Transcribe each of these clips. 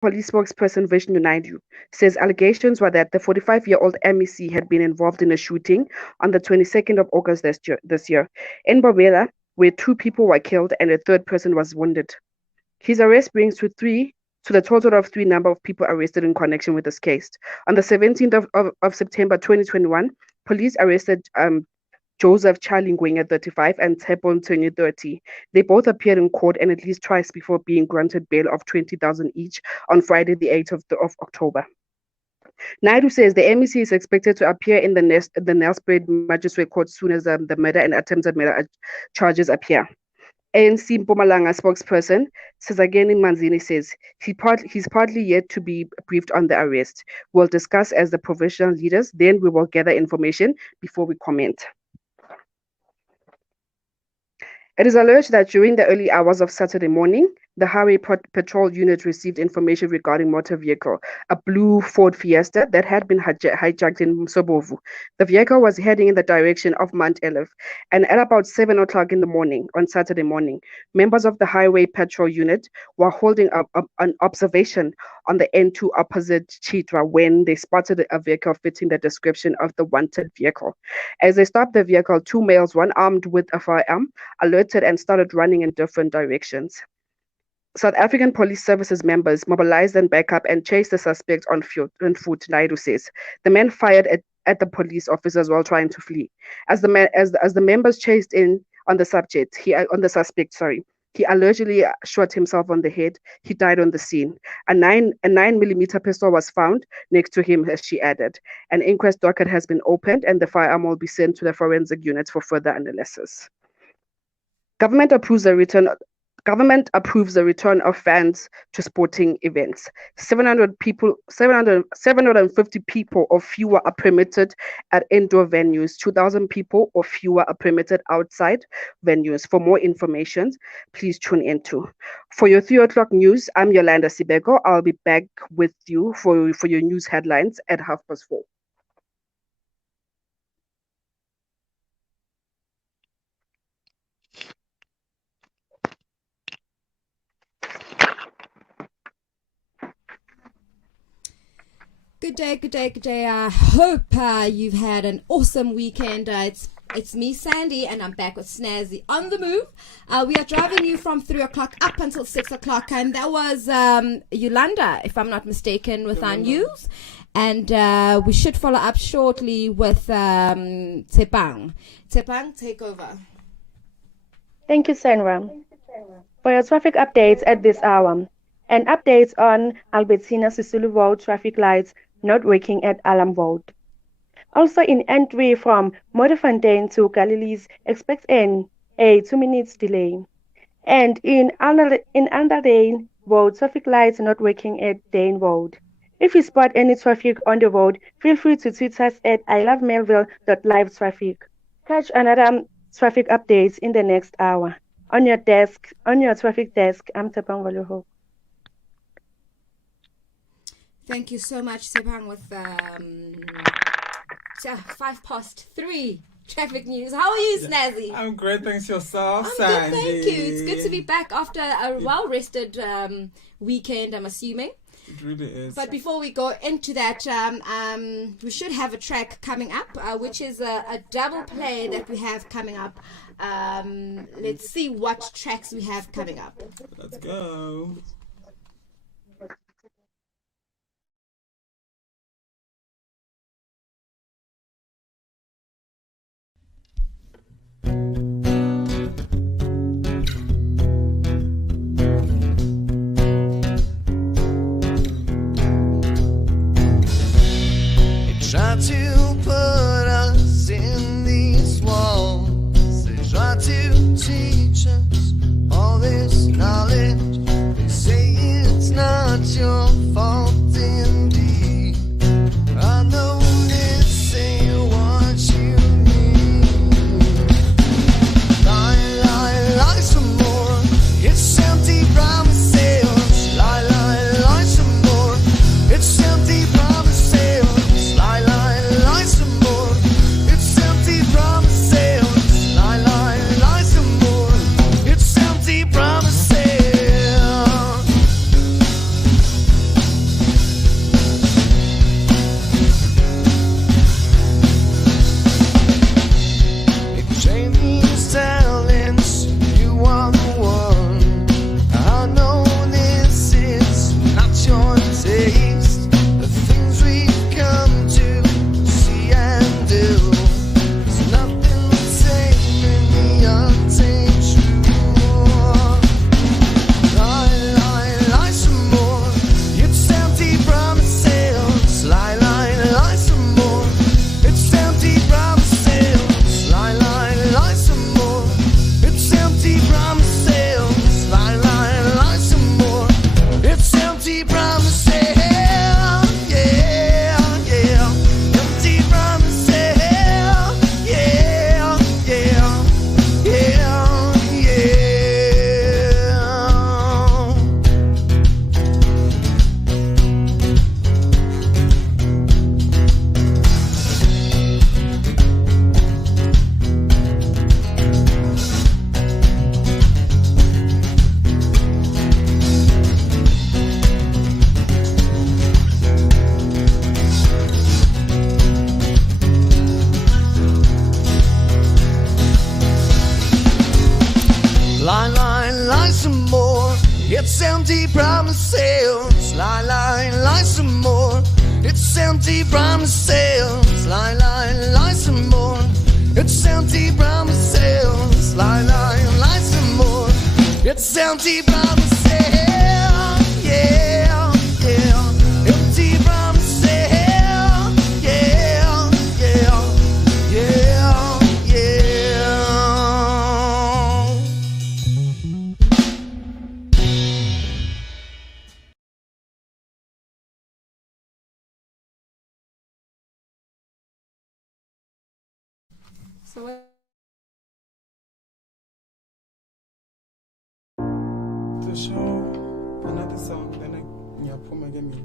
Police spokesperson Vishnu Naidu says allegations were that the 45-year-old MEC had been involved in a shooting on the 22nd of August this year in Bobela, where two people were killed and a third person was wounded. His arrest brings to the total of three number of people arrested in connection with this case. On the 17th of September 2021, police arrested Joseph Charlingwing at 35 and Tepon Tony 30. They both appeared in court and at least twice before being granted bail of 20,000 each on Friday, the 8th of October. Naidu says the MEC is expected to appear in the Nelspruit Magistrate Court soon as the murder and attempted murder charges appear. ANC Mpumalanga spokesperson Sizageni Manzini says he's partly yet to be briefed on the arrest. We'll discuss as the provincial leaders, then we will gather information before we comment. It is alleged that during the early hours of Saturday morning, the Highway Patrol Unit received information regarding motor vehicle, a blue Ford Fiesta that had been hijacked in Msobovu. The vehicle was heading in the direction of Mount Elif, and at about 7 o'clock in the morning, on Saturday morning, members of the Highway Patrol Unit were holding up an observation on the N2 opposite Chitra when they spotted a vehicle fitting the description of the wanted vehicle. As they stopped the vehicle, two males, one armed with a firearm, alerted and started running in different directions. South African Police Services members mobilized and back up and chased the suspect on foot, Naidu says. The men fired at the police officers while trying to flee. As the members chased in on the suspect, he allegedly shot himself on the head. He died on the scene. A 9mm pistol was found next to him, as she added. An inquest docket has been opened and the firearm will be sent to the forensic unit for further analysis. Government approves the return of fans to sporting events. 750 people or fewer are permitted at indoor venues. 2,000 people or fewer are permitted outside venues. For more information, please tune into. For your 3 o'clock news, I'm Yolanda Sibeko. I'll be back with you for your news headlines at 4:30. Good day. I hope you've had an awesome weekend. It's me, Sandy, and I'm back with Snazzy on the move. We are driving you from 3 o'clock up until 6 o'clock, and that was Yolanda, if I'm not mistaken, with our news. And we should follow up shortly with Tepang. Tepang, take over. Thank you, Senra. For your traffic updates at this hour, and updates on Albertina Sisulu Road traffic lights not working at Alam Road. Also in entry from Modderfontein to Galilee's, expect a 2 minutes delay. And in Underdale Road, traffic lights not working at Dane Road. If you spot any traffic on the road, feel free to tweet us at ilovemelville.livetraffic. Catch another traffic updates in the next hour. On your traffic desk, I'm Tepang Waluho. Thank you so much, Tepang, with 3:05 traffic news. How are you, Snazzy? I'm great, thanks yourself, I'm Sandy. good, thank you. It's good to be back after a well-rested weekend, I'm assuming. It really is. But before we go into that, we should have a track coming up, which is a double play that we have coming up. Let's see what tracks we have coming up. Let's go. Try to put us in these walls. They try to teach us all this knowledge. They say it's not your fault indeed. I know this ain't what you need. Lie, lie, lie some more. It's empty promises. Lie, lie, lie some more. It's empty promises. Lie, lie, lie. Lie, lie, lie some more. It's empty promises. Lie, lie, lie some more. It's empty promises. Lie, lie, lie some more. It's empty promises. Yeah, yeah. Empty promises. Yeah, yeah, yeah, yeah. So The show, another song, then I put my game in.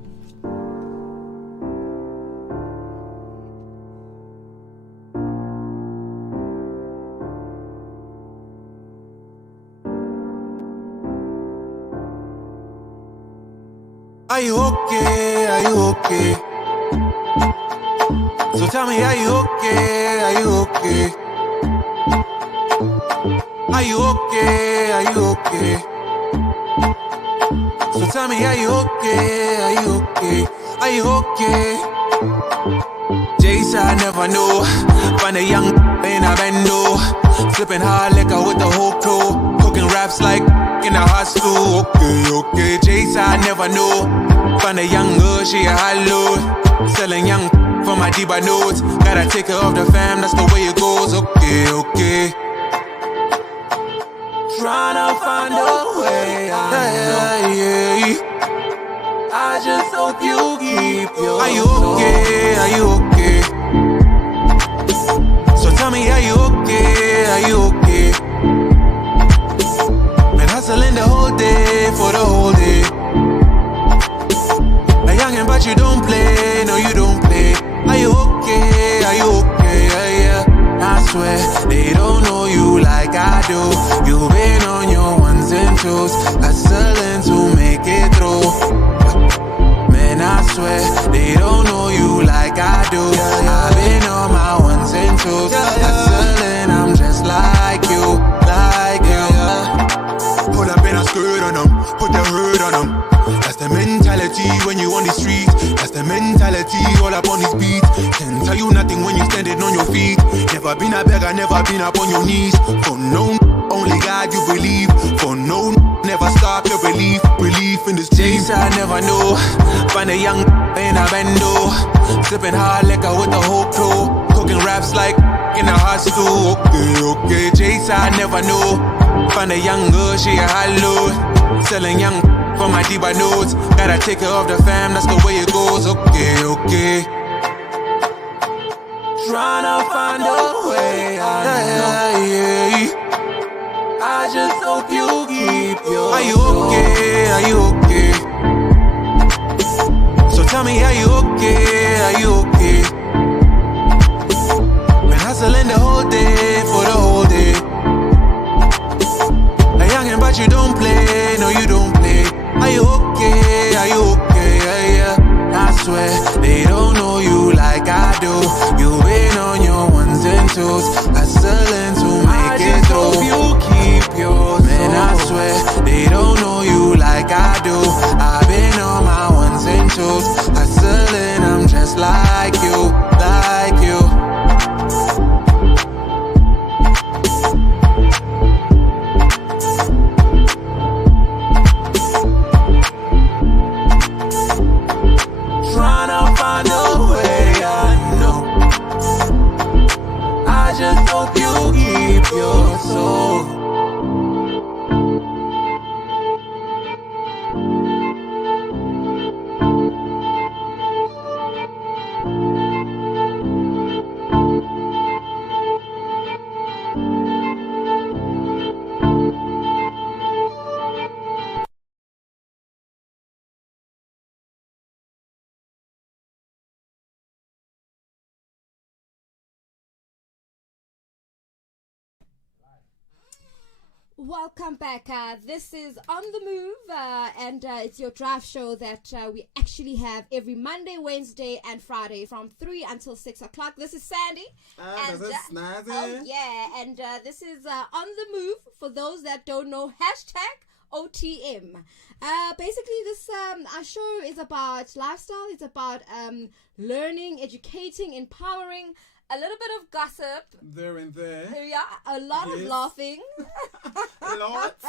Are you okay? Are you okay? So tell me, are you okay? Are you okay? Are you okay? Are you okay? So tell me, are you okay? Are you okay? Are you okay? Jason, I never knew. Find a young in a bando. Sipping hard liquor with the whole crew. Cooking raps like in a hot stew. Okay, okay. Jason, I never knew. Find a young girl, she a hot load. Selling young for my diva notes. Gotta take her off the fam, that's the way it goes. Okay, okay. Tryna find a way out. I just hope you keep your. Are you okay? Are you okay? So tell me, are you okay? Are you okay? Been hustling the whole day for the whole day. A youngin', but you don't play. No, you don't play. Are you okay? Are you okay? Yeah, yeah. I swear they don't know you like I do. You've been on your ones and twos, hustling to make it through. Man, I swear they don't know you like I do. I've been on my ones and twos, hustling. I'm just like you, like you. Pull up and I skirt on them, put the hood on them. That's the mentality when you on the street. That's the mentality all up on these beats. Can't tell you nothing when you standing on your feet. Never been a beggar, never been up on your knees. For no, only God you believe. For no, never stop your belief. Belief in this Jason, I never knew. Find a young in a bando. Sipping hard liquor with the whole crew. Cooking raps like in a hot stew. Okay, okay. Jason, I never knew. Find a young girl, she a hot load. Selling young for my diva notes. Gotta take her off the fam, that's the way it goes. Okay, okay. Tryna find a way out. I just hope you keep your. Are you okay? Are you okay? So tell me, are you okay? Are you okay? Been hustling the whole day for the whole day. A youngin', but you don't play. No, you don't play. Are you okay? Are you okay? Yeah, yeah. I swear they don't know you like I do. You've been on your ones and twos, hustling to make it through. Hope you keep yours. Man, I swear they don't know you like I do. I've been on my ones and twos, hustling. I'm just like you, like you. Tryna find a way, I know. I just hope you keep your soul. welcome back. This is On the Move, and it's your drive show that we actually have every Monday, Wednesday, and Friday from 3 until 6 o'clock. This is Sandy. This is Snazzy. Oh, yeah. And this is On the Move. For those that don't know, hashtag OTM. Basically, this our show is about lifestyle. It's about learning, educating, empowering, a little bit of gossip. There and there. Yeah, a lot of Yes. laughing. Lots.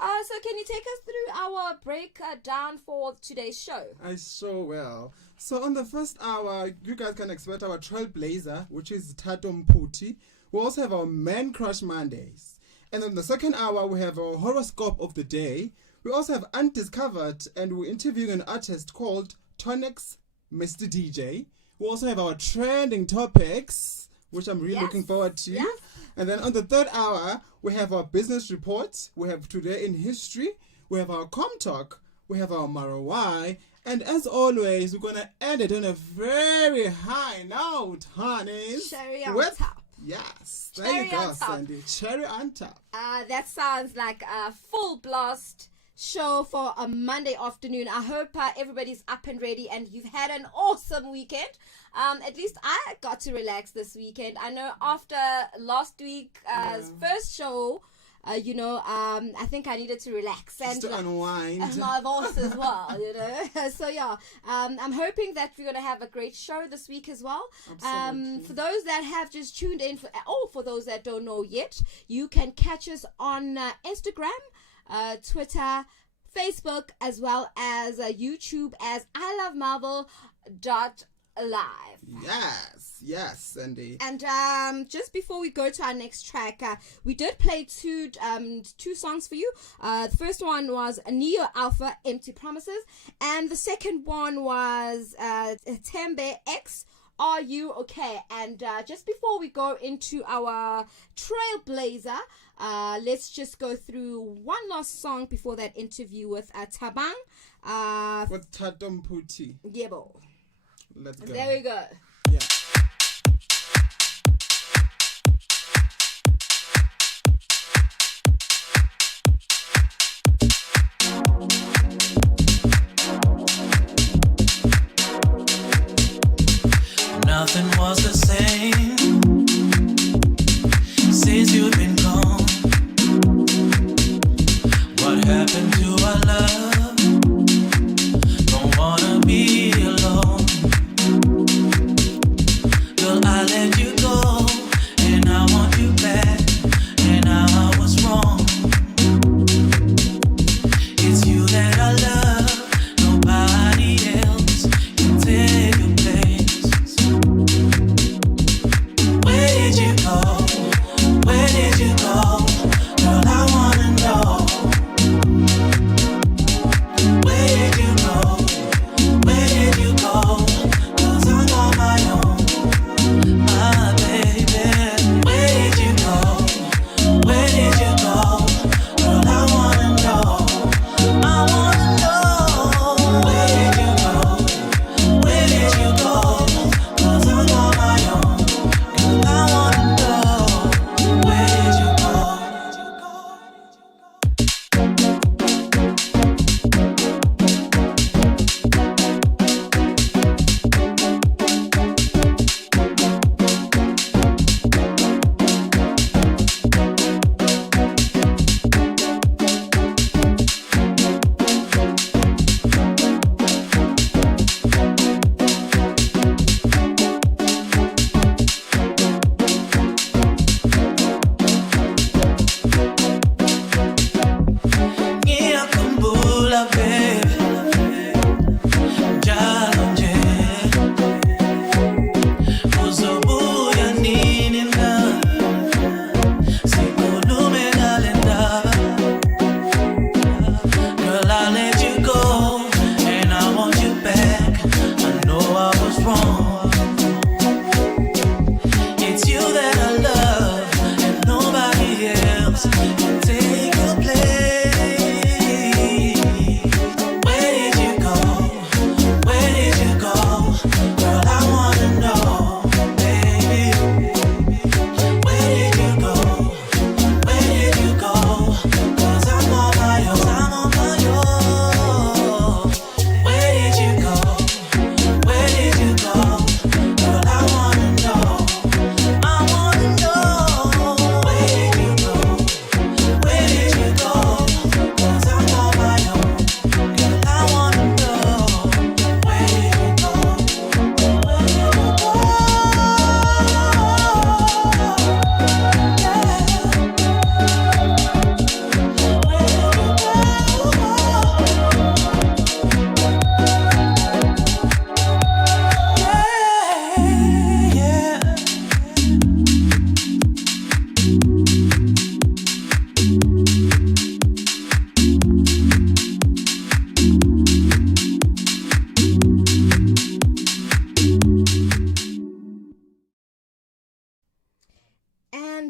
So can you take us through our breakdown for today's show? I sure will. So on the first hour, you guys can expect our trailblazer, which is Tato Mputi. We also have our Man Crush Mondays. And then the second hour, we have our horoscope of the day. We also have Undiscovered, and we're interviewing an artist called Tonix Mr. DJ. We also have our trending topics, which I'm really looking forward to. Yes. And then on the third hour, we have our business reports. We have Today in History. We have our Com Talk. We have our Marawai. And as always, we're going to end it on a very high note, honey. Cherry on top. Yes. There Cherry you go, on top. Sandy. Cherry on top. That sounds like a full blast show for a Monday afternoon. I hope everybody's up and ready and you've had an awesome weekend. At least I got to relax this weekend. I know after last week's first show, I think I needed to relax and Just to unwind. and my voice as well, So yeah, I'm hoping that we're gonna have a great show this week as well. Absolutely. For those that have just tuned in, for those that don't know yet, you can catch us on Instagram, Twitter, Facebook, as well as YouTube as I Love Marvel .live. Yes, Sandy. And just before we go to our next track, we did play two songs for you. The first one was Neo Alpha, Empty Promises, and the second one was Tembe X, Are You Okay? And just before we go into our Trailblazer, let's just go through one last song before that interview with Tabang. With Tato Mputi. Yebo. Let's go. There we go. Yeah. Nothing was the same since you've been gone. What happened to our love? Don't wanna be alone.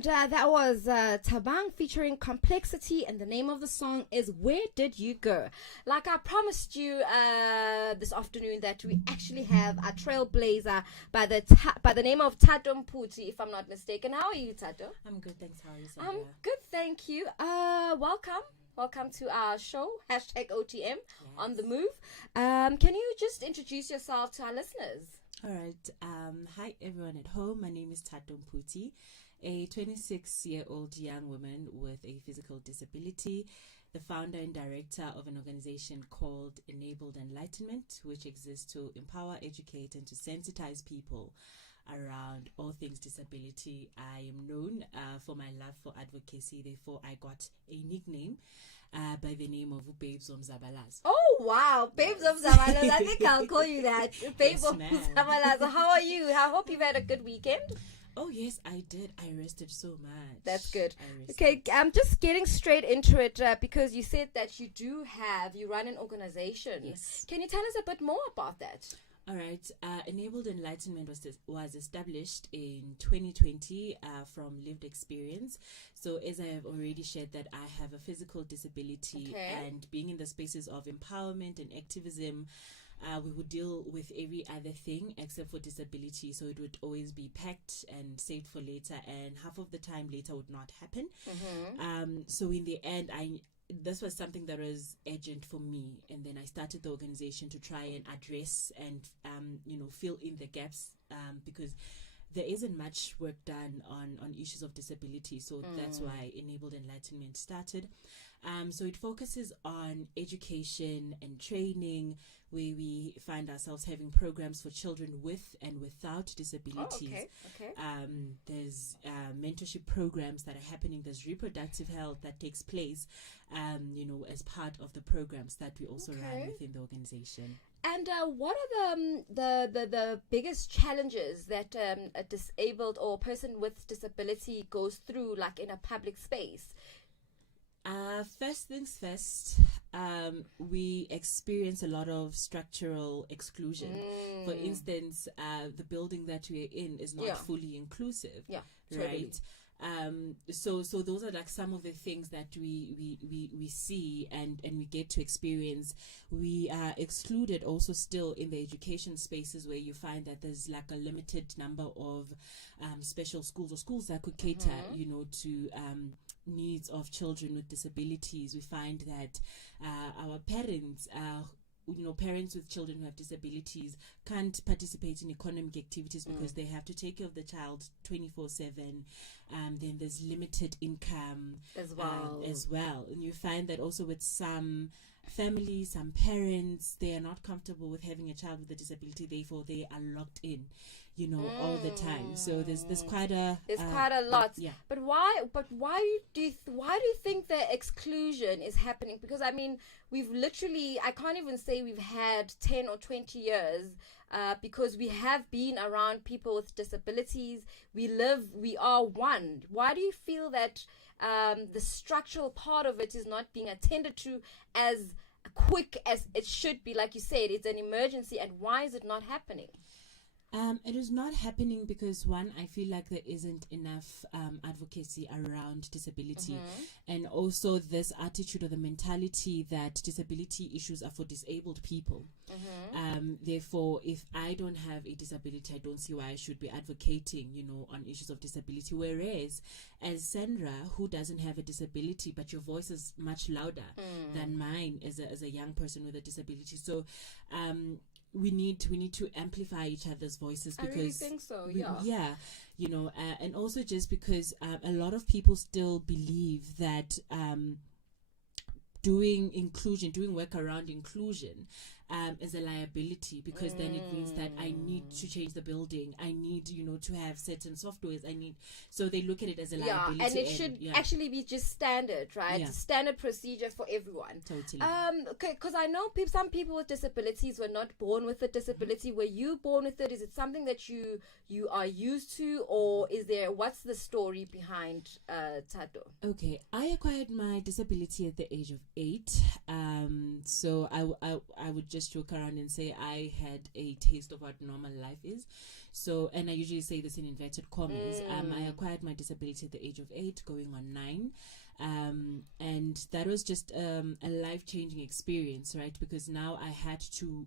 that was Tabang featuring Complexity, and the name of the song is Where Did You Go? Like I promised you this afternoon that we actually have a trailblazer by the name of Tato Mputi, if I'm not mistaken. How are you, Tato? I'm good, thanks. How are you, I'm Sandra? good, thank you. Welcome to our show, #OTM on the move. Can you just introduce yourself to our listeners? All right. Hi, everyone at home. My name is Tato Mputi, a 26-year-old young woman with a physical disability, the founder and director of an organization called Enabled Enlightenment, which exists to empower, educate, and to sensitize people around all things disability. I am known for my love for advocacy, therefore I got a nickname by the name of Babes of Zabalaz. Oh wow, Babes of Zabalaz. I think I'll call you that. Babes Yes, of ma'am. Zabalaz. How are you? I hope you've had a good weekend. Oh yes, I did. I rested so much. That's good. I rested. Okay, I'm just getting straight into it because you said that you run an organization. Yes. Can you tell us a bit more about that? All right. Enabled Enlightenment was established in 2020 from lived experience. So as I have already shared that I have a physical disability, Okay. and being in the spaces of empowerment and activism, we would deal with every other thing except for disability. So it would always be packed and saved for later, and half of the time later would not happen. So in the end, this was something that was urgent for me, and then I started the organization to try and address and fill in the gaps, because there isn't much work done on issues of disability. So that's why Enabled Enlightenment started. So it focuses on education and training, where we find ourselves having programs for children with and without disabilities. Okay. There's mentorship programs that are happening. There's reproductive health that takes place, as part of the programs that we also run within the organization. And what are the biggest challenges that a disabled or person with disability goes through, like in a public space? First things first, we experience a lot of structural exclusion. For instance, the building that we're in is not fully inclusive. Yeah, right. So those are like some of the things that we see and we get to experience. We are excluded also still in the education spaces, where you find that there's like a limited number of special schools or schools that could cater, to needs of children with disabilities. We find that our parents parents with children who have disabilities can't participate in economic activities because they have to take care of the child 24/7. Then there's limited income As well. And you find that also with some families, some parents, they are not comfortable with having a child with a disability, therefore they are locked in, all the time. So there's quite a lot. Yeah. But why do you think the exclusion is happening? Because I mean, we've literally, I can't even say we've had 10 or 20 years, because we have been around people with disabilities. We are one. Why do you feel that the structural part of it is not being attended to as quick as it should be? Like you said, it's an emergency, and why is it not happening? It is not happening because, one, I feel like there isn't enough advocacy around disability, and also this attitude or the mentality that disability issues are for disabled people. Therefore, if I don't have a disability, I don't see why I should be advocating, on issues of disability. Whereas, as Sandra, who doesn't have a disability, but your voice is much louder than mine as a young person with a disability. So, we need to amplify each other's voices, because I really think so. And also just because a lot of people still believe that doing work around inclusion is a liability, because then it means that I need to change the building, I need to have certain softwares, so they look at it as a liability, and it should actually be just standard, right? Yeah. Standard procedure for everyone. Totally. Because I know some people with disabilities were not born with a disability. Were you born with it? Is it something that you are used to, or what's the story behind Tato? Okay, I acquired my disability at the age of 8. So I would just just joke around and say I had a taste of what normal life is. So, and I usually say this in inverted commas. I acquired my disability at the age of 8, going on 9. And that was just a life-changing experience, right? Because now I had to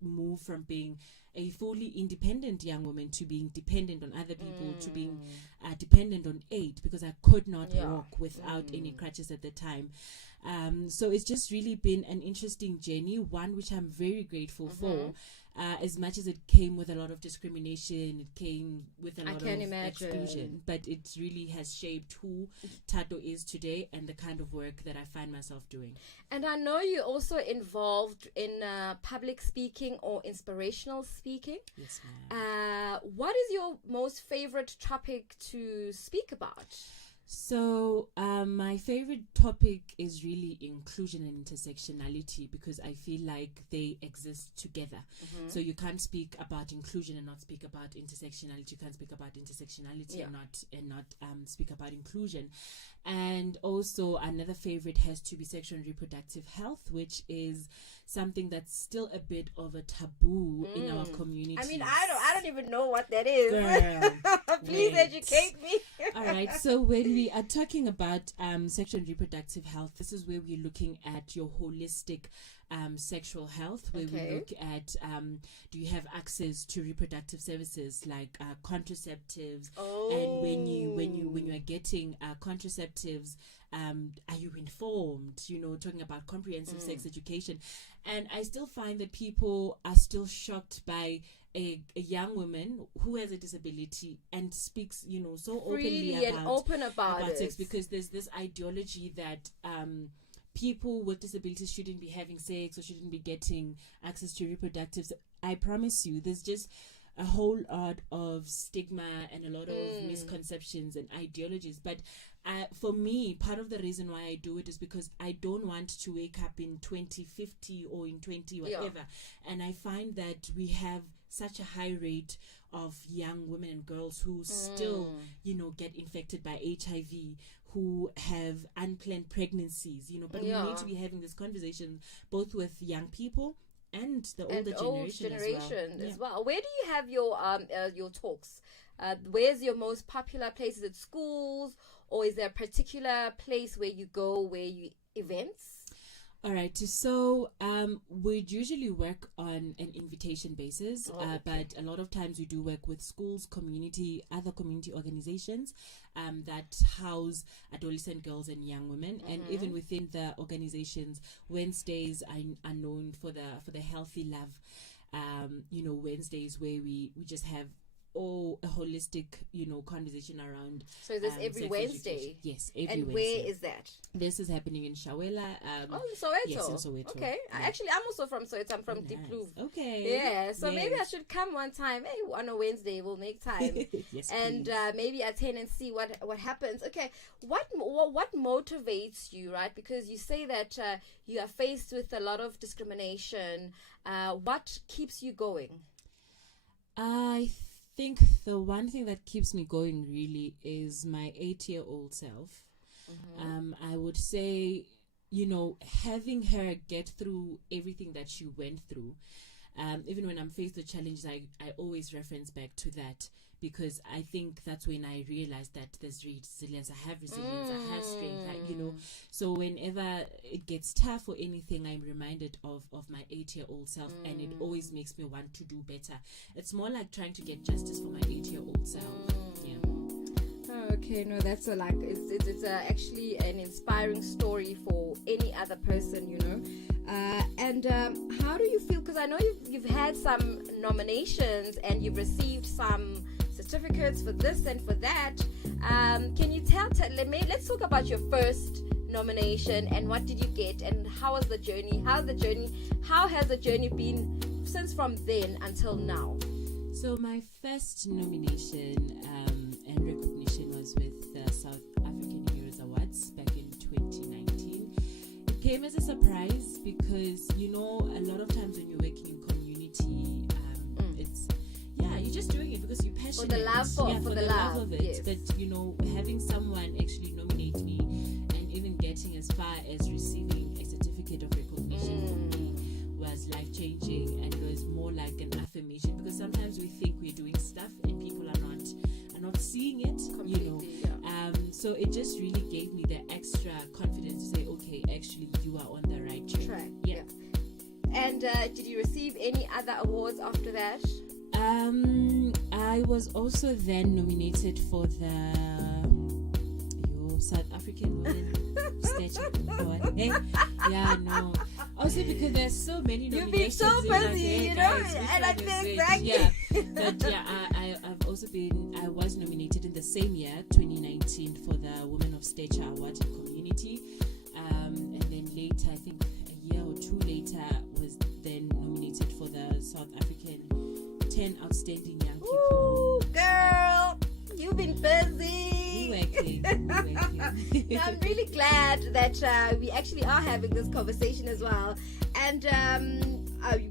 move from being a fully independent young woman to being dependent on other people, to being dependent on aid, because I could not walk without any crutches at the time. So it's just really been an interesting journey, one which I'm very grateful for. As much as it came with a lot of discrimination, it came with a lot of exclusion, but it really has shaped who Tato is today and the kind of work that I find myself doing. And I know you're also involved in public speaking or inspirational speaking. Yes, ma'am. What is your most favorite topic to speak about? So my favorite topic is really inclusion and intersectionality, because I feel like they exist together. So you can't speak about inclusion and not speak about intersectionality. You can't speak about intersectionality and not speak about inclusion. And also another favorite has to be sexual and reproductive health, which is something that's still a bit of a taboo in our community. I mean, I don't even know what that is. Girl, Please educate me. All right. So when we are talking about sexual and reproductive health, this is where we're looking at your holistic sexual health, where we look at do you have access to reproductive services like contraceptives, and when you are getting contraceptives, are you informed? You know, talking about comprehensive sex education. And I still find that people are still shocked by a young woman who has a disability and speaks, you know, so Freely openly and open about it. sex, because there's this ideology that people with disabilities shouldn't be having sex or shouldn't be getting access to reproductive. I promise you, there's just a whole lot of stigma and a lot of misconceptions and ideologies. But for me, part of the reason why I do it is because I don't want to wake up in 2050 or in 20 whatever, and I find that we have such a high rate of young women and girls who still, you know, get infected by HIV, who have unplanned pregnancies, you know. But we need to be having this conversation both with young people and the older generation as well. Where do you have your talks? Where's your most popular place? Is it schools, or is there a particular place where you go, where you events? All right, so we usually work on an invitation basis, but a lot of times we do work with schools, other community organizations that house adolescent girls and young women. And even within the organizations, Wednesdays are known for the healthy love, you know, Wednesdays where we just have a holistic, you know, conversation around. So is this every Wednesday? Education. Yes, every and Wednesday. Where is that? This is happening in Shawela. In Soweto. Yes, in Soweto. Okay, Yeah. Actually, I'm also from Soweto. I'm from Diepkloof. Okay. Yeah, so maybe I should come one time. Hey, on a Wednesday, we'll make time. Yes, and maybe attend and see what happens. Okay, what motivates you, right? Because you say that you are faced with a lot of discrimination. What keeps you going? I think the one thing that keeps me going really is my 8-year-old self. I would say, you know, having her get through everything that she went through, even when I'm faced with challenges, I always reference back to that, because I think that's when I realized that there's resilience. I have resilience, I have strength, you know. So whenever it gets tough or anything, I'm reminded of my 8-year-old self, and it always makes me want to do better. It's more like trying to get justice for my 8-year-old self. Yeah. Okay, no, that's it's actually an inspiring story for any other person, you know. And how do you feel? Because I know you've had some nominations and you've received some certificates for this and for that. Can you let's talk about your first nomination and what did you get and how was the journey? How has the journey been since from then until now? So my first nomination and recognition was with the South African Heroes Awards back in 2019. It came as a surprise because, you know, a lot of times when you're working in community, it's you're just doing it because you're passionate. For the love of it. Yes. But, you know, having someone actually nominate me and even getting as far as receiving a certificate of recognition for me was was life changing, and it was more like an affirmation, because sometimes we think we're doing stuff and people are not seeing it, Completely, so it just really gave me the extra confidence to say, okay, actually you are on the right track. Yeah. And did you receive any other awards after that? I was also then nominated for the South African Women Statue Award. Yeah, no. Also because there's so many nominations. You've been so busy, hey, you guys, know, which and I one is think it? exactly. Yeah, but yeah, I've also I was nominated in the same year, 2019, for the Women of Stature Award in Community. And then later, I think a year or two later, was then nominated for the South African 10 Outstanding Young People. Ooh, girl, you've been busy. I'm really glad that we actually are having this conversation as well. And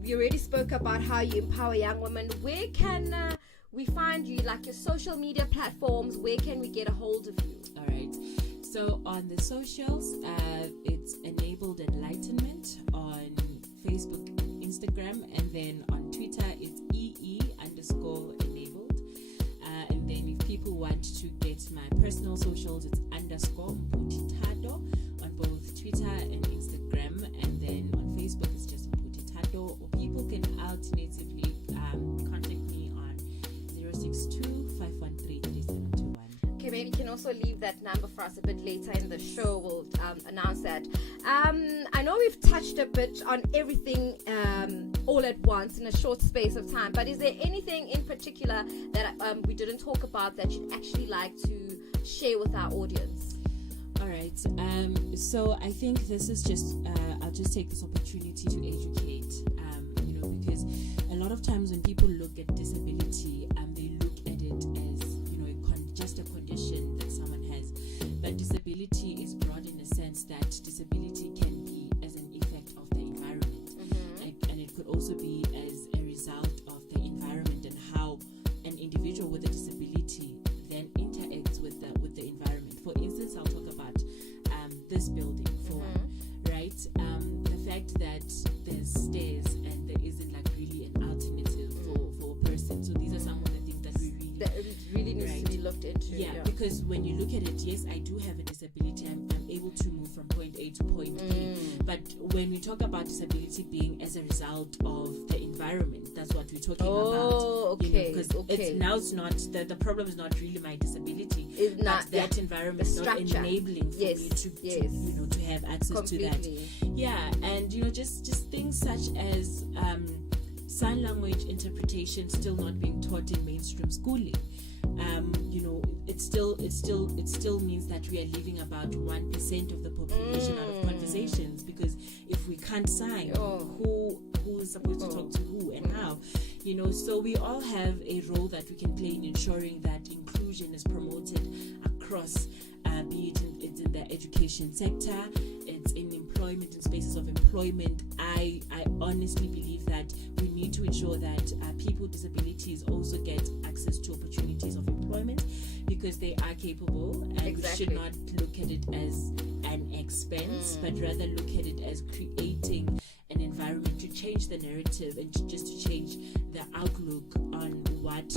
you already spoke about how you empower young women. Where can we find you, like your social media platforms? Where can we get a hold of you? All right. So on the socials, it's Enabled Enlightenment on Facebook, Instagram, and then on Twitter, it's EE_enabled. And then if people want to get my personal socials, it's _Mputitado on both Twitter and Instagram. And then on Facebook, it's just Mputitado. Or people can alternatively contact me on 062-513-3721. Okay, maybe you can also leave that number for us a bit later in the show. We'll announce that. I know we've touched a bit on everything all at once in a short space of time, but is there anything in particular that we didn't talk about that you'd actually like to share with our audience? All right. So I think this is just, I'll just take this opportunity to educate, because a lot of times when people look at disability, they look at it as, just a condition that someone has. But disability is broad in the sense that disability can be as an effect of the environment. And it could also be as a result of the environment and how an individual with a disability then interacts with the environment. For instance, I'll talk about this building for right? The fact that there's stairs and there isn't like really an alternative for a person. So these are some of the things that we really needs to be looked into. Yeah, because when you look at it, yes, I do have a disability. I'm able to move from point A to point B. But when we talk about disability being as a result of the environment, that's what we're talking about. Okay. Because it's not the problem is not really my disability. It's not that environment is not enabling for me to have access to that. Yeah, and just things such as sign language interpretation still not being taught in mainstream schooling. It still means that we are leaving about 1% of the population out of conversations, because if we can't sign, who is supposed to talk to who and how? So we all have a role that we can play in ensuring that inclusion is promoted across, be it it's in the education sector, it's in employment, in spaces of employment. I honestly believe that we need to ensure that people with disabilities also get access to opportunities of employment, because they are capable, and we should not look at it as an expense, but rather look at it as creating an environment to change the narrative and just to change the outlook on what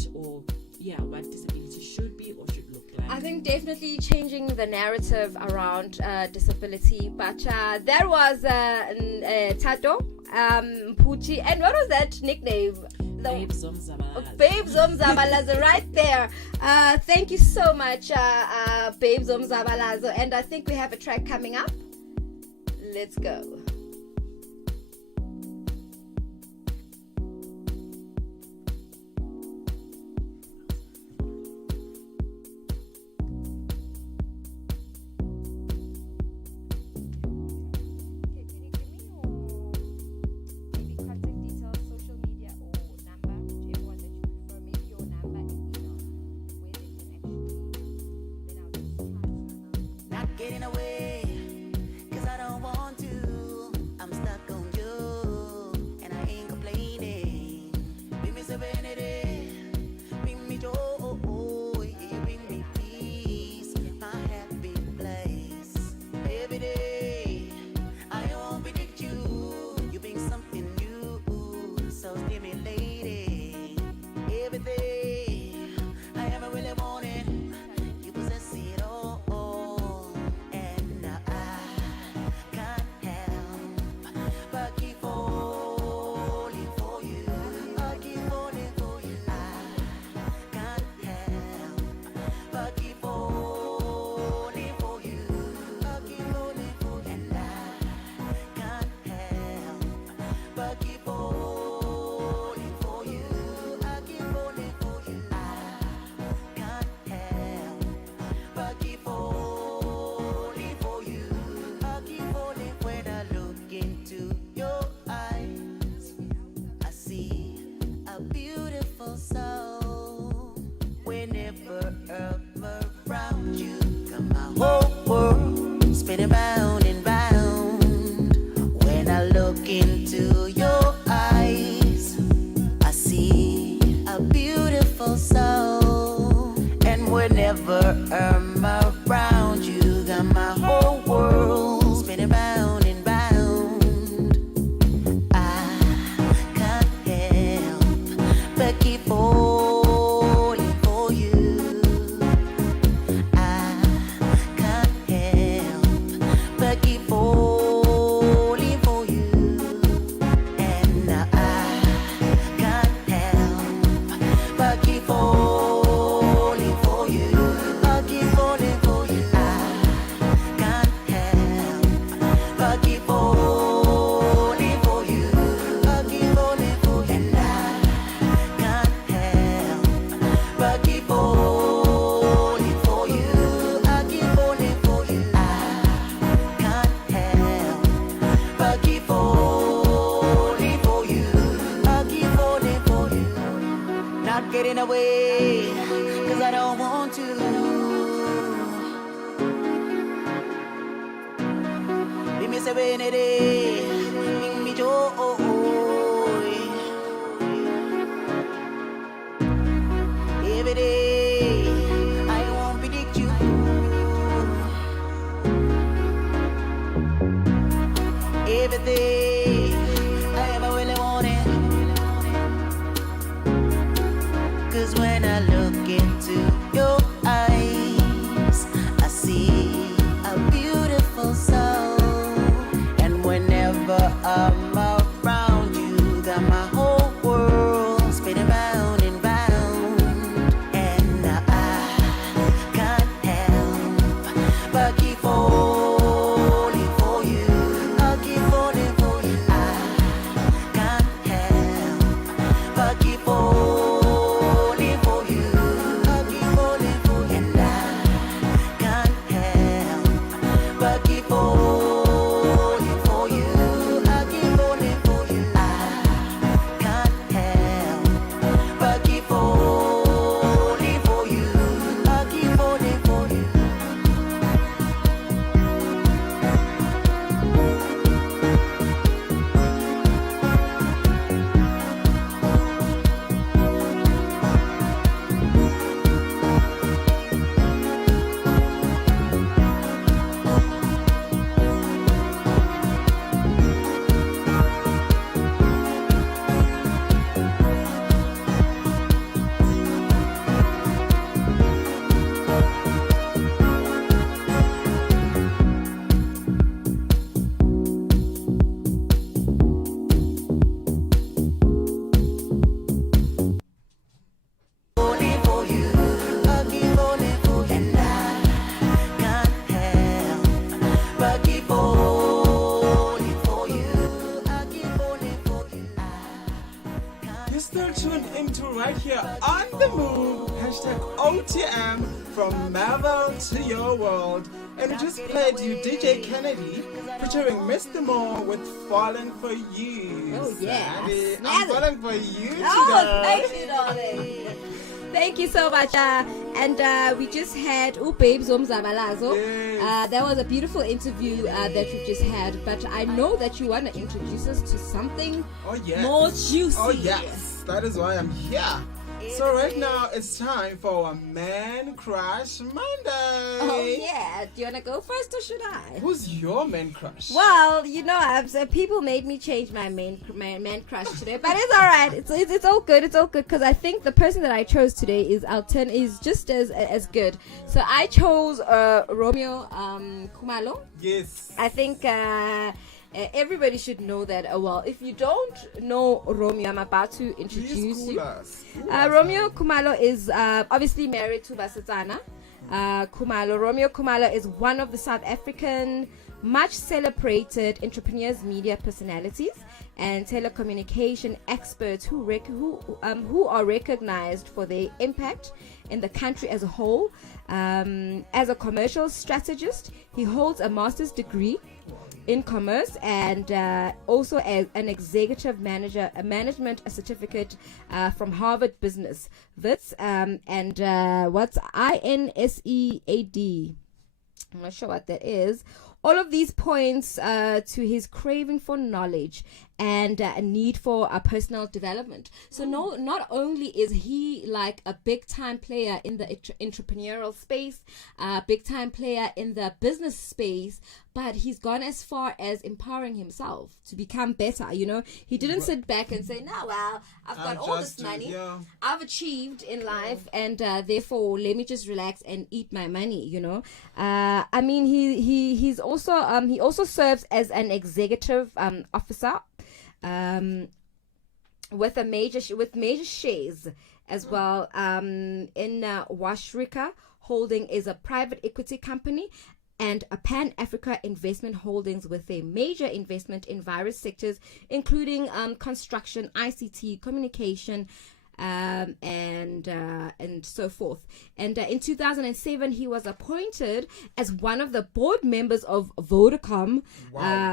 disability should be or should look like. I think definitely changing the narrative around disability. But there was Tato Mpuchi, and what was that nickname? Babe Zomzabalaza. Babe Zomzabalaza, right there. Thank you so much, Babe Zomzabalaza. And I think we have a track coming up. Let's go. Getting away, 'cause I don't want to. I'm stuck on you, and I ain't complaining. Bring me serenity, bring me joy, you bring me peace, my happy place. Every day, I won't predict you. You bring something new. whenever I'm around you, got my whole world spinning round and round. I can't help but keep falling for you. I can't help but keep falling for you. And now I can't help but keep falling for you. I keep falling for you. I can't help but keep falling for you. I keep falling for you. And I can't help but keep falling for you. I keep falling for you. I can't help but keep falling for you. I keep falling for you. Not getting away, 'cause I don't want to. Be me serenity, bring me joy. Every day, I won't predict you. Everything I ever really wanted. 'Cause when I look into your eyes, I see a beautiful soul. And whenever I'm around you, got my whole world spinning round and round. And now I can't help but keep falling for you. I keep falling for you. I can't help but keep falling for you. I keep falling for you. And I can't help but keep falling for you. I keep falling for you. I can't help but keep falling for you. I keep falling for you. Falling for you. I keep falling for you. And I can't help but keep falling for you. I keep falling for you. You're still tuned into right here on the move. Hashtag OTM from Marvel to your world. And we just played you DJ Kennedy featuring Mr. Moore with Falling for You. Oh, yeah. Sandy, I'm Snazzy. falling for you today. Oh, thank you, darling. Thank you so much. And we just had Babes Omzabalazo. Yes. That was a beautiful interview that we just had. But I know that you want to introduce us to something Oh, yes. more juicy. Oh, yes. That is why I'm here. So right now it's time for our Man Crush Monday. Oh, yeah. Do you want to go first or should I? Who's your man crush? Well, you know, people made me change my man crush today, but it's all right. It's all good. It's all good because I think the person that I chose today is just as good. So I chose Romeo Kumalo. Yes. I think everybody should know that. Well, if you don't know Romeo, I'm about to introduce Please you. cool us. Cool us. Romeo Kumalo is obviously married to Basetsana. Romeo Kumalo is one of the South African much celebrated entrepreneurs, media personalities, and telecommunication experts who are recognized for their impact in the country as a whole. As a commercial strategist, he holds a master's degree in commerce and also as an executive manager, a management certificate from Harvard Business Wits, and what's INSEAD. I'm not sure what that is. All of these points to his craving for knowledge and a need for a personal development. So not only is he like a big time player in the entrepreneurial space, a big time player in the business space, but he's gone as far as empowering himself to become better. You know, he didn't sit back and say, "No, well, I've got all this money, I've achieved in life, and therefore let me just relax and eat my money." You know, I mean, he also serves as an executive officer, with major shares as well. In Washrika Holding is a private equity company, and a Pan-Africa Investment Holdings with a major investment in various sectors, including construction, ICT, communication, and so forth. And in 2007, he was appointed as one of the board members of Vodacom,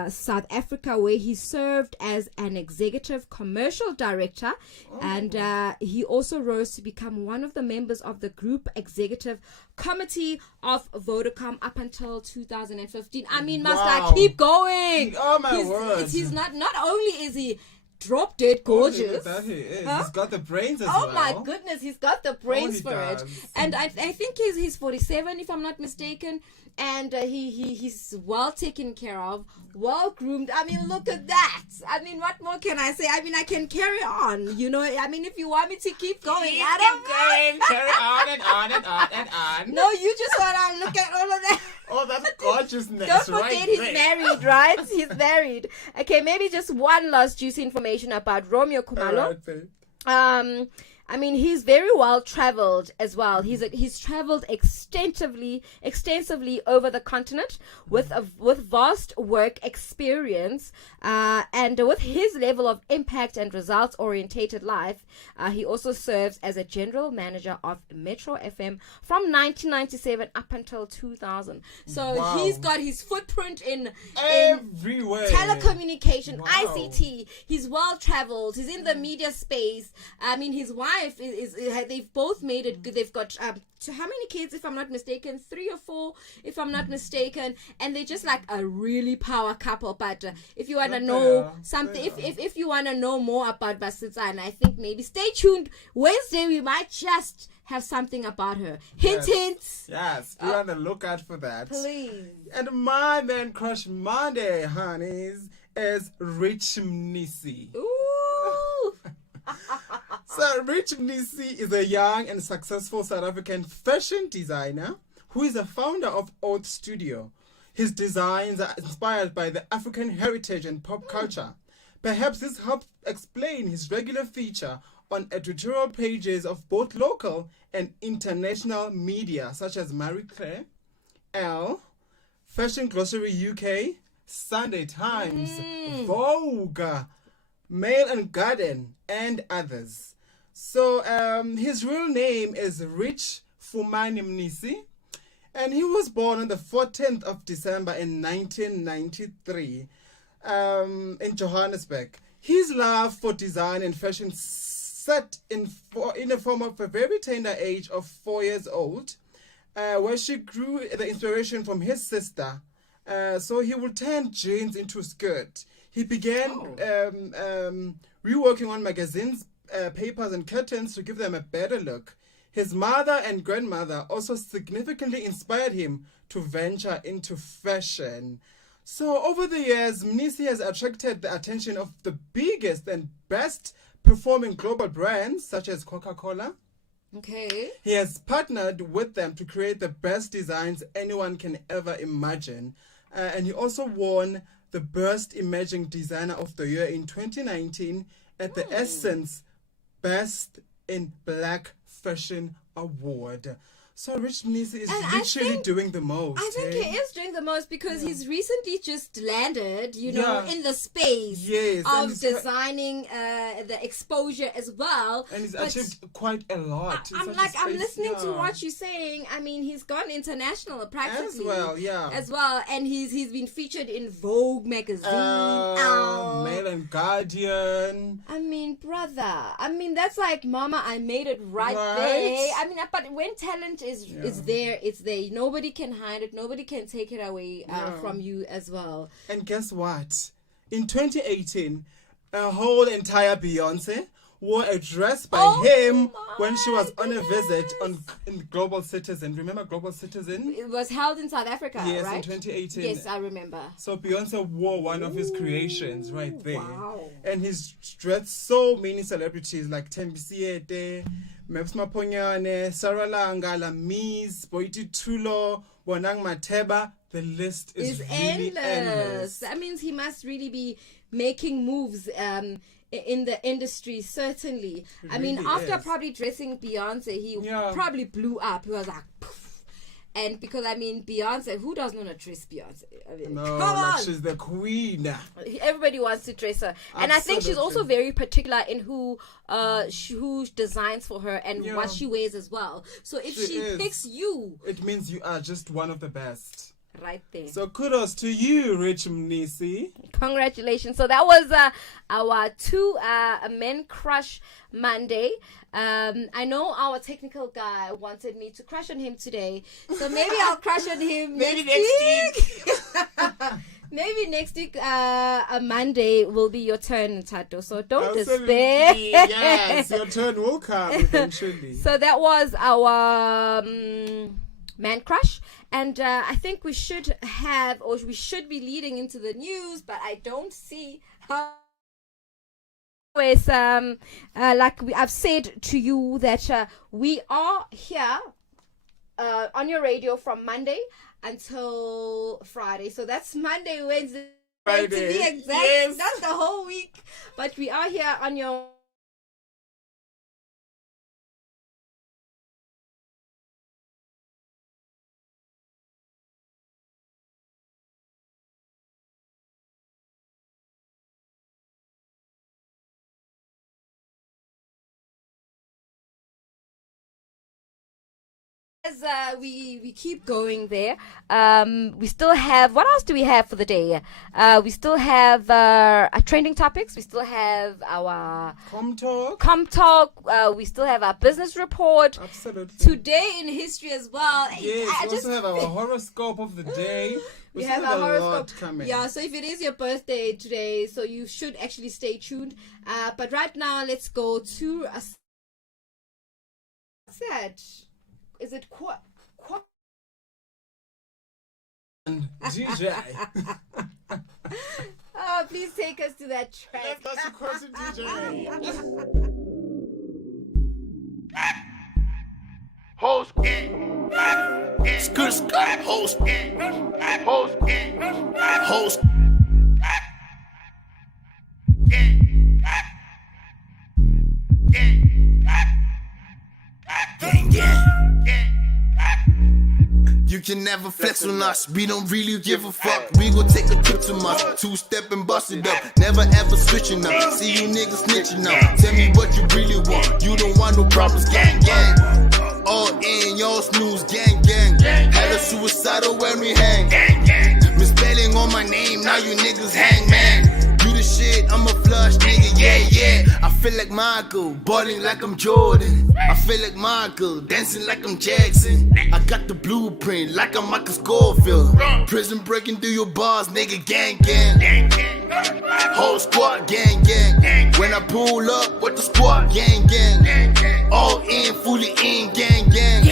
South Africa, where he served as an executive commercial director. And he also rose to become one of the members of the group executive committee of Vodacom up until 2015. I mean, must I keep going? Oh my word! He's not only is he drop dead gorgeous. That he is. He's got the brains as well. Oh my goodness, he's got the brains for does. it. And I think he's 47, if I'm not mistaken. And he's well taken care of, well groomed. I mean, look at that. I mean, what more can I say? I mean, I can carry on. You know, I mean, if you want me to keep going, I don't mind. Carry on and on and on and on. No, you just want to look at all of that. Oh, that's gorgeousness. Don't forget he's married, right? He's married. Okay, maybe just one last juicy information about Romeo Khumalo. I mean, he's very well traveled as well. He's traveled extensively over the continent with vast work experience, and with his level of impact and results orientated life, he also serves as a general manager of Metro FM from 1997 up until 2000. So he's got his footprint in everywhere. Telecommunication, ICT. He's well traveled. He's in the media space. I mean, his wife is they've both made it good. They've got so how many kids, if I'm not mistaken? 3 or 4, if I'm not mistaken. And they're just like a really power couple. But if you want to know something, if you want to know more about Basitsana, I think maybe stay tuned. Wednesday we might just have something about her. Hint. Yes, be on the lookout for that. Please. And my man crush Monday, honeys, is Rich Mnisi. Ooh. So Rich Mnisi is a young and successful South African fashion designer who is a founder of Oath Studio. His designs are inspired by the African heritage and pop culture. Perhaps this helps explain his regular feature on editorial pages of both local and international media such as Marie Claire, Elle, Fashion Glossary UK, Sunday Times, Vogue, Mail and Garden, and others. So his real name is Rich Fumani Mnisi, and he was born on the 14th of December in 1993 in Johannesburg. His love for design and fashion set in the form of a very tender age of 4 years old, where she grew the inspiration from his sister. So he would turn jeans into a skirt. He began reworking on magazines, papers and curtains to give them a better look. His mother and grandmother also significantly inspired him to venture into fashion. So over the years, Mnisi has attracted the attention of the biggest and best performing global brands such as Coca-Cola. Okay. He has partnered with them to create the best designs anyone can ever imagine. And he also won the Best Emerging Designer of the Year in 2019 at the Essence Best in Black Fashion Award. So Rich Mnisi is literally doing the most. I think he is doing the most because he's recently just landed, in the space of designing the exposure as well. And he's achieved quite a lot. I'm listening to what you're saying. I mean, he's gone international practically. As well. And he's been featured in Vogue magazine. Mail and Guardian. I mean, brother. I mean, that's like, mama, I made it right there. I mean, but when talent is there, it's there. Nobody can hide it. Nobody can take it away from you as well. And guess what? In 2018, a whole entire Beyonce wore a dress by him when she was on a visit in Global Citizen. Remember Global Citizen? It was held in South Africa, Yes, right? in 2018. Yes, I remember. So Beyonce wore one of his creations right there. Wow. And he's dressed so many celebrities like Tembisiete, Meps Maponyane, Sarah Langala, Mies, Boiti Tulo, Bonang Mateba. The list is really endless. That means he must really be making moves in the industry, certainly. I mean, really after is. probably dressing Beyonce, he probably blew up. He was like, poof. And because, I mean, Beyonce, who doesn't want to dress Beyonce? I mean, No, come like on. she's the queen. Everybody wants to dress her. And I think she's also very particular in who designs for her and what she wears as well. So if she picks you, it means you are just one of the best. Right there. So kudos to you, Rich Mnisi. Congratulations. So that was our two Men Crush Monday. I know our technical guy wanted me to crush on him today. So maybe I'll crush on him next week. Maybe next week, a Monday will be your turn, Tato. So don't despair. Yes, your turn will come eventually. So that was our Man Crush. And I think we should have, or we should be leading into the news, but I don't see how. Anyways, I've said to you that we are here on your radio from Monday until Friday. So that's Monday, Wednesday, Friday. To be exact. Yes. That's the whole week. But we are here on your as we keep going there, we still have, what else do we have for the day? We still have trending topics. We still have our Com Talk. We still have our business report. Absolutely. Today in history as well. Yes, we also have our horoscope of the day. We have a horoscope coming. Yeah, so if it is your birthday today, so you should actually stay tuned. But right now, let's go to a set. Is it DJ? Oh, please take us to that track. Let's go to Quantum DJ. Host gang, skirt skirt, host gang, host gang, host gang, gang, gang. You can never flex on us, we don't really give a fuck. We gon' take a trip to Mars, two-step and bust it up. Never ever switching up, see you niggas snitching up. Tell me what you really want, you don't want no problems, gang, gang. All in, y'all snooze, gang, gang. Hella suicidal when we hang. Misspelling on my name, now you niggas hang, man. You the shit, I'm a flush nigga, yeah, yeah. I feel like Michael, balling like I'm Jordan. I feel like Michael, dancing like I'm Jackson. I got the blueprint like I'm Michael Scofield. Prison breaking through your bars, nigga, gang, gang. Whole squad, gang, gang. When I pull up with the squad, gang, gang. All in, fully in, gang, gang.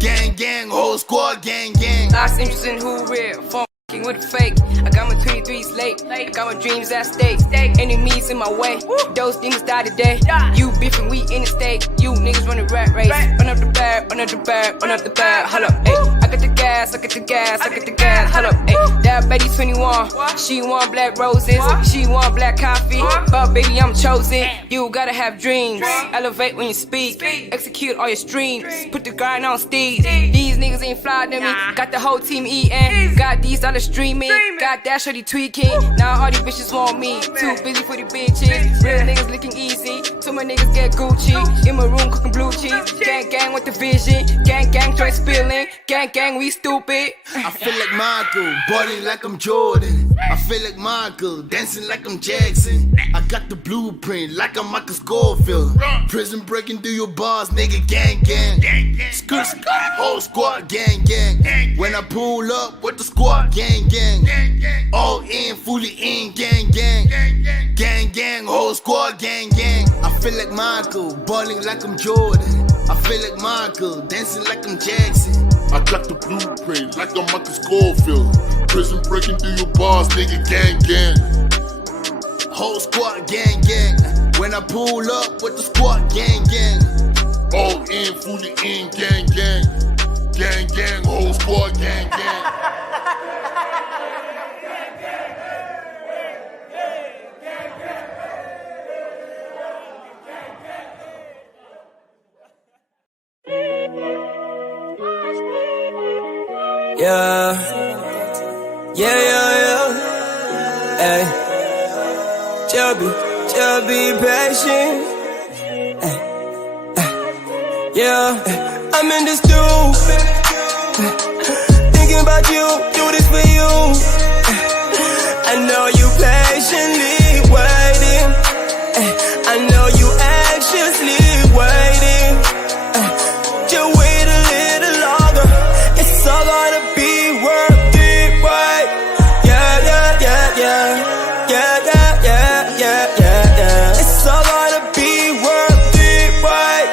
Gang, gang, whole squad, gang, gang. Lost interest in who real, fucking with a fake. I got my 23s late, I got my dreams at stake. Enemies in my way, those things die today. You beefing, we in the state. You niggas running rat race. Run up the bag, run up the bag, run up the bag. Hold up, ayy. I got the gas, I got the gas, I got the gas. Hold up, ayy. That baby 21, she want black roses, she want black coffee. But baby, I'm chosen. You gotta have dreams. Elevate when you speak, execute all your streams. Put the grind on steeds. These niggas ain't fly to me. Got the whole team eating. Got these dollars streaming. Got that shorty tweaking. Now all these bitches want me. Too busy for the bitches. Real niggas looking easy. Too many niggas get Gucci. In my room cooking blue cheese. Gang gang with the vision. Gang gang straight spilling. Gang gang we stupid. I feel like Michael, balling like like I'm Jordan. I feel like Michael, dancing like I'm Jackson. I got the blueprint like I'm Michael Scofield. Prison breaking through your bars, nigga, gang, gang. Skirt, whole squad, gang, gang. When I pull up with the squad, gang, gang. All in, fully in, gang, gang. Gang, gang, whole squad, gang, gang. I feel like Michael, balling like I'm Jordan. I feel like Michael, dancing like I'm Jackson. I got the blueprint like I'm Michael Scofield. Prison breaking through your bars, nigga, gang, gang. Whole squad, gang, gang. When I pull up with the squad, gang, gang. All in, fully in, gang, gang. Gang, gang, whole squad, gang, gang. Yeah, hey, just be patient. Yeah, I'm in the stew, thinking about you, do this for you. I know you patiently waiting. I know you anxiously waiting. Just wait a little longer. It's all gonna be worth it, right? Yeah. It's all gonna be worth it, right?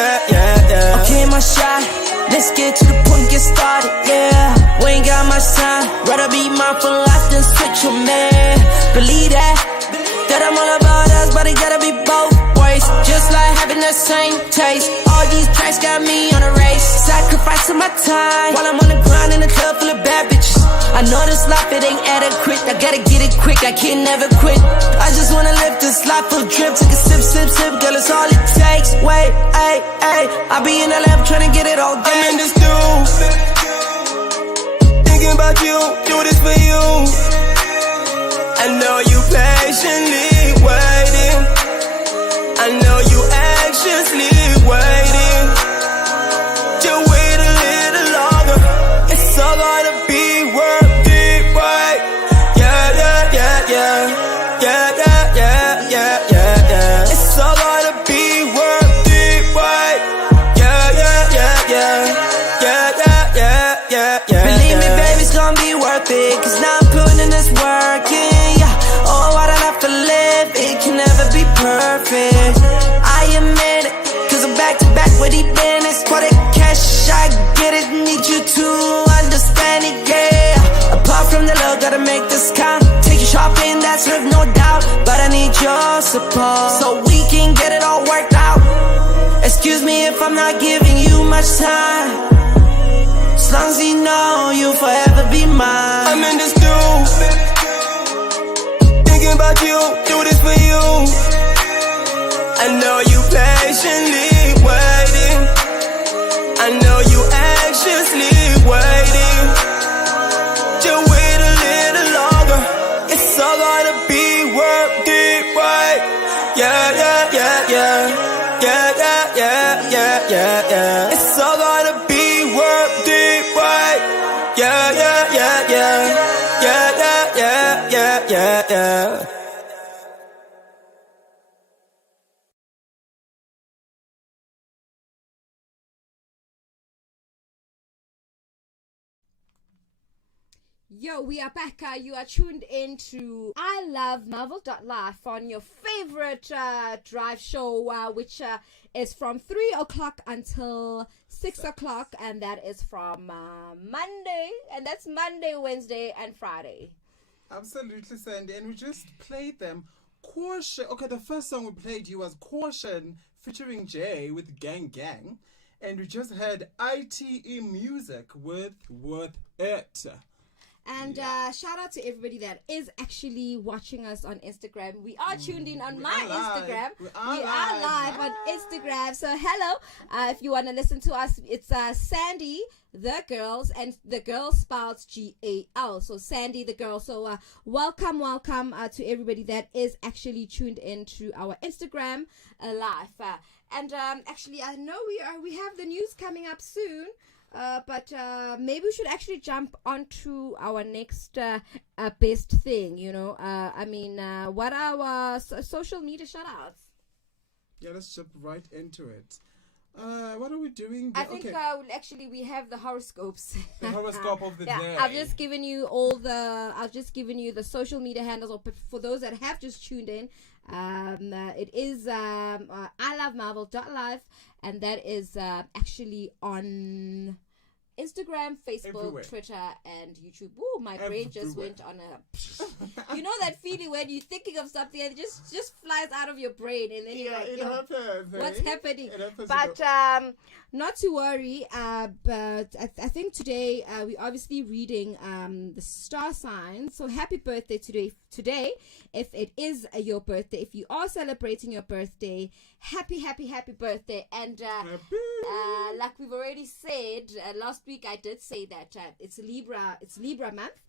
Yeah. Okay, my shot. Let's get to the point, get started, yeah. We ain't got much time. Rather be mindful life than switch your man. Believe that I'm all about us, but it gotta be both ways. Just like having the same taste. All these tracks got me on a race. Sacrificing my time while I'm on the grind in a club full of bad bitches. I know this life, it ain't adequate. I gotta get it quick, I can't never quit. I just wanna live this life full drip. Take a sip, girl, it's all it takes. Wait, ay, I be in the lab trying to get it all day. I'm in the stew, thinking about you, do this for you. I know you patiently waiting. I know you anxiously waiting. Just wait a little longer. It's all gonna be worth it, right? Yeah. It's all gonna be worth it, right? Yeah. Believe me, baby, it's gonna be worth it. Cause now I'm putting in this work, yeah. Oh, I don't have to live, it can never be perfect. I admit it, cause I'm back to back with these business. For the cash, I get it, need you to understand it, yeah. Apart from the love, gotta make this count. Take you shopping, that's with no doubt. But I need your support, so we can get it all worked out. Excuse me if I'm not giving you much time. As long as you know you'll forever be mine. I'm in the stew, thinking about you, do this for you. I know you patiently waiting. I know you anxiously waiting. Just wait a little longer. It's all gonna be worth it, right? Yeah. It's all gonna be worth it, right? Yeah. Yo, we are back. You are tuned into I Love Marvel.live on your favorite drive show, which is from 3 o'clock until 6 o'clock, and that is from Monday, and that's Monday, Wednesday, and Friday. Absolutely, Sandy. And we just played them. Caution. Okay, the first song we played you was Caution featuring Jay with Gang Gang. And we just had ITE Music with Worth It. And shout out to everybody that is actually watching us on Instagram. We are tuned in on my Instagram. We are live on Instagram. So hello. If you want to listen to us, it's Sandy the Girls, and the Girl spells GAL. So Sandy the Girl. So welcome to everybody that is actually tuned in to our Instagram live. And actually, I know we have the news coming up soon. But maybe we should actually jump onto our next best thing, what are our social media shout-outs? Yeah, let's jump right into it. What are we doing? I think actually we have the horoscopes. The horoscope of the day. I've just given you the social media handles. Or for those that have just tuned in, it is ilovemarvel.live, and that is actually on Instagram, Facebook, Everywhere. Twitter, and YouTube. Ooh, my brain just went on a. You know that feeling when you're thinking of something and it just flies out of your brain, and then you're like, it happens. what's happening? It happens, But not to worry. But I think today we're obviously reading the star signs. So happy birthday today. If it is your birthday, if you are celebrating your birthday, happy birthday. And like we've already said, last week I did say that it's Libra month.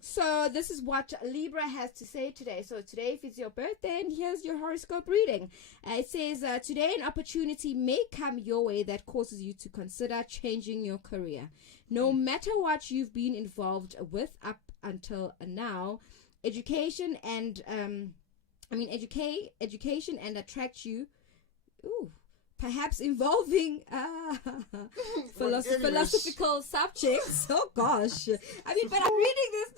So this is what Libra has to say today. So today, if it's your birthday, and here's your horoscope reading. It says, today an opportunity may come your way that causes you to consider changing your career. No matter what you've been involved with up until now, education and attract you. Ooh. Perhaps involving philosophical subjects. Oh gosh! I mean, but I'm reading this.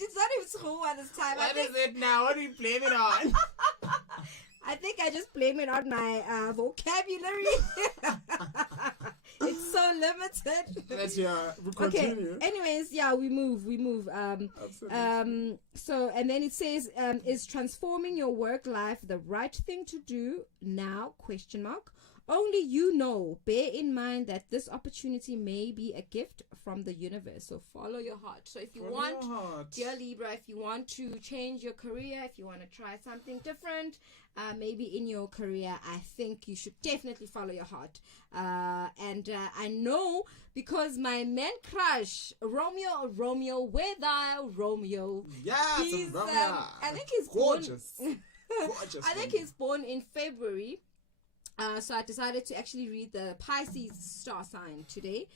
It's not even school at this time. What is it now? What do you blame it on? I think I just blame it on my vocabulary. It's so limited. Let's continue. Okay. Anyways, yeah, we move. Absolutely. So, and then it says, is transforming your work life the right thing to do now? ? Only you know. Bear in mind that this opportunity may be a gift from the universe. So follow your heart. So if you dear Libra, if you want to change your career, if you want to try something different, maybe in your career, I think you should definitely follow your heart. And I know because my man crush, Romeo, where thou, Romeo? Yes, Romeo. I think he's gorgeous. Gorgeous. I think he's born in February. So I decided to actually read the Pisces star sign today.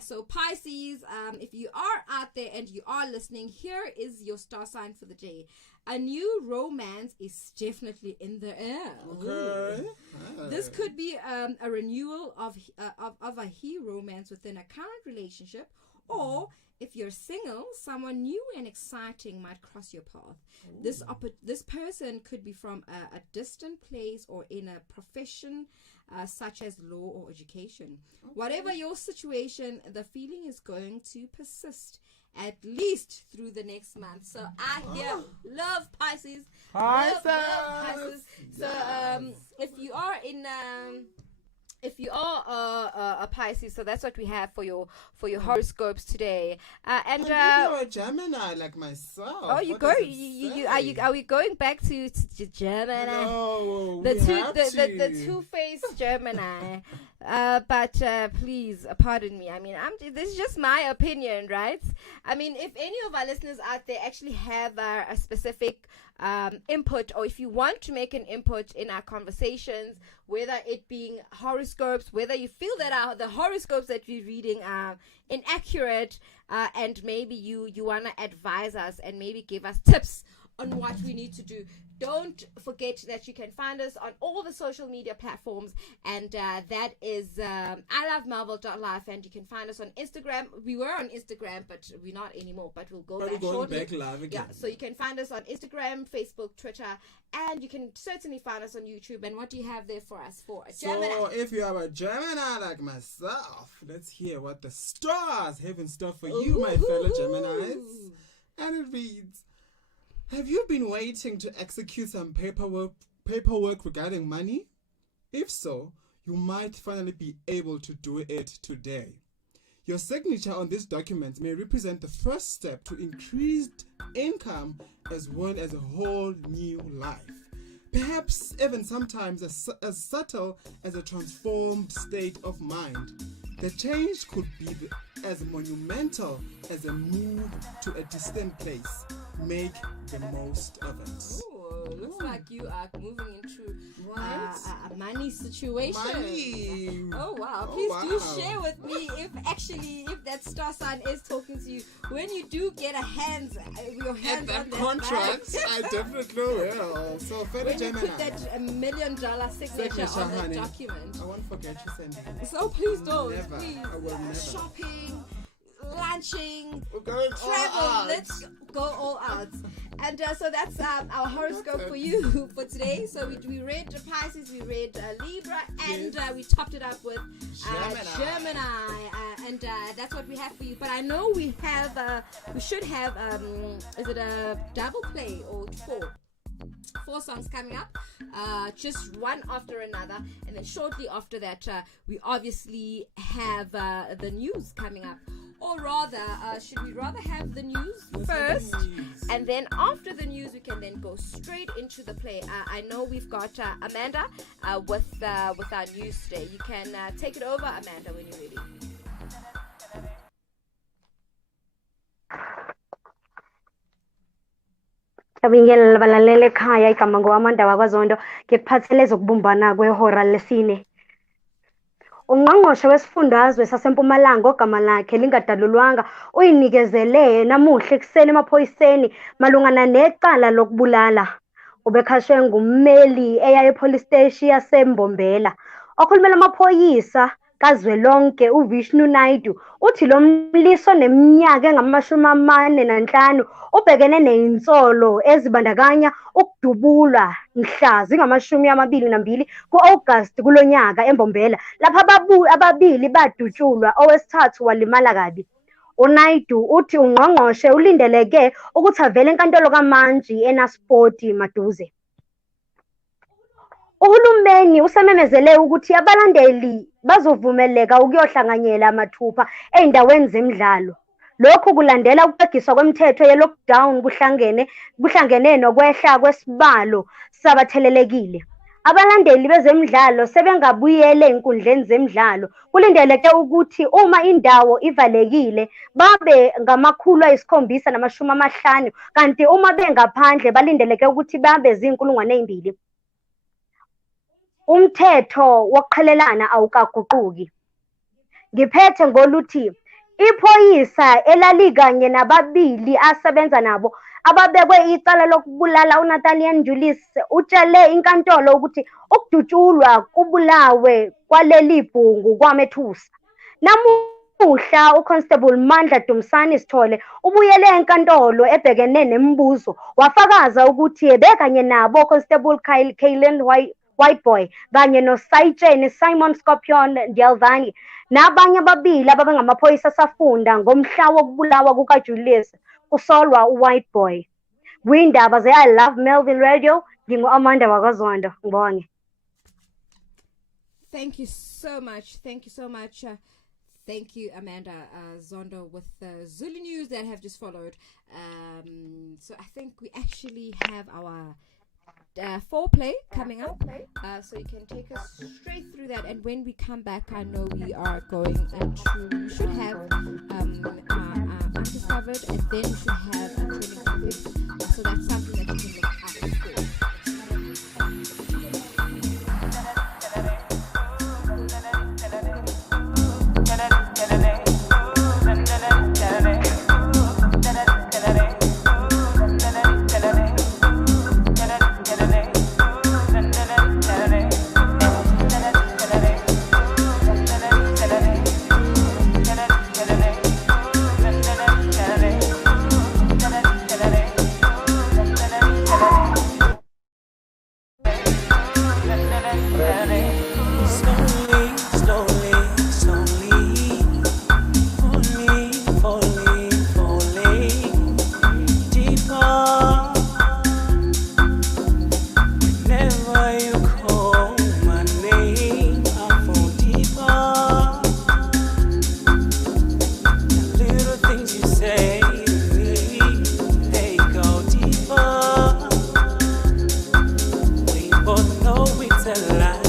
So Pisces, if you are out there and you are listening, here is your star sign for the day. A new romance is definitely in the air. Okay. This could be a renewal of a he romance within a current relationship, or if you're single, someone new and exciting might cross your path. This person could be from a distant place or in a profession such as law or education. Okay. Whatever your situation, the feeling is going to persist at least through the next month. So I love Pisces. Love Pisces. So if you are a Pisces, so that's what we have for your horoscopes today. And you're a Gemini like myself. Oh, you go. Are we going back to Gemini? No, the two-faced Gemini. But please, pardon me. I mean, this is just my opinion, right? I mean, if any of our listeners out there actually have a specific input, or if you want to make an input in our conversations, whether it being horoscopes, whether you feel that the horoscopes that we're reading are inaccurate, and maybe you want to advise us and maybe give us tips on what we need to do, don't forget that you can find us on all the social media platforms, and that is ilovemarvel.live, and you can find us on Instagram. We were on Instagram, but we're not anymore, but we'll go back shortly. Back live again. Yeah, so you can find us on Instagram, Facebook, Twitter, and you can certainly find us on YouTube. And what do you have there for us for a Gemini? So if you are a Gemini like myself, let's hear what the stars have in store for you, my fellow Geminis. And it reads, have you been waiting to execute some paperwork regarding money? If so, you might finally be able to do it today. Your signature on this document may represent the first step to increased income as well as a whole new life. Perhaps even sometimes as subtle as a transformed state of mind. The change could be as monumental as a move to a distant place. Make the most of it. Ooh, looks like you are moving into a money situation. Money. Oh wow! Oh, Please do wow. share with me if that star sign is talking to you. When you do get your hands At that on contract, that I definitely will. So, fellow when you Gemini. put that $1 million signature on that honey. document. I won't forget you, Sandy. So please don't. Never. Please. I will never. Shopping, lunching, We're going all travel. out. Let's go all out. And so that's our horoscope for you for today. So we read the Pisces, we read Libra, and we topped it up with Gemini. And that's what we have for you. But I know we should have, is it a double play or four songs coming up, just one after another, and then shortly after that we obviously have the news coming up, or rather should we rather have the news first, and then after the news we can then go straight into the play. I know we've got Amanda with our news today. You can take it over, Amanda, when you're ready. Ngiyabingelela balalele ekhaya igama ngoAmanda wakwaZondo ngikuphathele ezokubumbana kwehora lesine. Ungqongqoshe wesifundazwe saseMpumalanga ogama lakhe lingadalulwanga uyinikezele namuhla ekuseni emaphoyiseni malungana necala lokubulala. Ubekhashwe ngummeli eya epolice station yaseMbombela. Okhulumela amaphoyisa kazwelonke uVishnu Naidu uthi lo mliso neminyaka engama-45 ubhekene nezinsolo ezibandakanya ukudubulwa mhla zingama-22 ku-August kulonyaka eMbombela lapho ababili badutshulwa owesithathu walimala kabi. uNaidu uthi ungqongqoshe ulindeleke ukuthi avele enkantolo kaManji eNaspoti maduze. Uhulumeni usememezele ukuthi abalandeli bazovumeleka ukuyohlanganyela amathupha ey'ndaweni zemidlalo. Lokhu kulandela ukuqegiswa kwemithetho ye-lockdown kuhlangene nokwehla kwesibalo sabathelelekile. Abalandeli bezemidlalo sebengabuyele ey'nkundleni zemidlalo. Kulindeleke ukuthi uma indawo ivalekile babe ngama750, kanti uma bengaphandle balindeleke ukuthi babe zi2,000. Umthetho wokuqhelelana awukaguquki. Ngiphethe ngoluthi iphoyisa elalikanye nababili asebenza nabo ababekwe icala lokubulala uNathaniel Julius utshele inkantolo ukuthi ukudutshulwa kubulawe kwaleli bhungu kwamethusa. Namuhla uConstable Mandla Dumsani Sithole ubuyele enkantolo ebhekene nemibuzo wafakaza ukuthi ebekanye nabo Constable Kaylen Whiteboy kanye noSayitsheni Simon Scorpion Dyalvani nabanye ababili ababengamaphoyisa asafunda ngomhla wokubulawa kukaJulius kusolwa uWhiteboy. Kwindaba ze-I Love Melville Radio, ngingu-Amanda wakwaZondo. Ngibonge. Thank you so much. Thank you, Amanda Zondo, with the Zulu news that have just followed. So I think we actually have our foreplay coming up, so you can take us straight through that, and when we come back I know we are going into, we should have artists covered, and then we should have a training topic, so that's something that you can look out for. Both know it's a lie.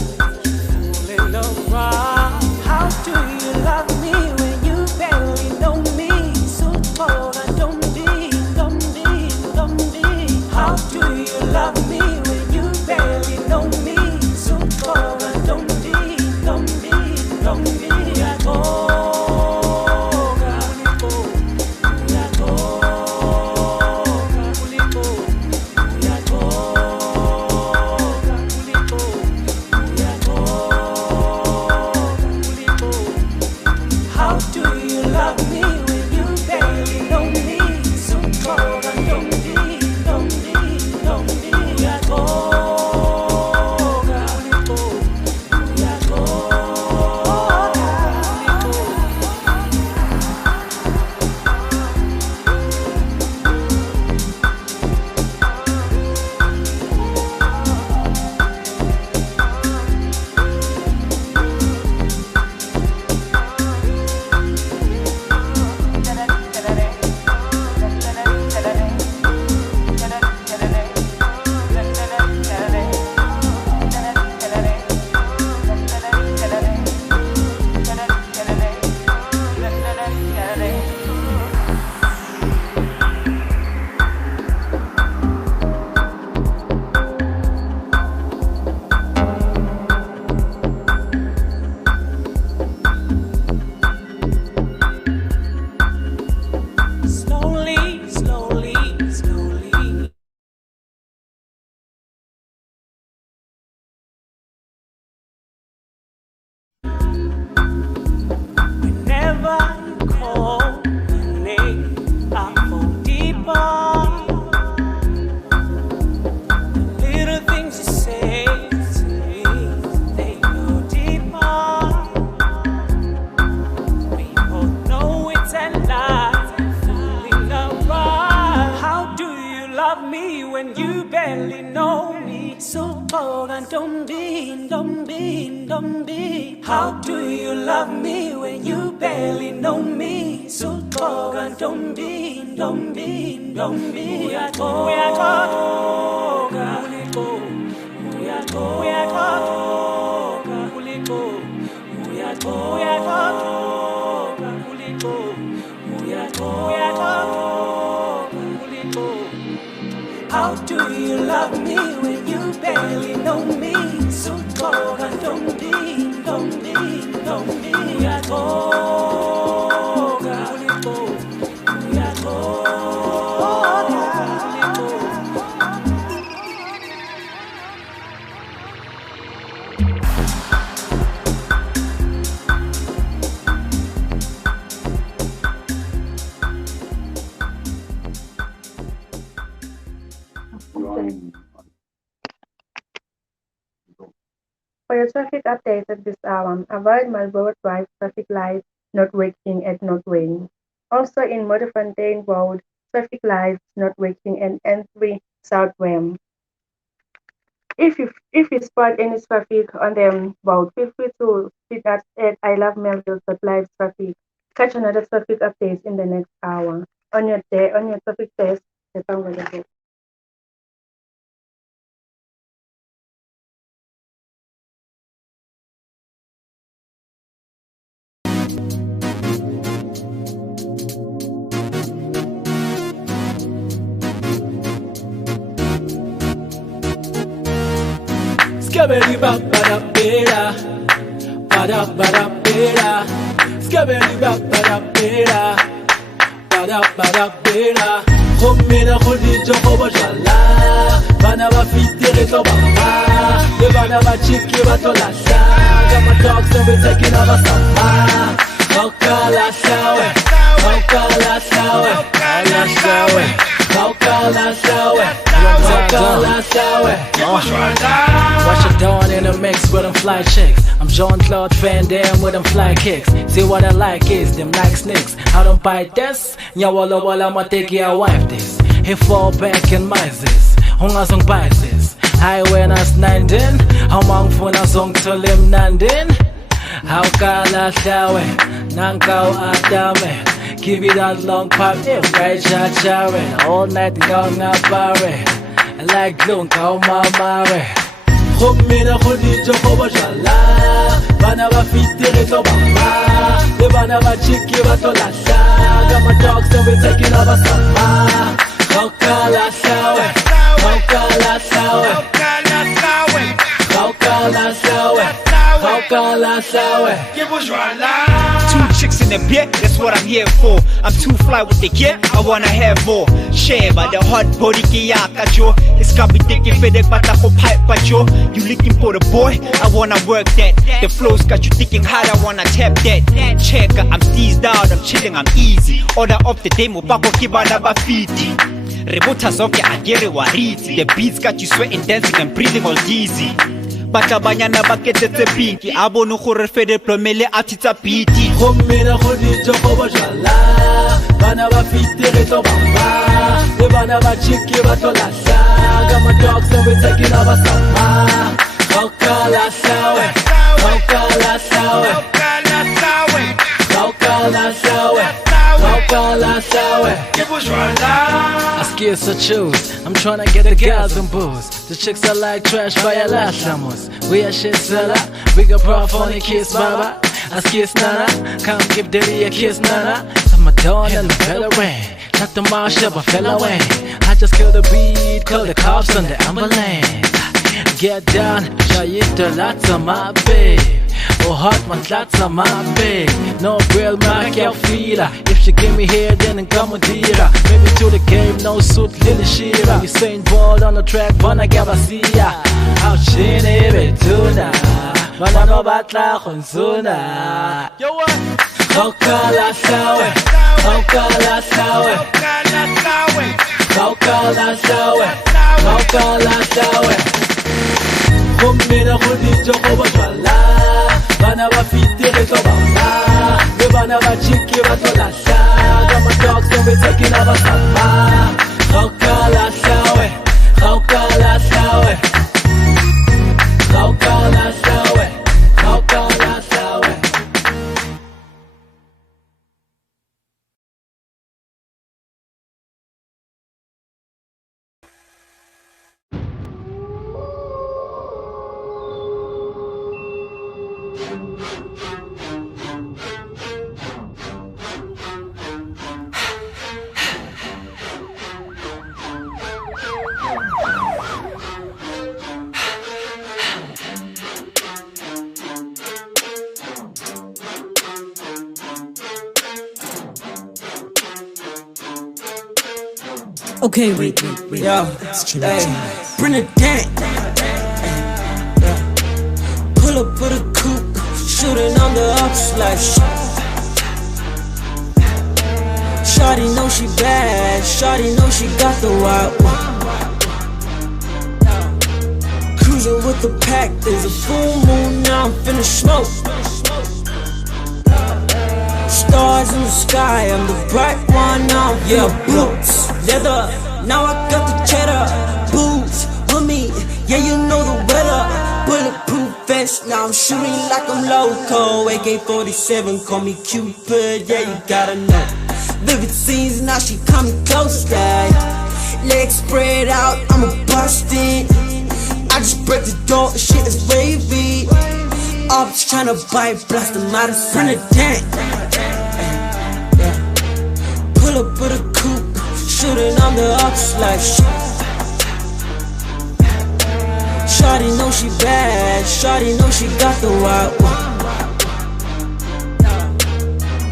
Sukoga ntombi. How do you love me when you barely know me? Sukoga ntombi. How do you love me when you barely know me? Sukoga ntombi. For your traffic updates at this hour, avoid Marlborough Drive traffic lights not working at Northway. Also in Modderfontein Road, traffic lights not working at N3 South Ram. If you spot any traffic on the road, feel free to tweet us at I Love Melville.live traffic. Catch another traffic updates in the next hour. On your traffic test, the song will go. Skabberly bap bada beda, bada beda. Skabberly bap bada beda. Homina khodi jokoba jala, bana ba fitire to bamba, the bana ba chiki ba to lasha. Got my dogs and we taking over summer. Okala sawe, okala sawe, okala sawe, okala sawe. Watch it down in a mix with them fly chicks. I'm Jean-Claude Van Damme with them fly kicks. See what I like is them like snakes. I don't bite this. Nya walla walla ma take your wife this. He fall back in my zis. Hunga song biases. Highway nas 19. How mang funa song to lim nandin. How kala shawe. Nankau atame. Give it that long pipe, right cha-cha-re. All night down a barre. Like glue, cow mamare. Homina khodi jokoba jala. Bana ba fitire to bamba. The bana ba chiki ba to lasha. Got my dogs and we taking over summer. Kaukala sawe, kaukala sawe, kaukala sawe, kaukala sawe. Two chicks in the bed, that's what I'm here for. I'm too fly with the gear, I wanna have more. Share by the hot body kiyaka jo. It's got me thinking fedek but I pipe but yo. You looking for the boy, I wanna work that. The flows got you thinking hard, I wanna tap that. Checker, I'm seized out, I'm chilling, I'm easy. Order of the demo, bako kibana bafiti. Rebota zoke agere wariti. The beats got you sweating, dancing and breathing all easy. Bata banyana baketete pinky. Abonu khore fede plomele atita piti. Homina khodi jokoba jala. Bana ba fitire to bamba. The bana ba chiki ba to lasha. Got my dogs and we taking over summer. Kaukala sawe, kaukala sawe, kaukala sawe, kaukala sawe, kaukala sawe. I scared to choose. I'm tryna get the girls and booze. The chicks are like trash by a last summers. We are shit seller. We got prof on the kiss, baba. I kiss nana. Come give daddy a kiss, nana. I'm a dawn and the bell ring. Knock the marsh up, I fell away. I just killed the beat, call the cops on the ambulance. Get down, try it to lots of my babe. Oh hot man, lots of my babe. No real mark, your feeder. If she give me here, then I'm come with her. Maybe to the game, no suit, little Shira. You saying ball on the track, wanna get a see ya. How she nebe tuna. Wanna know about la khunzuna. Yo what? Kaukala sawe, kaukala sawe, kaukala sawe, kaukala sawe, kaukala sawe. Homina khodi jokoba jala. Bana ba fitire to bamba. The bana ba chiki ba to lasha. Got my dogs and we taking over summer. Kaukala sawe, kaukala sawe, Okay, wait, yo, hey, bring it down. Pull up with a coupe, shooting on the ups like Shawty know she bad, Shawty know she got the wild one. Cruising with the pack, there's a full moon, now I'm finna smoke. Stars in the sky, I'm the bright one, now I'm finna boots. Leather, now I got the cheddar. Boots with me, yeah, you know the weather. Bulletproof vest, now I'm shooting like I'm loco. AK-47, call me Cupid, yeah, you gotta know. Vivid scenes, now she coming close, like legs spread out, I'ma bust it. I just break the door, shit is wavy. Ops tryna bite, blast them out of front of tank. Pull up with a coupe, shooting on the ups like Shawty know she bad, Shawty know she got the wild one.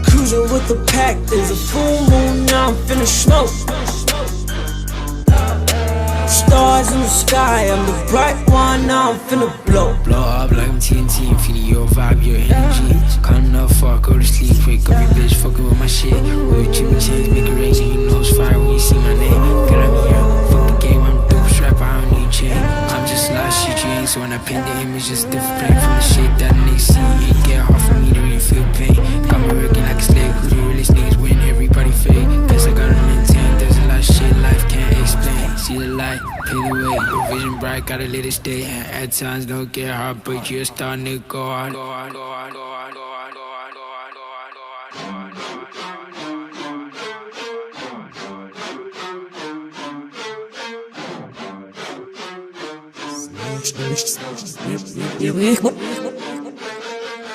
Cruising with the pack, there's a full moon, now I'm finna smoke. Stars in the sky, I'm the bright one, now I'm finna blow. Blow up like I'm TNT, I'm feeling your vibe, your energy. Can't enough fuck, go to sleep, wake up your bitch, fucking with my shit. With your chippy chains, make it rain, so you know it's fire when you see my name. Get out here, fuck the game, I'm dope, strap, I don't need chain. I'm just lost, shit you ain't, so when I paint the image, just different from the shit that niggas see. It get hard for me to really feel pain. Got me working like a slave, who the realest niggas win, everybody fake. Guess I got them in 10, there's a lot of shit life can't explain. See the light, pay the way, your vision bright, gotta let it stay. And at times don't get hard, but you start to go hard.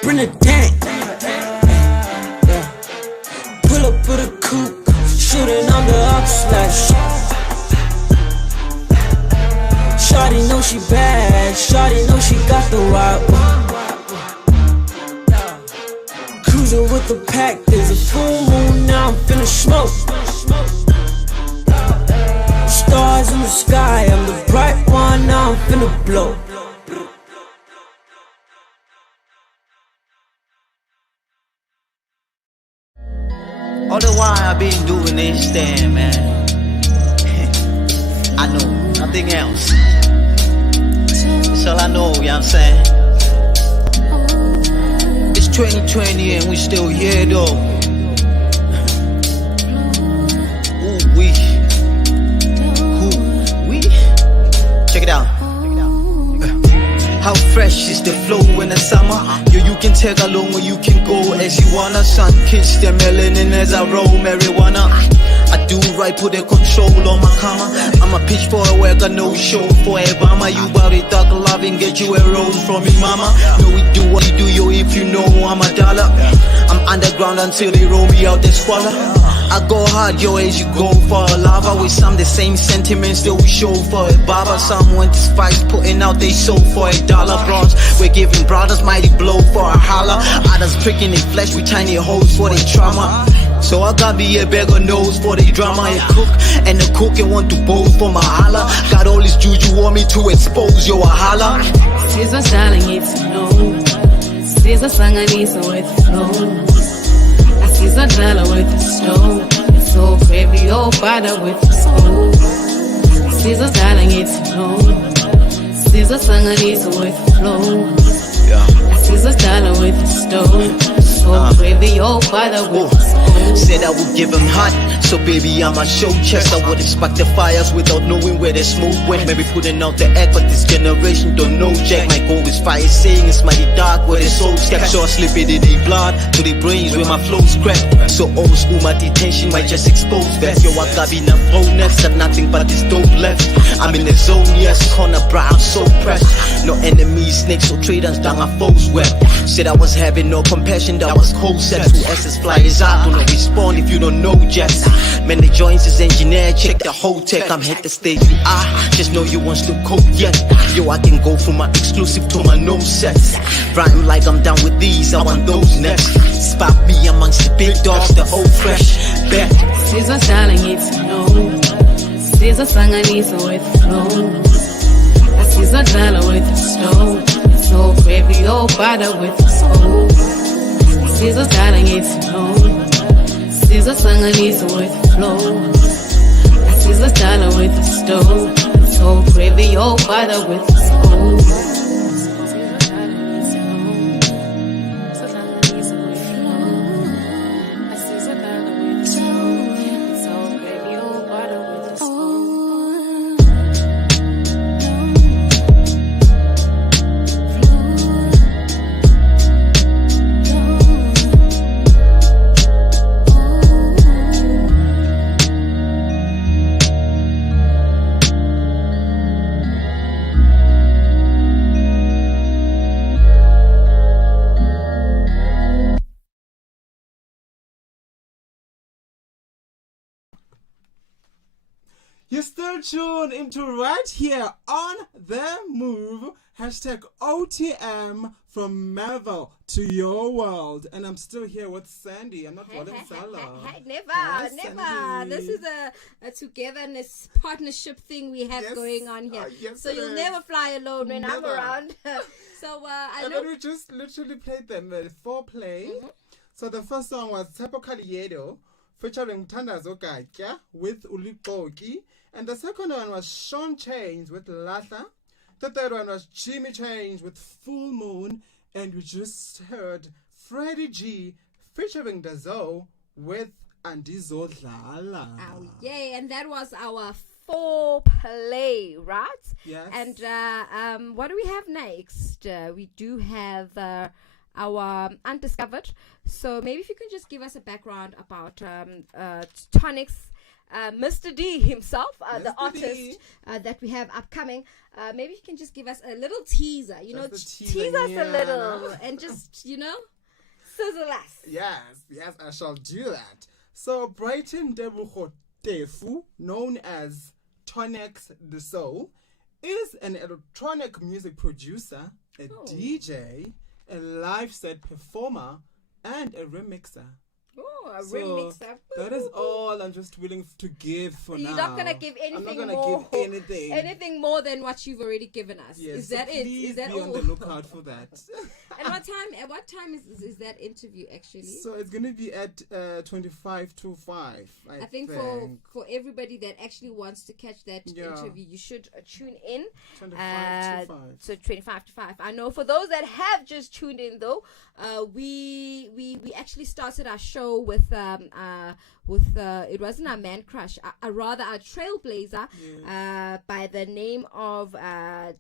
Bring it down. Pull up with a coupe, shooting on the ups like Shawty know she bad, Shawty know she got the wild one. Cruising with the pack, there's a full moon, now I'm finna smoke. Stars in the sky, I'm the bright one, now I'm finna blow. All the while I've been doing this thing, man. I know nothing else. That's all I know, you know what I'm saying? It's 2020 and we still here though. Ooh, we. Check it out. How fresh is the flow in the summer? Yo, you can take along or you can go as you wanna. Sun kiss the melanin as I roll marijuana. I do right, put the control on my karma. I'm a pitch for a work, I know show forever. You bout it, dark loving, get you a rose from me, mama. No, we do what you do, yo, if you know I'm a dollar. I'm underground until they roll me out the squalor. I go hard, yo, as you go for a lava. With some the same sentiments that we show for a barber. Some want this fight, putting out they soul for $1. Bronze, we're giving brothers mighty blow for a holler. Others pricking in flesh with tiny holes for their trauma. So I got me a bag of nose for the drama. A cook and a cook and want to both for my holla. Got all this juju want me to expose, yo, a holla. Sizwa darling, it's no. Sizwa sanganisa with flow. Sizwa dala with the snow. It's so crazy, oh father with the soul. Sizwa darling, it's no. Sizwa sanganisa with flow. Sizwa dala with the stone. So crazy, oh father with the soul. Said I would give him hot, so baby I'm a show chest. I would expect the fires without knowing where the smoke went. Maybe putting out the act, but this generation don't know jack. My goal is fire saying it's mighty dark where their souls kept. So I slip it in their blood to their brains where my flows crept. So old school, my detention might just expose that. Yo, I got enough bonus, got nothing but this dope left. I'm in the zone, yes, corner bra, I'm so pressed. No enemies, snakes or traders down my foes web. Said I was having no compassion, that was cold sex. Who SS flyers out, do not respond if you don't know jets. Man, the joints is engineer, check the whole tech. I'm hit the stage, just know you want to cope yet. Yo, I can go from my exclusive to my no sets. Rhyme like I'm down with these, I want those next. Spot me amongst the big dogs, the old fresh bet. Sizwa darling, it's no. Sizwa sanganisa with flow. Sizwa dala with the stone. It's so crazy, oh bother with the soul. Sizwa darling, it's no. Sizwa sanganisa with flow. Sizwa dala with the stone. It's so crazy, oh bother with the soul. You're still tuned into right here on The Move. Hashtag OTM from Marvel to your world. And I'm still here with Sandy. I'm not Wallet Salah. Never, Hi, never. Sandy. This is a togetherness partnership thing we have going on here. Yes, so it you'll is. never fly alone when I'm Never. around. So I And know. then we just literally played them foreplay. So the first song was Tepo Kaliedo featuring Tandazo Katya with Ulipoki. And the second one was Sean Chains with Latha. The third one was Jimmy Chains with Full Moon. And we just heard Freddie G featuring Dazo with Andizo Dlala. Oh, yay. And that was our foreplay, right? Yes. And what do we have next? We do have our Undiscovered. So maybe if you can just give us a background about Tonic's Mr. D himself, the artist that we have upcoming. Maybe you can just give us a little teaser, tease us a little and just, sizzle us. Yes, I shall do that. So, Brighton Debucho Tefu, known as Tonex the Soul, is an electronic music producer, a DJ, a live set performer, and a remixer. Oh, a So remixer. that is all I'm just willing to give for now. You're not gonna give anything I'm not gonna more. give anything. Anything more than what you've already given us. Yes, Is that so it? please Is that be all? on the lookout for that. And what time? At what time is that interview actually? So it's gonna be at 25 to 5. I think for everybody that actually wants to catch that interview, you should tune in. 25 to 5. So 25 to 5. I know for those that have just tuned in though, we actually started our show with it wasn't our man crush, rather our trailblazer, by the name of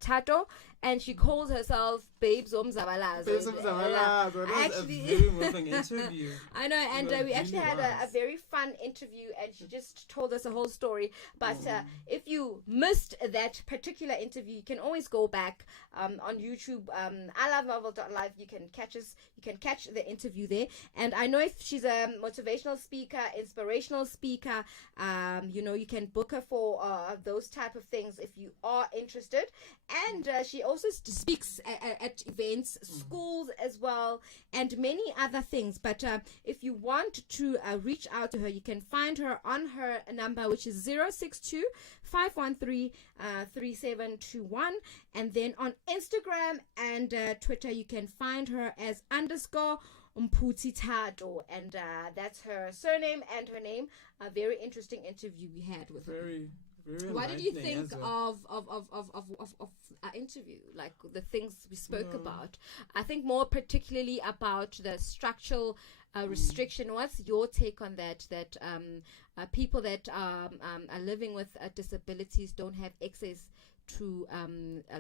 Tato, and she calls herself Babes Omzabalazo. Babes Omzabalazo. That was Actually, a very moving interview. I know, and we actually had a very fun interview, and she just told us a whole story. But if you missed that particular interview, you can always go back on YouTube. I love Marvel.live. You can catch us. You can catch the interview there. And I know if she's a motivational speaker, inspirational speaker, you can book her for those type of things if you are interested. And she also speaks at events, schools as well, and many other things. But if you want to reach out to her, you can find her on her number, which is 062 513 3721. And then on Instagram and Twitter, you can find her as _Mputi Tado, and that's her surname and her name. A very interesting interview we had with her. What did you think of our interview? Like the things we spoke about? I think more particularly about the structural restriction. What's your take on that? That people that are living with disabilities don't have access to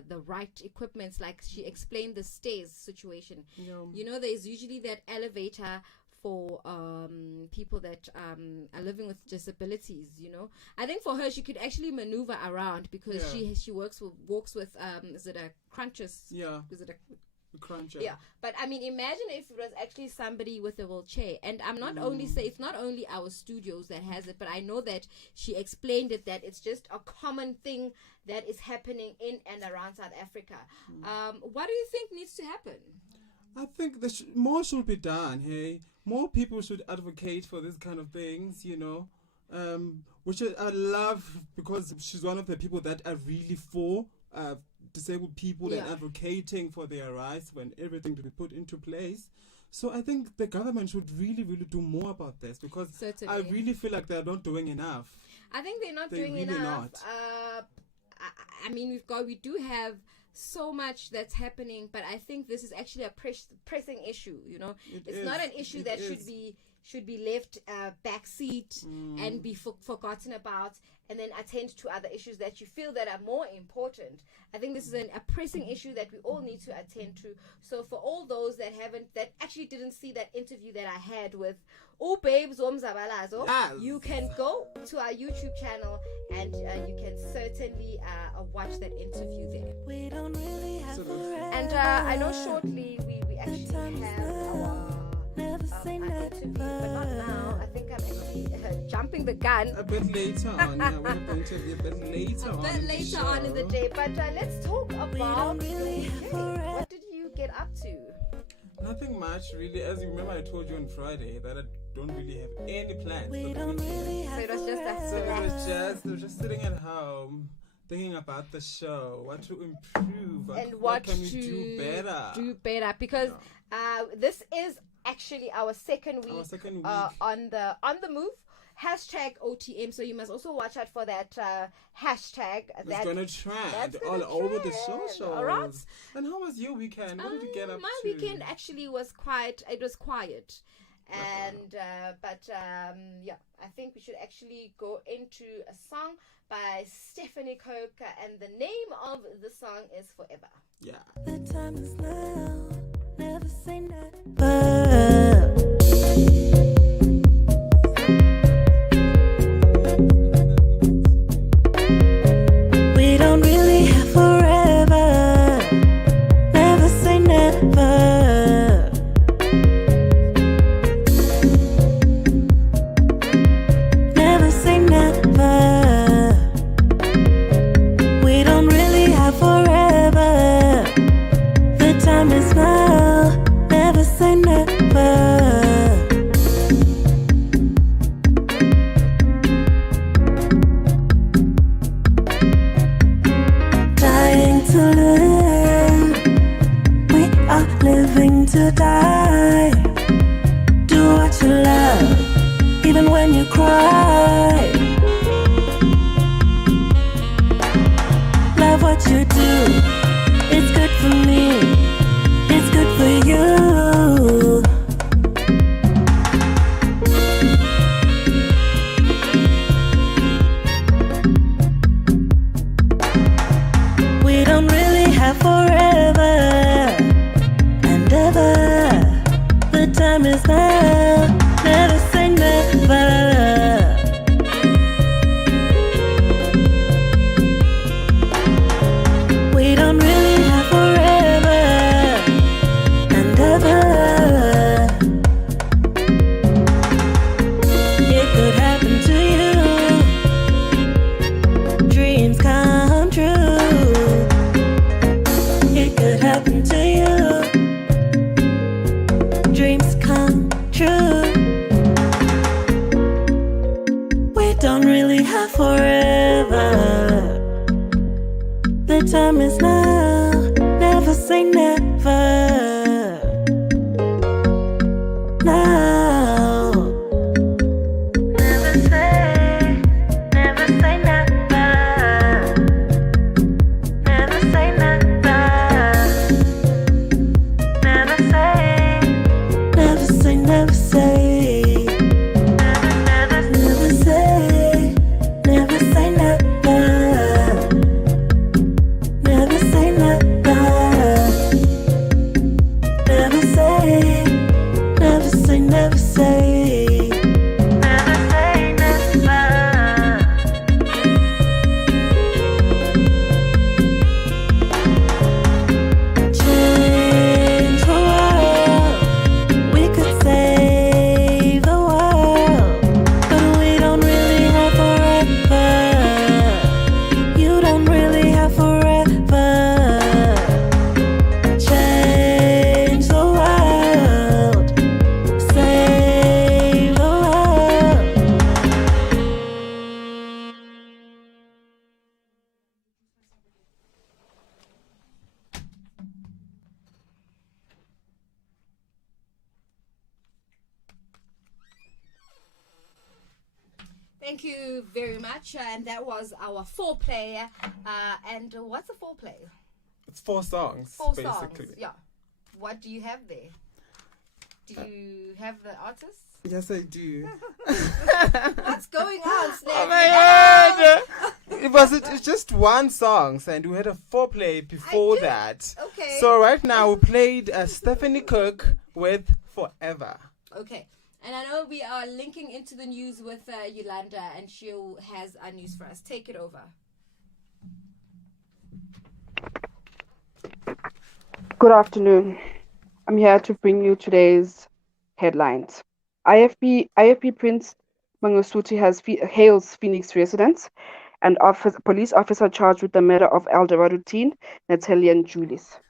the right equipments. Like she explained the stairs situation. You know, there's usually that elevator for people that are living with disabilities. You know, I think for her she could actually maneuver around because she walks with is it a crunches? Yeah. Is it a cruncher? Yeah, but I mean, imagine if it was actually somebody with a wheelchair. And I'm not only say it's not only our studios that has it, but I know that she explained it that it's just a common thing that is happening in and around South Africa. What do you think needs to happen? I think more should be done. Hey, more people should advocate for this kind of things. You know, which I love because she's one of the people that are really for disabled people and advocating for their rights when everything to be put into place. So I think the government should really, really do more about this because I really feel like they're not doing enough. I think they're not doing really enough. Not. I mean, we do have so much that's happening, but I think this is actually a pressing issue. You know, it's not an issue that should be left backseat and be forgotten about, and then attend to other issues that you feel that are more important. I think this is a pressing issue that we all need to attend to. So for all those that actually didn't see that interview that I had with Babes Omzabalazo, you can go to our YouTube channel and you can certainly watch that interview there. We don't really have and I know shortly we actually have our interview, but not now. I think I'm actually jumping the gun. A bit later on, yeah, we have the interview a bit later on in the day. But let's talk about what did you get up to? Nothing much, really. As you remember, I told you on Friday that I don't really have any plans. We don't really have so it was just that. So it was just sitting at home, thinking about the show, what to improve, and what can we do better. Because this is actually our second week, on the move. Hashtag OTM, so you must also watch out for that hashtag. That's gonna trend all over the socials. All right. And how was your weekend? What did you get up my to? My weekend actually was quiet. It was quiet. And yeah, I think we should actually go into a song by Stephanie Coke, and the name of the song is Forever. Yeah. The time is now. Never say never. We don't really have forever. Never say never. Never say never. We don't really have forever. The time is now. Never say never. To live, we are living to die. Do what you love, even when you cry. Love what you do, it's good for me, it's good for you. We don't really have forever and ever. The time is now. Never say never. We don't really have forever and ever. It could happen to you. Dreams come true. It could happen to you. Dreams come true. We don't really have forever. The time is now. Never say never. Now. Never say never. Never say never. Never say. Never say, never say. Never say. Never say never. Thank you very much. And that was our foreplay. And what's a foreplay? It's 4 songs, Four basically. songs. Yeah. What do you have there? Do you have the artists? Yes, I do. What's going on, Snazzy? Oh my God! It's just 1 song, and we had a foreplay before that. Okay. So right now we played Stephanie Cook with Forever. Okay. And I know we are linking into the news with Yolanda, and she has our news for us. Take it over. Good afternoon. I'm here to bring you today's headlines. IFP Prince Mangosuthu hails Phoenix residents and police officer charged with the murder of Eldorado teen Natalian Julis.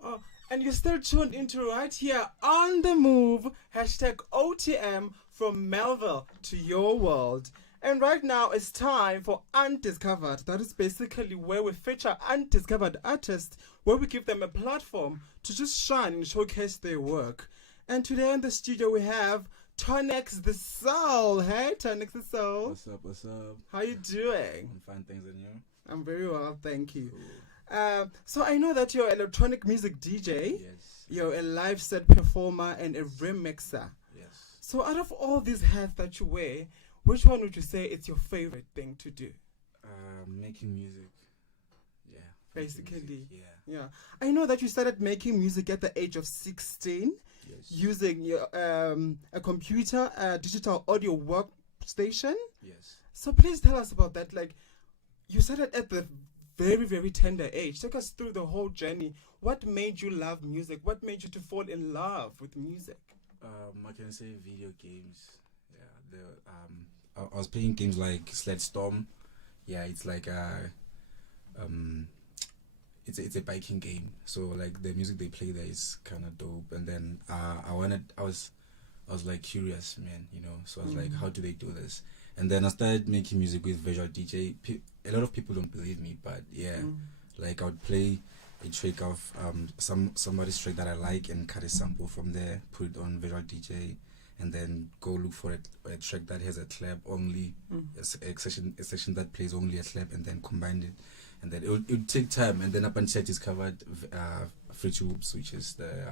Oh, and you're still tuned into right here on the move. #OTM from Melville to your world. And right now it's time for Undiscovered. That is basically where we feature undiscovered artists, where we give them a platform to just shine and showcase their work. And today in the studio we have Tonix the Soul. Hey, Tonix the Soul. What's up, what's up? How you doing? I'm fine, thanks, and you? I'm very well, thank you. So I know that you're an electronic music DJ. Yes. You're a live set performer and a remixer. Yes. So out of all these hats that you wear, which one would you say is your favorite thing to do? Making music. Yeah. Basically. Music, Yeah. I know that you started making music at the age of 16. Yes. Using your a computer, a digital audio workstation. Yes. So please tell us about that. Like, you started at the very, very tender age. Take us through the whole journey. What made you love music? What made you to fall in love with music? I can say video games. Yeah. I was playing games like Sled Storm. Yeah, it's like it's a biking game. So like the music they play there is kind of dope. And then I was like curious, man. You know. So I was like, how do they do this? And then I started making music with Visual DJ. A lot of people don't believe me, but yeah, like I would play a track of somebody's track that I like and cut a sample from there, put it on Visual DJ, and then go look for a track that has a clap only, a section that plays only a clap, and then combine it, and then it would take time, and then up until I discovered Fruity Loops, which is the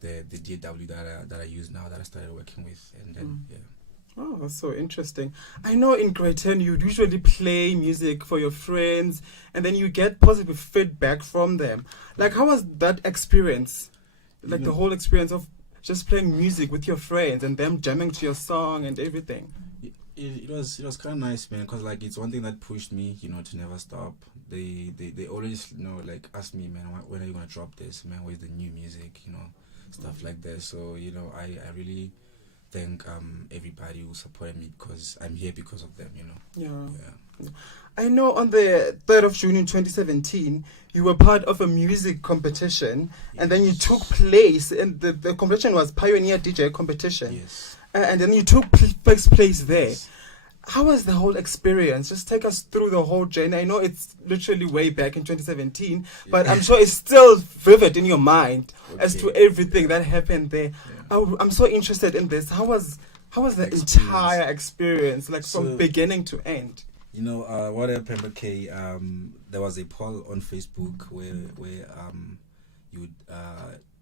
DAW that I use now, that I started working with, and then yeah. Oh, that's so interesting. I know in grade 10 you usually play music for your friends and then you get positive feedback from them. Like, how was that experience? Like the whole experience of just playing music with your friends and them jamming to your song and everything. It was kind of nice, man, because like it's one thing that pushed me, you know, to never stop. They always, you know, like ask me, man, when are you gonna drop this, man? Where's the new music, you know, stuff like that. So you know, I really thank everybody who supported me, because I'm here because of them, you know. Yeah. I know on the 3rd of June in 2017, you were part of a music competition, and then you took place, and the competition was Pioneer DJ competition. Yes. And then you took first place there. Yes. How was the whole experience? Just take us through the whole journey. I know it's literally way back in 2017, but I'm sure it's still vivid in your mind as to everything that happened there. Yeah. I'm so interested in this. How was How was the experience. entire experience, like from So- beginning to end? You know, what happened, okay, there was a poll on Facebook where you would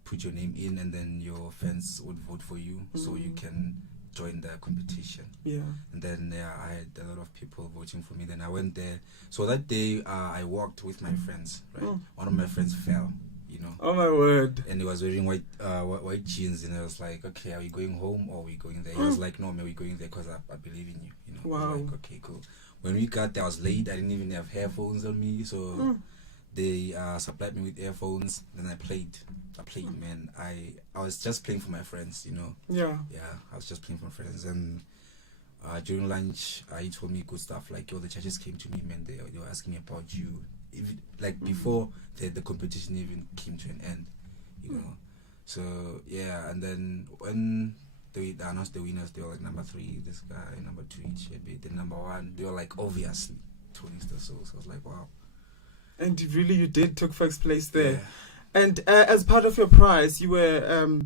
put your name in and then your fans would vote for you so you can join the competition. Yeah. And then I had a lot of people voting for me. Then I went there. So that day I walked with my friends, right? Oh. One of my friends fell, you know. Oh my word. And he was wearing white jeans, and I was like, okay, are we going home or are we going there? He was like, no, man, we're going there because I believe in you, you know. I was Wow. like, okay, cool. When we got there, I was late. I didn't even have earphones on me, so they supplied me with earphones. Then I played, man. I was just playing for my friends, you know. Yeah. Yeah, I was just playing for my friends. And during lunch, he told me good stuff like, yo, the judges came to me, man. They were asking me about you, before the competition even came to an end, you know. So yeah, and then when they announced the winners, they were like number 3, this guy, number 2, Chebe, then number 1. They were like obviously Tony Star Soul. So I was like, wow. And you did took first place there. Yeah. And as part of your prize, you were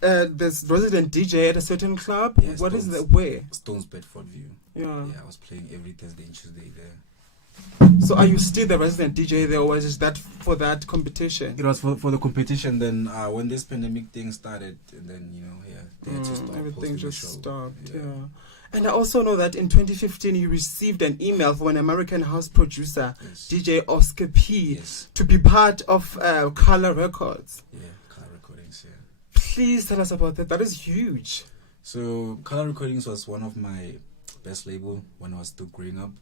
this resident DJ at a certain club. Yeah, what is that? Where? Stones Bedford View. Yeah. Yeah, I was playing every Thursday and Tuesday there. So are you still the resident DJ there, or was that for that competition? It was for the competition. Then when this pandemic thing started, and then they had to stop. Everything just stopped. Yeah. And I also know that in 2015 you received an email from an American house producer, DJ Oscar P, to be part of Color Records. Yeah, Color Recordings. Yeah. Please tell us about that. That is huge. So Color Recordings was one of my best label when I was still growing up.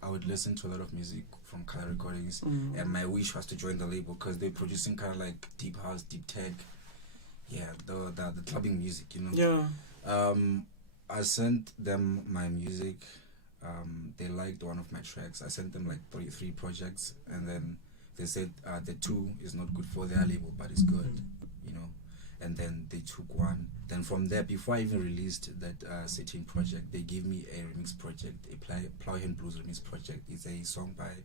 I would listen to a lot of music from Color Recordings, and my wish was to join the label because they're producing kind of like deep house, deep tech, the clubbing music, you know. Yeah. I sent them my music. They liked one of my tracks. I sent them like three projects, and then they said the 2 is not good for their label, but it's good, you know. And then they took 1. Then from there, before I even released that certain project, they gave me a remix project, a Plowhand Blues remix project. It's a song by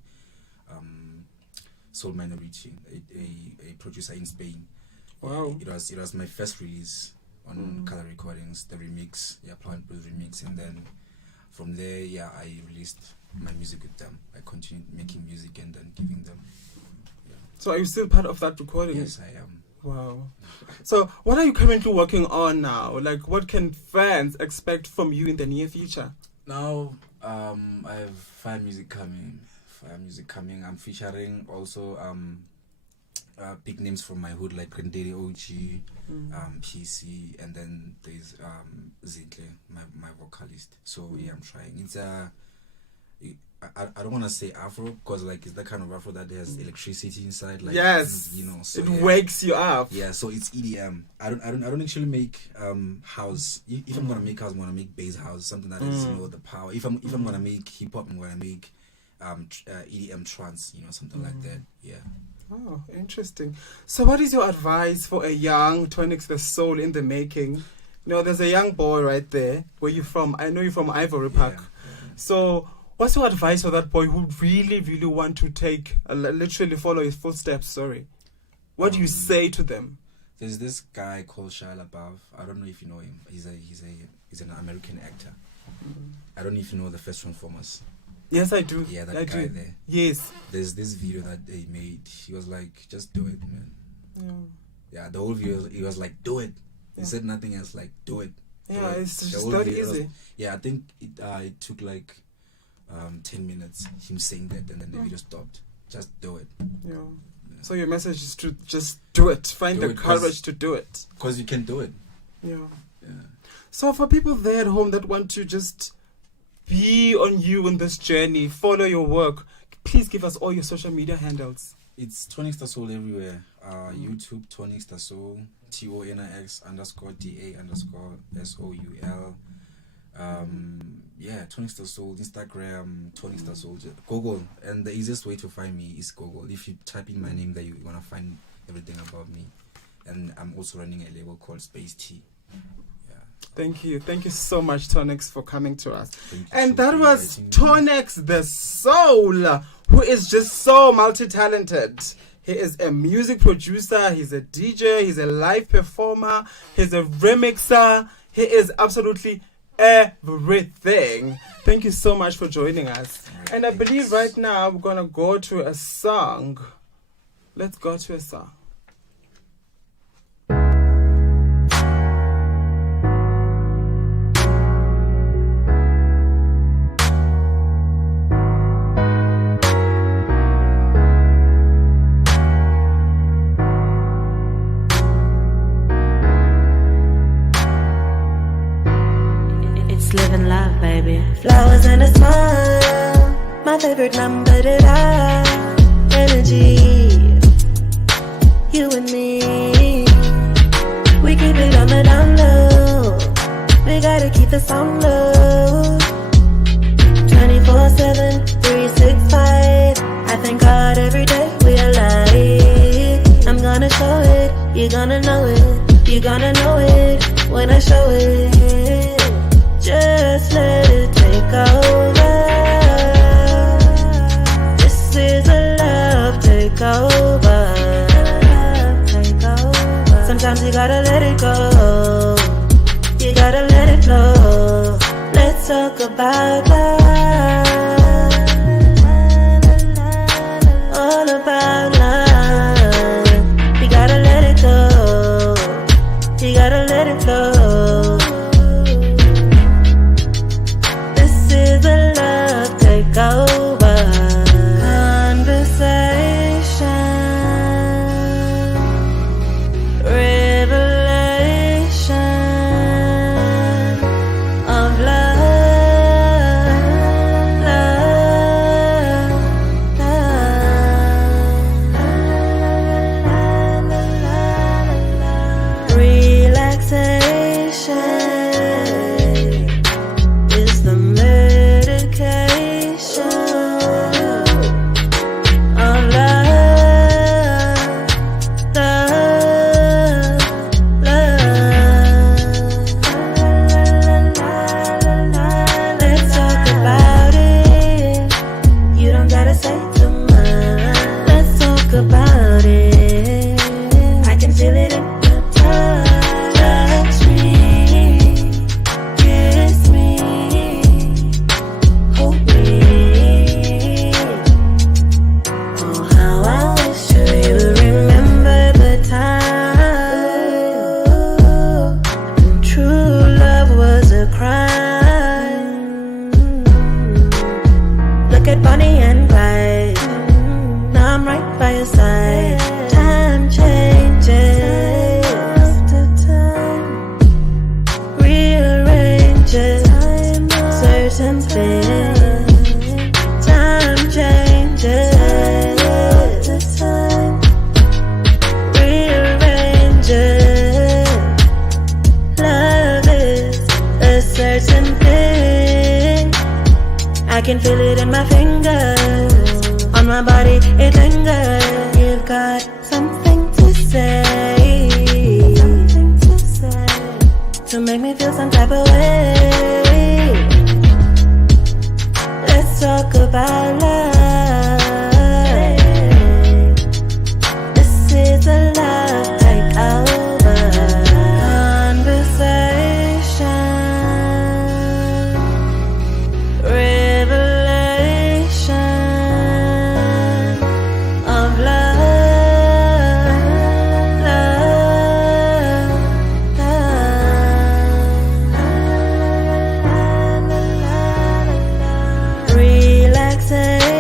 Soul Minority, a producer in Spain. Wow. It was my first release on Color Recordings, the remix, Plowhand Blues remix, and then from there, I released my music with them. I continued making music and then giving them. Yeah. So are you still part of that recording? Yes, I am. Wow. So what are you currently working on now? Like, what can fans expect from you in the near future? Now, I have fire music coming. I'm featuring also big names from my hood like Rendere OG, PC, and then there's Zintle, my vocalist. So I'm trying. It's I don't want to say Afro because like it's that kind of Afro that has electricity inside. Like, yes, you know, so it wakes you up. Yeah, so it's EDM. I don't actually make house. If I'm gonna make house, I'm gonna make bass house, something that has the power. If I'm gonna make hip hop, I'm gonna make EDM trance, something like that. Yeah. Oh, interesting. So what is your advice for a young Tonix the Soul in the making? There's a young boy right there. Where you from? I know you're from Ivory Park. Yeah. So what's your advice for that boy who really, really want to take, literally follow his footsteps? Sorry. What do you say to them? There's this guy called Shia LaBeouf. I don't know if you know him. He's an American actor. I don't know if you know the first Transformers. Yes, I do. Yeah, that I guy do. there. Yes. There's this video that they made. He was like, just do it, man. Yeah, the whole video, he was like, do it. He said nothing else, like, do it. Yeah, it's just that easy. I think it took like 10 minutes, him saying that, and then the video stopped. Just do it. Yeah. So your message is to just do it. Find the courage to do it. Because you can do it. Yeah. So for people there at home that want to just be on you in this journey, follow your work, please give us all your social media handles. It's Tonix the Soul everywhere. YouTube, Tonix the Soul, TONIX_DA_SOUL. Tonix the Soul, Instagram, Tonix the Soul, Google. And the easiest way to find me is Google. If you type in my name there, you're going to find everything about me. And I'm also running a label called Space T. Thank you so much, Tonix, for coming to us. And that was Tonix the Soul, who is just so multi-talented. He is a music producer, he's a DJ, he's a live performer, he's a remixer, He is absolutely everything. Thank you so much for joining us. And I believe right now we're going to go to a song. Let's go to a song. Living life, baby. Flowers and a smile, my favorite number to dial. Energy, you and me. We keep it on the down low. We gotta keep the sound low. 24/7, 365. I thank God every day we alive. I'm gonna show it, you're gonna know it. You're gonna know it when I show it. Just let it take over. This is a love takeover. Sometimes you gotta let it go. You gotta let it go. Let's talk about love. All about love. You gotta let it go. You gotta let it go. Over conversation, revelation of love, relaxation is the medication. About it, I can feel it in your touch. Touch me, kiss me, hold me. Oh, how I wish you remember the time when true love was a crime. Look at Bonnie and Clyde. I'm right by your side. Time changes after time, rearranges certain things. Time changes after time, rearranges. Love is a certain thing. I can feel it in my fingers. On my body, it lingers. You've got something to say, to make me feel some type of way. Let's talk about love. This is a love takeover. Conversation, relaxation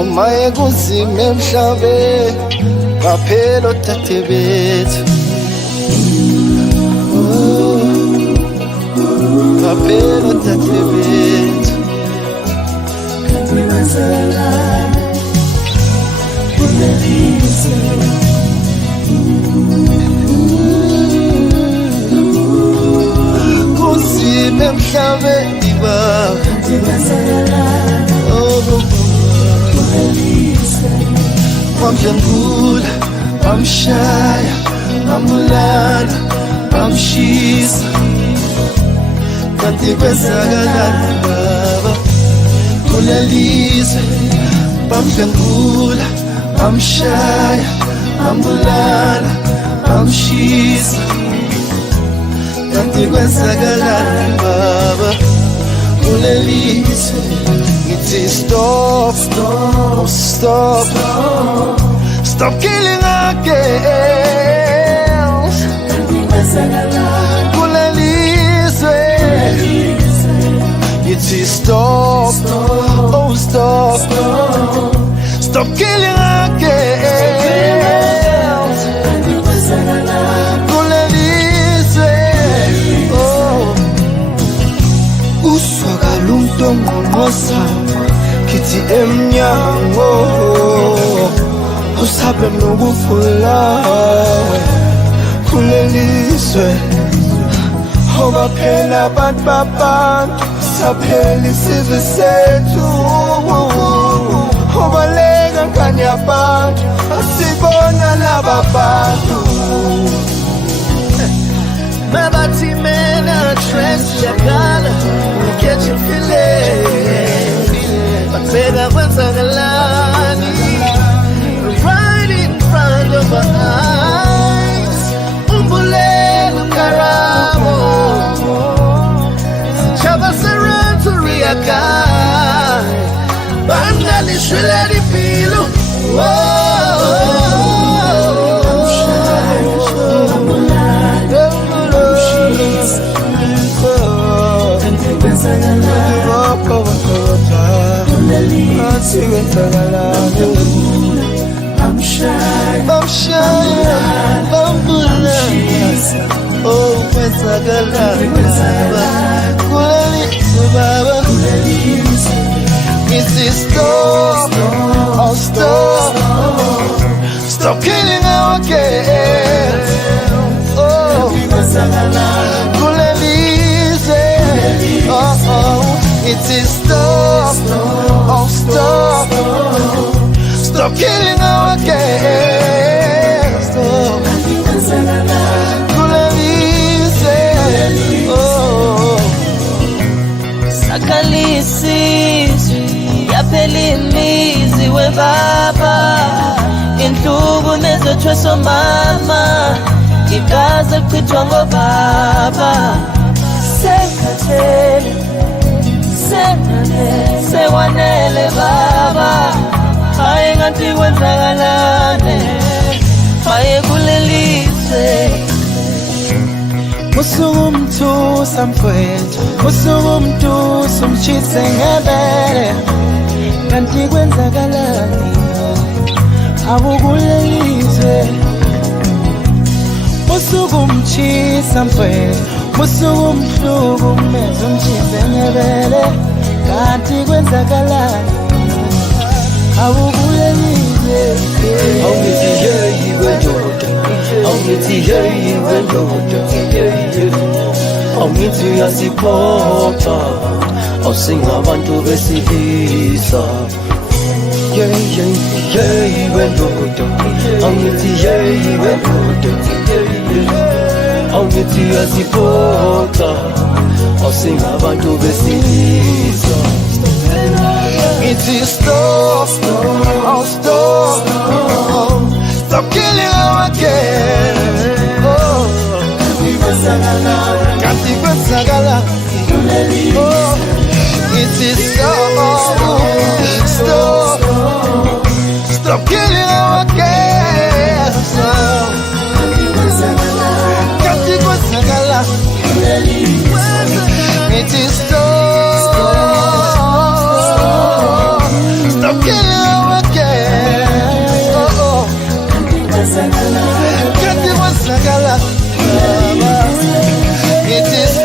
omaye kunzima emhlabeni ngaphela othathe bethu ngaphela othathe bethu kunzima emhlabeni baba wamdlengula wamshaya wambulala wamshisa kanti kwenzakalani baba kulelizwe wamdlengula wamshaya wambulala wamshisa kanti kwenzakalani baba kulelizwe ngithi stop stop stop stop killing our girls kulelizwe ngithi stop oh stop stop killing our girls kulelizwe oh uswakala umntongqongqoza kithi emnyango usabe nokufulawe kulelizwe ngoba phela abantu babantu saphela isizwe sethu obaleka ngani abantu asibona laba bantu mabathi mina transiyakala get you feeling bakubeka kwenzakalani right in front of our eyes umbulelo karamo chaba serentu riakai bandali shweledi pilu I'm shy, oh, stop, oh stop, stop killing our kids. Oh, it is stop, oh stop, stop killing our kids. Oh, sakalisi yaphela imizi webaba inhlubu nezothweso mama igazi elichithwa ngobaba sekhathele sekwanele baba hayi ngathi kwenzakalane hayi kulelizwe musukumthusa mfowethu musukumthusa umtshise ngebele kanti kwenzakalani akukulelizwe musukumtshisa mfowethu musukumhlukumeza umtshise ngebele kanti kwenzakalani akukulelizwe awumithi yeyi wendoda awumithi yeyi wendoda awumithi uyasiphotha awusingabantu besilisa yeyi wendoda awumithi yeyi wendoda awumithi uyasiphotha awusingabantu besilisa It's stop, oh stop, stop killing our kids. Oh, kanti kwenzakala. Oh, it is stop, stop killing our kids. Kanti kwenzakala. It is stop killing our It is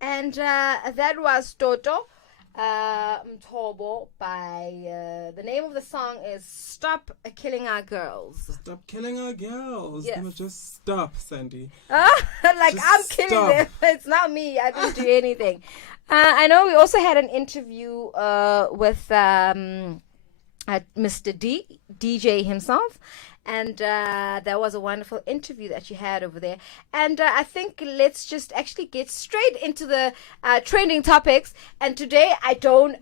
And that was Toto Mtobo by the name of the song is Stop Killing Our Girls. Stop killing our girls. Yes. No, just stop, Sandy. Like Just I'm killing stop. them. It's not me. I didn't do anything. I know we also had an interview with Mr. DJ himself. And that was a wonderful interview that you had over there. And I think let's just actually get straight into the trending topics. And today I don't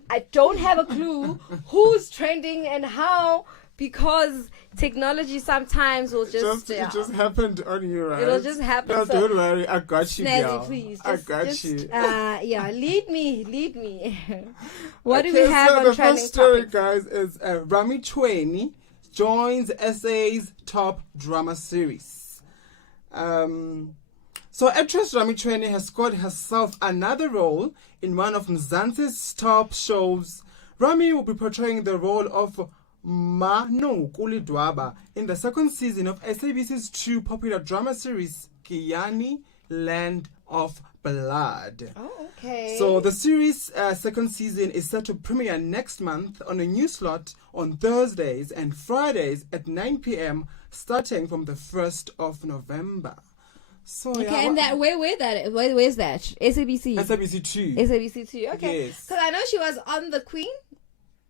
have a clue who's trending and how, because technology sometimes will just It just happened on you, right? It'll just happen. No, So, don't worry. I got you, Snazzy, girl. please. I got you. Yeah, lead me. What do Okay, we have so on the trending first story, topics? guys, is Rami Chweni joins SA's top drama series. So actress Rami Chweni has scored herself another role in one of Mzansi's top shows. Rami will be portraying the role of Manu Kulidwaba in the second season of SABC's true popular drama series, Kiani Land of Blood. Oh, okay. So the series' second season is set to premiere next month on a new slot on Thursdays and Fridays at 9 p.m. starting from the 1st of November. So Okay, and that where's that? SABC. SABC 2. SABC 2. Okay. Yes. Because I know she was on The Queen.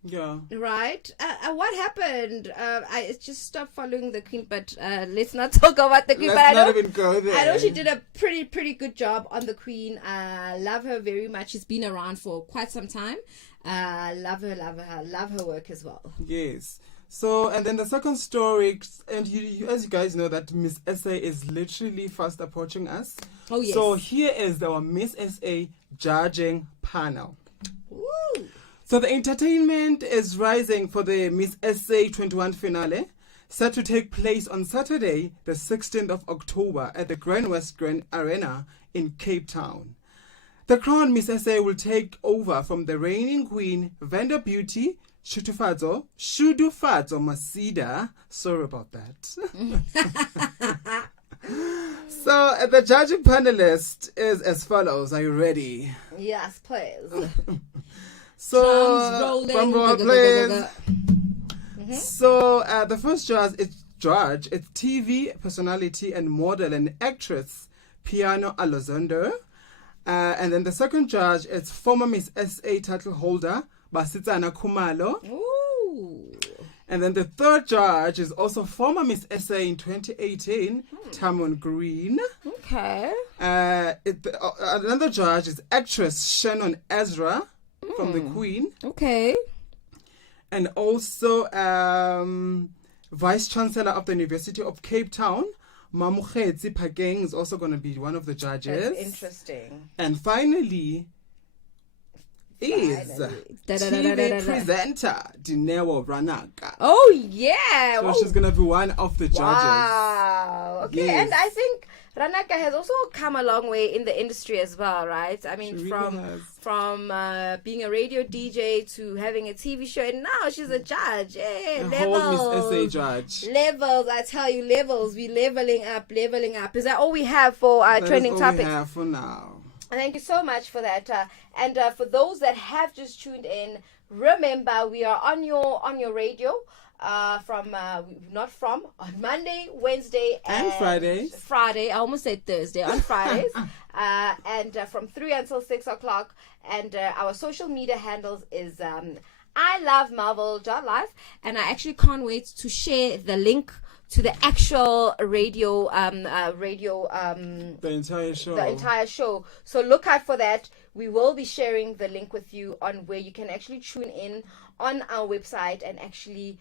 Yeah. Right. What happened? I just stopped following The Queen, but let's not talk about The Queen. Let's but not even go there. I know she did a pretty good job on The Queen. Love her very much. She's been around for quite some time. Love her work as well. Yes. So, and then the second story, and you as you guys know that Miss SA is literally fast approaching us. Oh, yes. So here is our Miss SA judging panel. Woo! So the entertainment is rising for the Miss SA 21 finale, set to take place on Saturday, the 16th of October at the Grand West Grand Arena in Cape Town. The crown Miss SA will take over from the reigning queen, Vanda Beauty Shudufadzo Masida. Sorry about that. So the judging panelist is as follows. Are you ready? Yes, please. So, Drums rolling. drum roll, please. So, the first judge is TV personality and model and actress Piano Alozondo. And then the second judge is former Miss SA title holder Basitsana Kumalo. Ooh. And then the third judge is also former Miss SA in 2018, Tamon Green. Okay. Another judge is actress Shannon Ezra from The Queen. Okay. And also Vice Chancellor of the University of Cape Town, Mamukhetsi Pakeng, is also going to be one of the judges. That's interesting. And finally is TV presenter Dineo Ranaka. Oh, yeah. So she's going to be one of the judges. Wow. Okay, Yes. and I think Ranaka has also come a long way in the industry as well, right? I mean, She really from has. being a radio DJ to having a TV show, and now she's a judge. Hey, A whole Miss SA judge. Levels, I tell you, levels. We leveling up. Is that all we have for That is trending all topics? we have for now. Thank you so much for that. And for those that have just tuned in, remember we are on your radio on Monday, Wednesday, And Fridays. Friday, I almost said Thursday. On Fridays, and from 3 until 6 o'clock. And our social media handles is I love Marvel.life, and I actually can't wait to share the link to the actual radio The entire show. So look out for that. We will be sharing the link with you on where you can actually tune in on our website and actually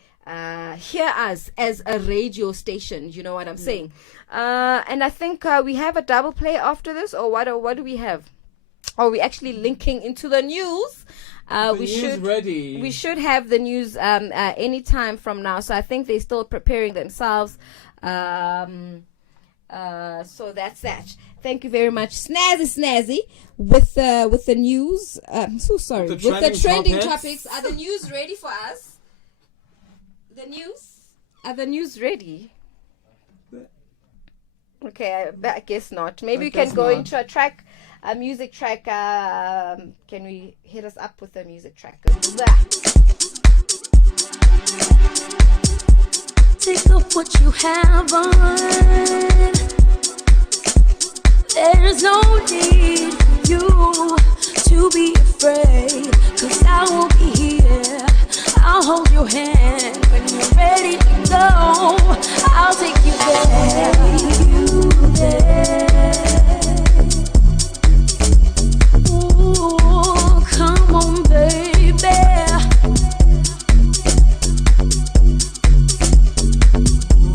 hear us as a radio station. You know what I'm saying? And I think we have a double play after this, or what do we have? Are we actually linking into the news? We should have the news any time from now. So I think they're still preparing themselves. So that's that. Thank you very much, Snazzy, with the news. I'm so sorry. With the trending topics. Are the news ready for us? Are the news ready? Okay, I guess not. Maybe we can go into a music track. Can we hit us up with a music track? Take off what you have on. There's no need for you to be afraid, 'cause I will be here. I'll hold your hand when you're ready to go. I'll take you there. Ooh, come on, baby.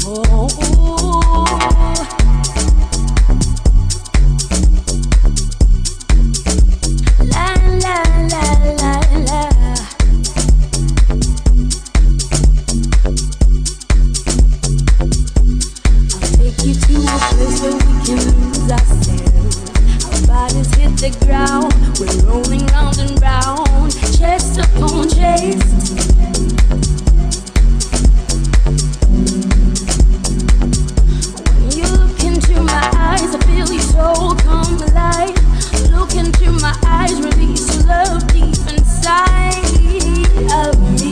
Oh, la la la la la. I'll take you to a place where we can lose ourselves. Our bodies hit the ground, we're rolling round and round, chest upon chest. When you look into my eyes, I feel your soul come alive. Look into my eyes, release your love deep inside of me.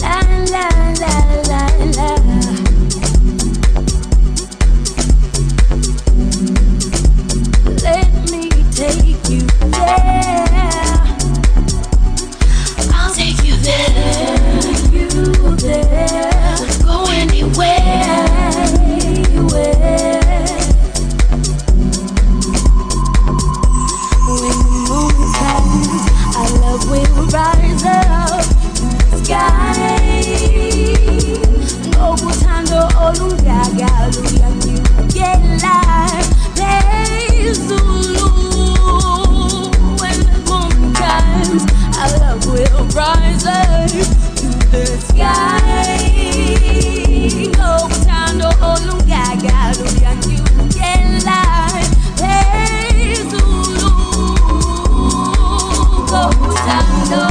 La la la la la. Let me take you there. I'll take you there. You there. Go anywhere. When the moon comes, our love will rise up to the sky. Ngokuthandwa olungaka luyanyukela phezulu. When the moon comes, our love will rise up to the sky. Ngokuthandwa olungaka luyanyukela phezulu. Ngokuthandwa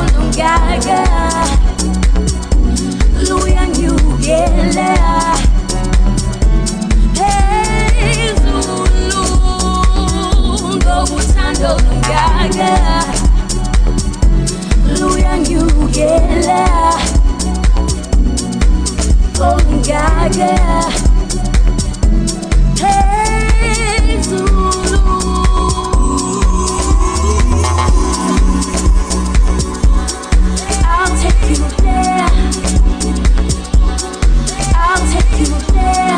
olungaka luyanyukela phezulu. Ngokuthandwa olungaka luyanyukela olungaka phezulu. I'll take you there. I'll take you there.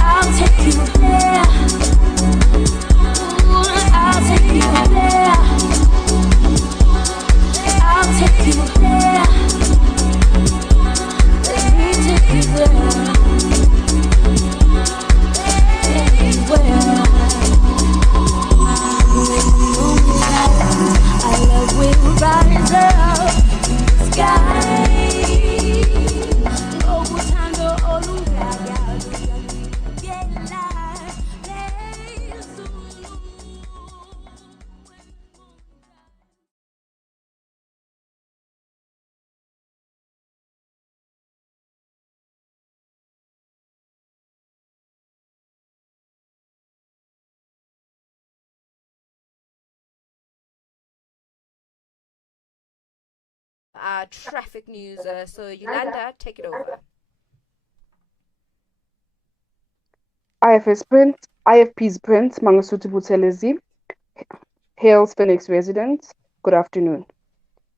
I'll take you there. Ooh, I'll take you there. I'll take you there. Let me take you there. Anywhere. Our love will rise up to the sky. Ngokuthandwa olungaka luyanyukela phezulu. Traffic news. So Yolanda, take it over. IFP's Prince Mangasutu Buthelezi hails Phoenix residents. Good afternoon.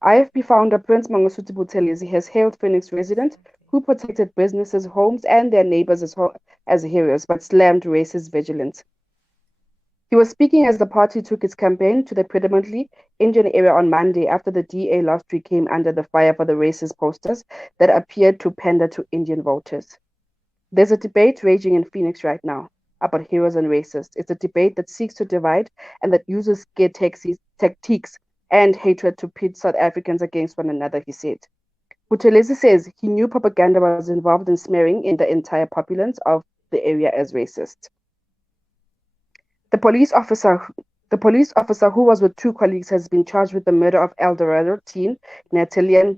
IFP founder Prince Mangasutu Buthelezi has hailed Phoenix residents who protected businesses, homes, and their neighbors as heroes, but slammed racist vigilance. He was speaking as the party took its campaign to the predominantly Indian area on Monday after the DA last week came under the fire for the racist posters that appeared to pander to Indian voters. There's a debate raging in Phoenix right now about heroes and racists. It's a debate that seeks to divide and that uses scare tactics and hatred to pit South Africans against one another, he said. Buthelezi says he knew propaganda was involved in smearing in the entire populace of the area as racist. The police officer who was with two colleagues has been charged with the murder of Eldorado teen Natalian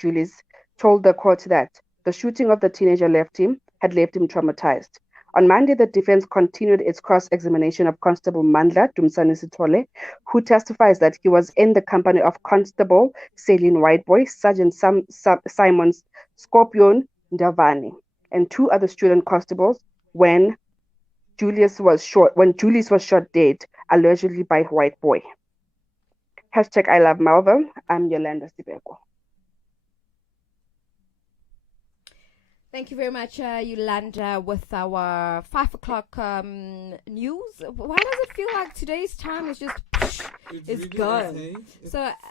Julius told the court that the shooting of the teenager had left him traumatized. On Monday, the defense continued its cross-examination of Constable Mandla Dumsani Sitole, who testifies that he was in the company of Constable Celine Whiteboy, Sergeant Simon Scorpion Ndavani, and two other student constables when Julius was shot dead, allegedly by White Boy. Hashtag I love Melville. I'm Yolanda Sibeko. Thank you very much, Yolanda, with our 5 o'clock news. Why does it feel like today's time is just it's gone?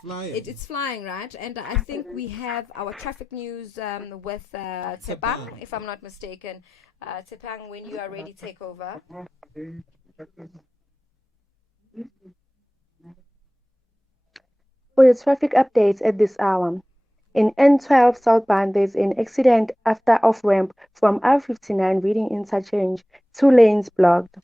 It's flying, right? And I think we have our traffic news with Tepang, if I'm not mistaken. Tepang, when you are ready, take over. For your traffic updates at this hour. In N12 southbound, there's an accident after off-ramp from R59 reading interchange, 2 lanes blocked.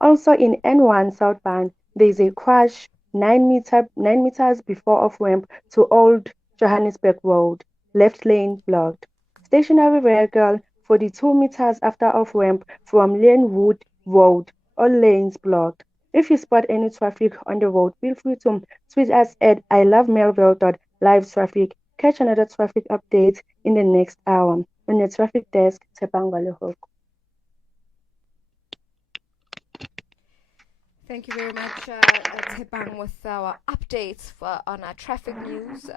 Also in N1 southbound, there's a crash 9 meters before off-ramp to Old Johannesburg Road, left lane blocked. Stationary vehicle 42 meters after off-ramp from Lanewood Road, all lanes blocked. If you spot any traffic on the road, feel free to tweet us at ilovemelville.livetraffic. Catch another traffic update in the next hour. On the traffic desk, Tepang Walehok. Thank you very much, Tepang, with our updates on our traffic news.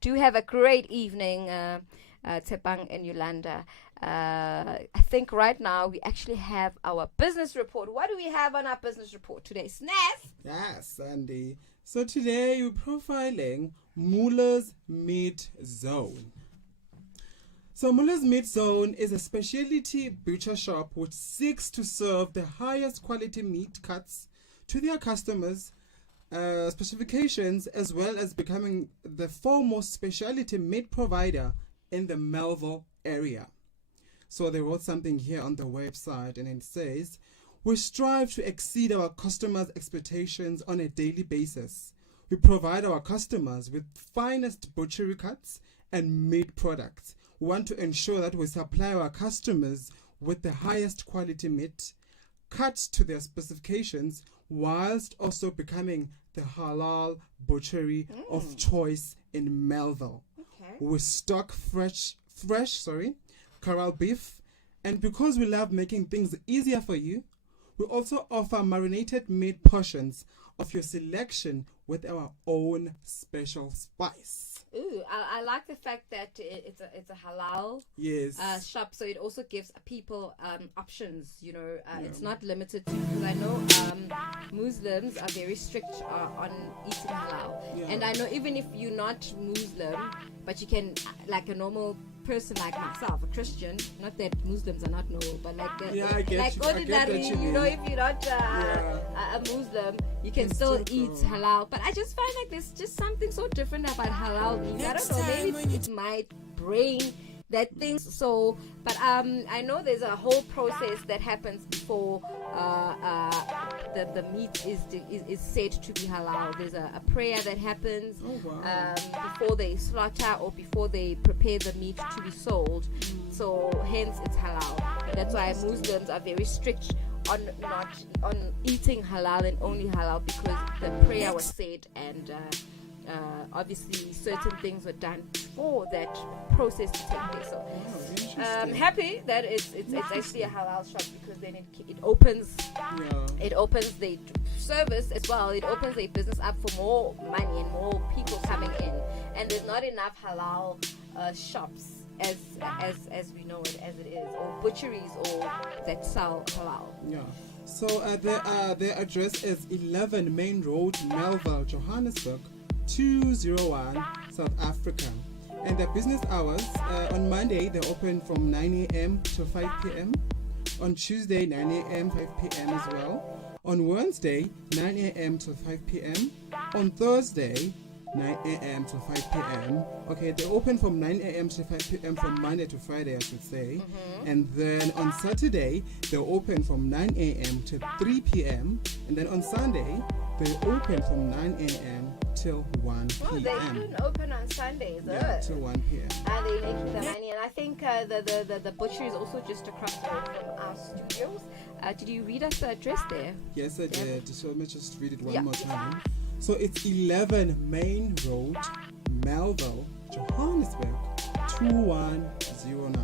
Do have a great evening, Tepang and Yolanda. I think right now we actually have our business report. What do we have on our business report today? Snaz? Yes, Sandy. So today we're profiling Muller's Meat Zone. So Muller's Meat Zone is a specialty butcher shop which seeks to serve the highest quality meat cuts to their customers' specifications, as well as becoming the foremost specialty meat provider in the Melville area. So they wrote something here on the website, and it says, "We strive to exceed our customers' expectations on a daily basis. We provide our customers with finest butchery cuts and meat products. We want to ensure that we supply our customers with the highest quality meat, cut to their specifications, whilst also becoming the halal butchery of choice in Melville. Okay. We stock fresh Corral beef, and because we love making things easier for you, we also offer marinated meat portions of your selection with our own special spice." Ooh, I like the fact that it's a halal shop, so it also gives people options. You know, it's not limited to. Because I know Muslims are very strict on eating halal, and I know even if you're not Muslim, but you can, like a normal person like myself, a Christian, not that Muslims are not normal, but like ordinary, you know, if you're not a Muslim, you can still eat halal. But I just find like there's just something so different about halal meat. I don't know, maybe it's my brain that thinks so, but I know there's a whole process that happens before the meat is said to be halal. There's a prayer that happens before they slaughter or before they prepare the meat to be sold. So hence it's halal. That's why Muslims are very strict on eating halal and only halal, because the prayer was said, and obviously certain things were done for that process to take place. So I'm happy that it's actually a halal shop, because then it opens the service as well. It opens the business up for more money and more people coming in, and there's not enough halal shops as we know it as it is, or butcheries or that sell halal. Yeah. So their address is 11 Main Road, Melville, Johannesburg, 201, South Africa. And their business hours, on Monday they open from 9 a.m. to 5 p.m. On Tuesday 9 a.m. 5 p.m. as well. On Wednesday 9 a.m. to 5 p.m. On Thursday 9 a.m. to 5 p.m. Okay, they open from 9 a.m. to 5 p.m. from Monday to Friday, I should say. And then on Saturday, they open from 9 a.m. to 3 p.m. And then on Sunday, they open from 9 a.m. till 1 p.m. Oh, they couldn't open on Sundays, till 1 p.m. And they make the money. And I think the butchery is also just across the road from our studios. Did you read us the address there? Yes, I did. So let me just read it one more time. So it's 11 Main Road, Melville, Johannesburg, 2109.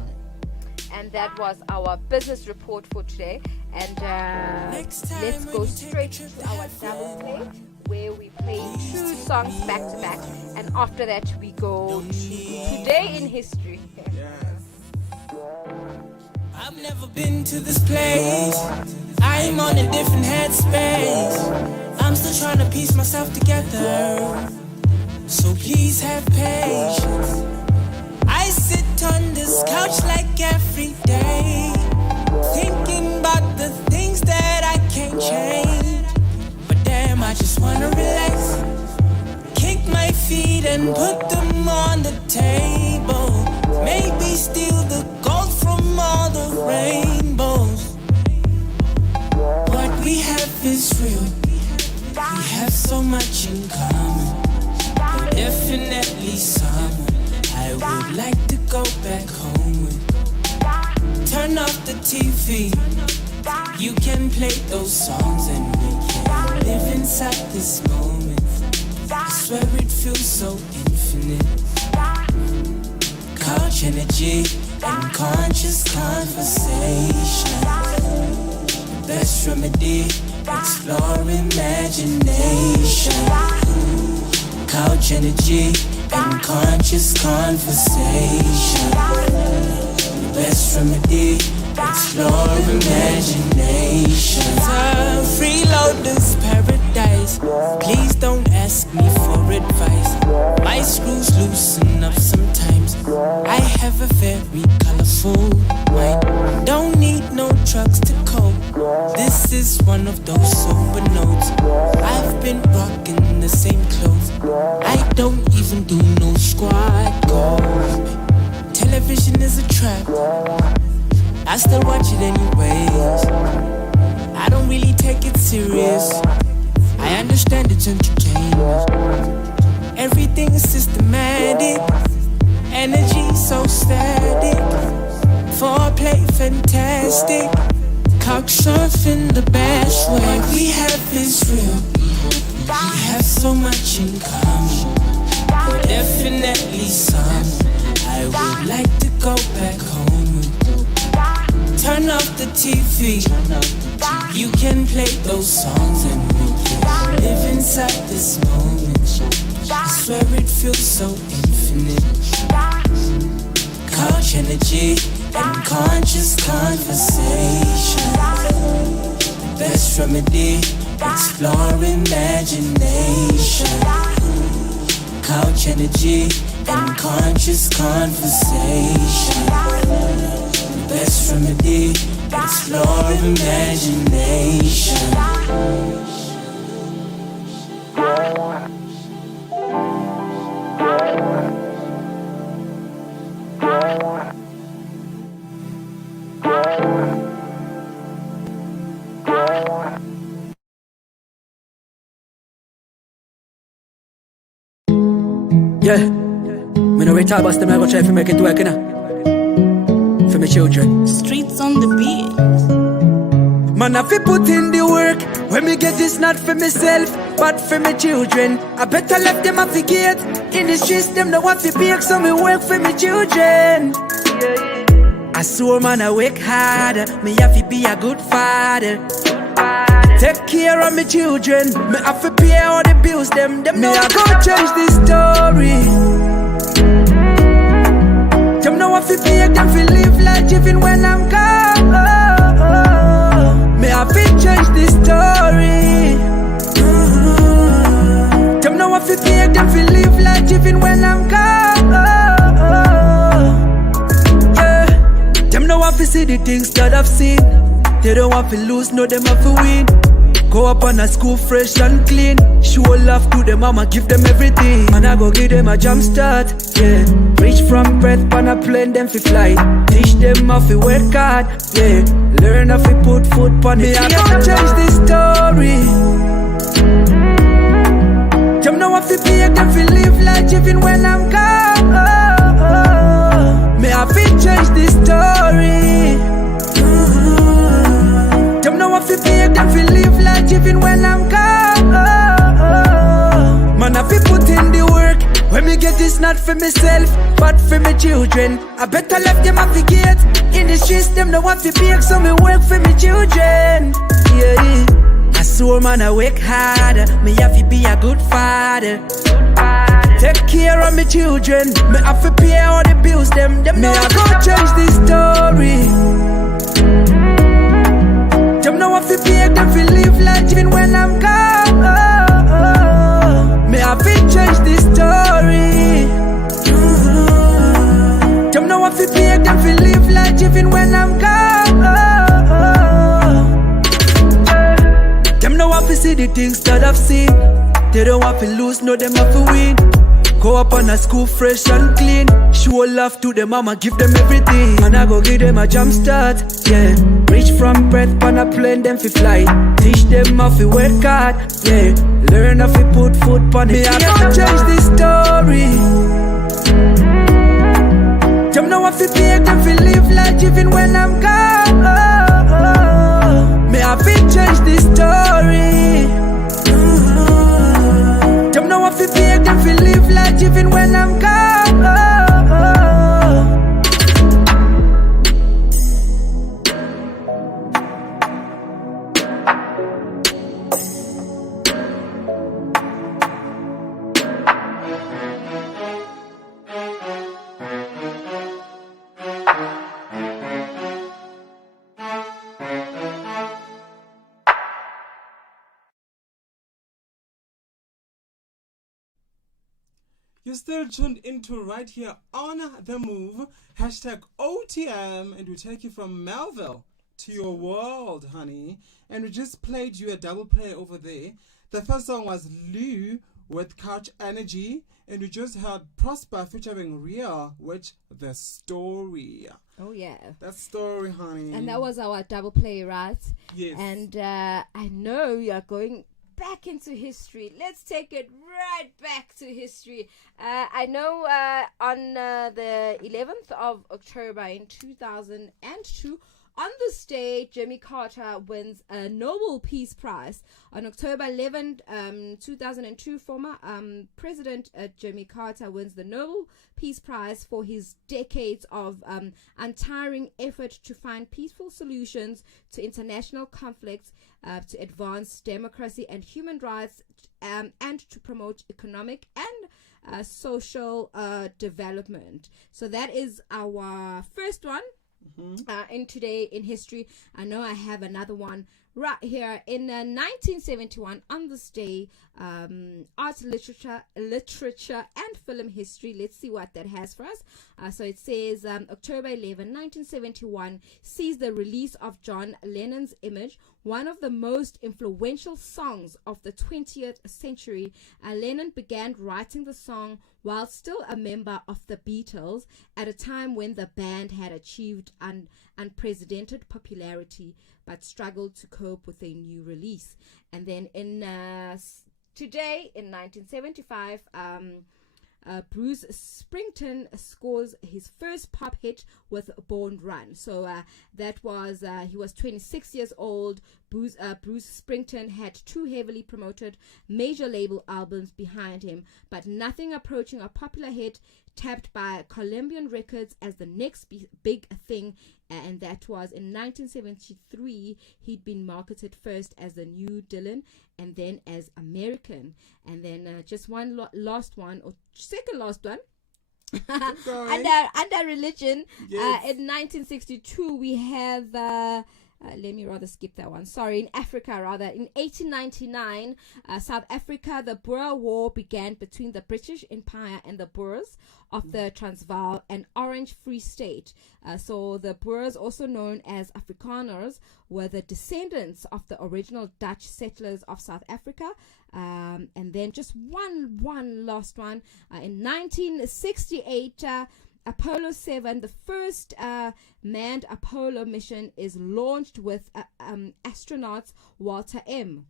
And that was our business report for today. And let's go straight to our double play, where we play 2 songs back to back. And after that, we go to Today in History. I've never been to this place. I'm on a different headspace. I'm still trying to piece myself together, so please have patience. I sit on this couch like every day, thinking about the things that I can't change. But damn, I just wanna relax, kick my feet and put them on the table. Maybe steal the gold from all the rainbows. What we have is real. We have so much in common. You're definitely someone I would like to go back home with. Turn off the TV. You can play those songs and we can live inside this moment. I swear it feels so infinite. Couch energy and conscious conversation. The best remedy, explore imagination. Couch energy and conscious conversation. The best remedy, explore imagination. It's a freeloader's paradise. Please don't ask me for advice. My screws loosen up sometimes. I have a very colorful mind. Don't need no drugs to cope. This is one of those sober notes. I've been rocking the same clothes. I don't even do no squad goals. Television is a trap. I still watch it anyways. I don't really take it serious. I understand it's entertainment. Everything is systematic. Energy so static. Foreplay fantastic. Couch surfing the best way. What we have is real. We have so much in common. We're definitely some I would like to go back home with. Turn off the TV. You can play those songs and we can live inside this moment. I swear it feels so infinite. Couch energy and conscious conversation. The best remedy, explore imagination. Couch energy and conscious conversation. The best remedy, explore imagination. Yeah, me no retire, but still I go try to make it work, innit? For my children. Streets on the beat. Man, I fi put in the work. When me get this, not for myself. but for me children. I better left them off the gate. In the streets, them don't want to bake, so me work for me children. I swear, man, I work harder. Me have to be a good father. Take care of me children. Me have to pay all the bills. Them me I go change this story. Them know I fi pay them fi live life even when I'm gone. Me have to change this story. Them know I fi pay them fi live life even when I'm gone. Yeah. Them know I fi see the things that I've seen. They don't want to lose, no them have to win. Go up on a school fresh and clean. Show love to them, mama, give them everything. And I go give them a jump start, yeah. Reach from breath, pan a plane, them fi fly. Teach them how fi work hard, yeah. Learn how fi put food pon it. I don't change this story. Them know I fi pay them fi live life even when I'm gone. Me I fi change this story. Them know I fi pay them fi live life even when I'm gone. Man, I fi put in the work. When me get this not for myself, but for my children. I better left them off the gate. In the streets, them don't want to bake, so me work for my children. Yeah. I swear, man, I work harder. Me have to be a good father. Take care of my children. Me have to pay all the bills. Them me I go change this story. Them know I fi pay them fi live life even when I'm gone. Me I fi change this story. Them know I fi pay them fi live life even when I'm gone. Them know I fi see the things that I've seen. They don't want to lose, no them have to win. Go up on a school fresh and clean. Show love to them, mama, give them everything. And I go give them a jump start, yeah. Reach from breath, pan a plane, them fi fly. Teach them how fi work hard, yeah. Learn how fi put food pon it. I don't change this story. Them know I fi pay them fi live life even when I'm gone. Me I fi change this story. Them know I fi pay them fi live life even when I'm gone. You're still tuned into right here on The Move, hashtag OTM, and we take you from Melville to your world, honey. And we just played you a double play over there. The first song was Lou with Couch Energy, and we just heard Prosper featuring Ria with The Story. Oh, yeah. That story, honey. And that was our double play, right? Yes. And I know you are going back into history. Let's take it right back to history. I know on the 11th of October in 2002, on this day, Jimmy Carter wins a Nobel Peace Prize. On October 11, 2002, former President Jimmy Carter wins the Nobel Peace Prize for his decades of untiring effort to find peaceful solutions to international conflicts, to advance democracy and human rights, and to promote economic and social development. So that is our first one. In today in history. I know I have another one right here. In 1971, on this day, art, literature, and film history. Let's see what that has for us. So it says October 11, 1971 sees the release of John Lennon's Image, one of the most influential songs of the 20th century. Lennon began writing the song while still a member of the Beatles, at a time when the band had achieved unprecedented popularity but struggled to cope with a new release. And then in today, in 1975, Bruce Springsteen scores his first pop hit with Born Run. So that was, he was 26 years old. Bruce Springsteen had 2 heavily promoted major label albums behind him, but nothing approaching a popular hit, tapped by Columbian Records as the next big thing, and that was in 1973. He'd been marketed first as the New Dylan and then as American, and then just one last one, or second last one, under Religion. Yes. In 1962 we have let me rather skip that one. Sorry, in Africa rather. In 1899, South Africa, the Boer War began between the British Empire and the Boers of the Transvaal and Orange Free State. So the Boers, also known as Afrikaners, were the descendants of the original Dutch settlers of South Africa. And then just one last one. In 1968, Apollo 7, the first manned Apollo mission, is launched with astronauts Walter M.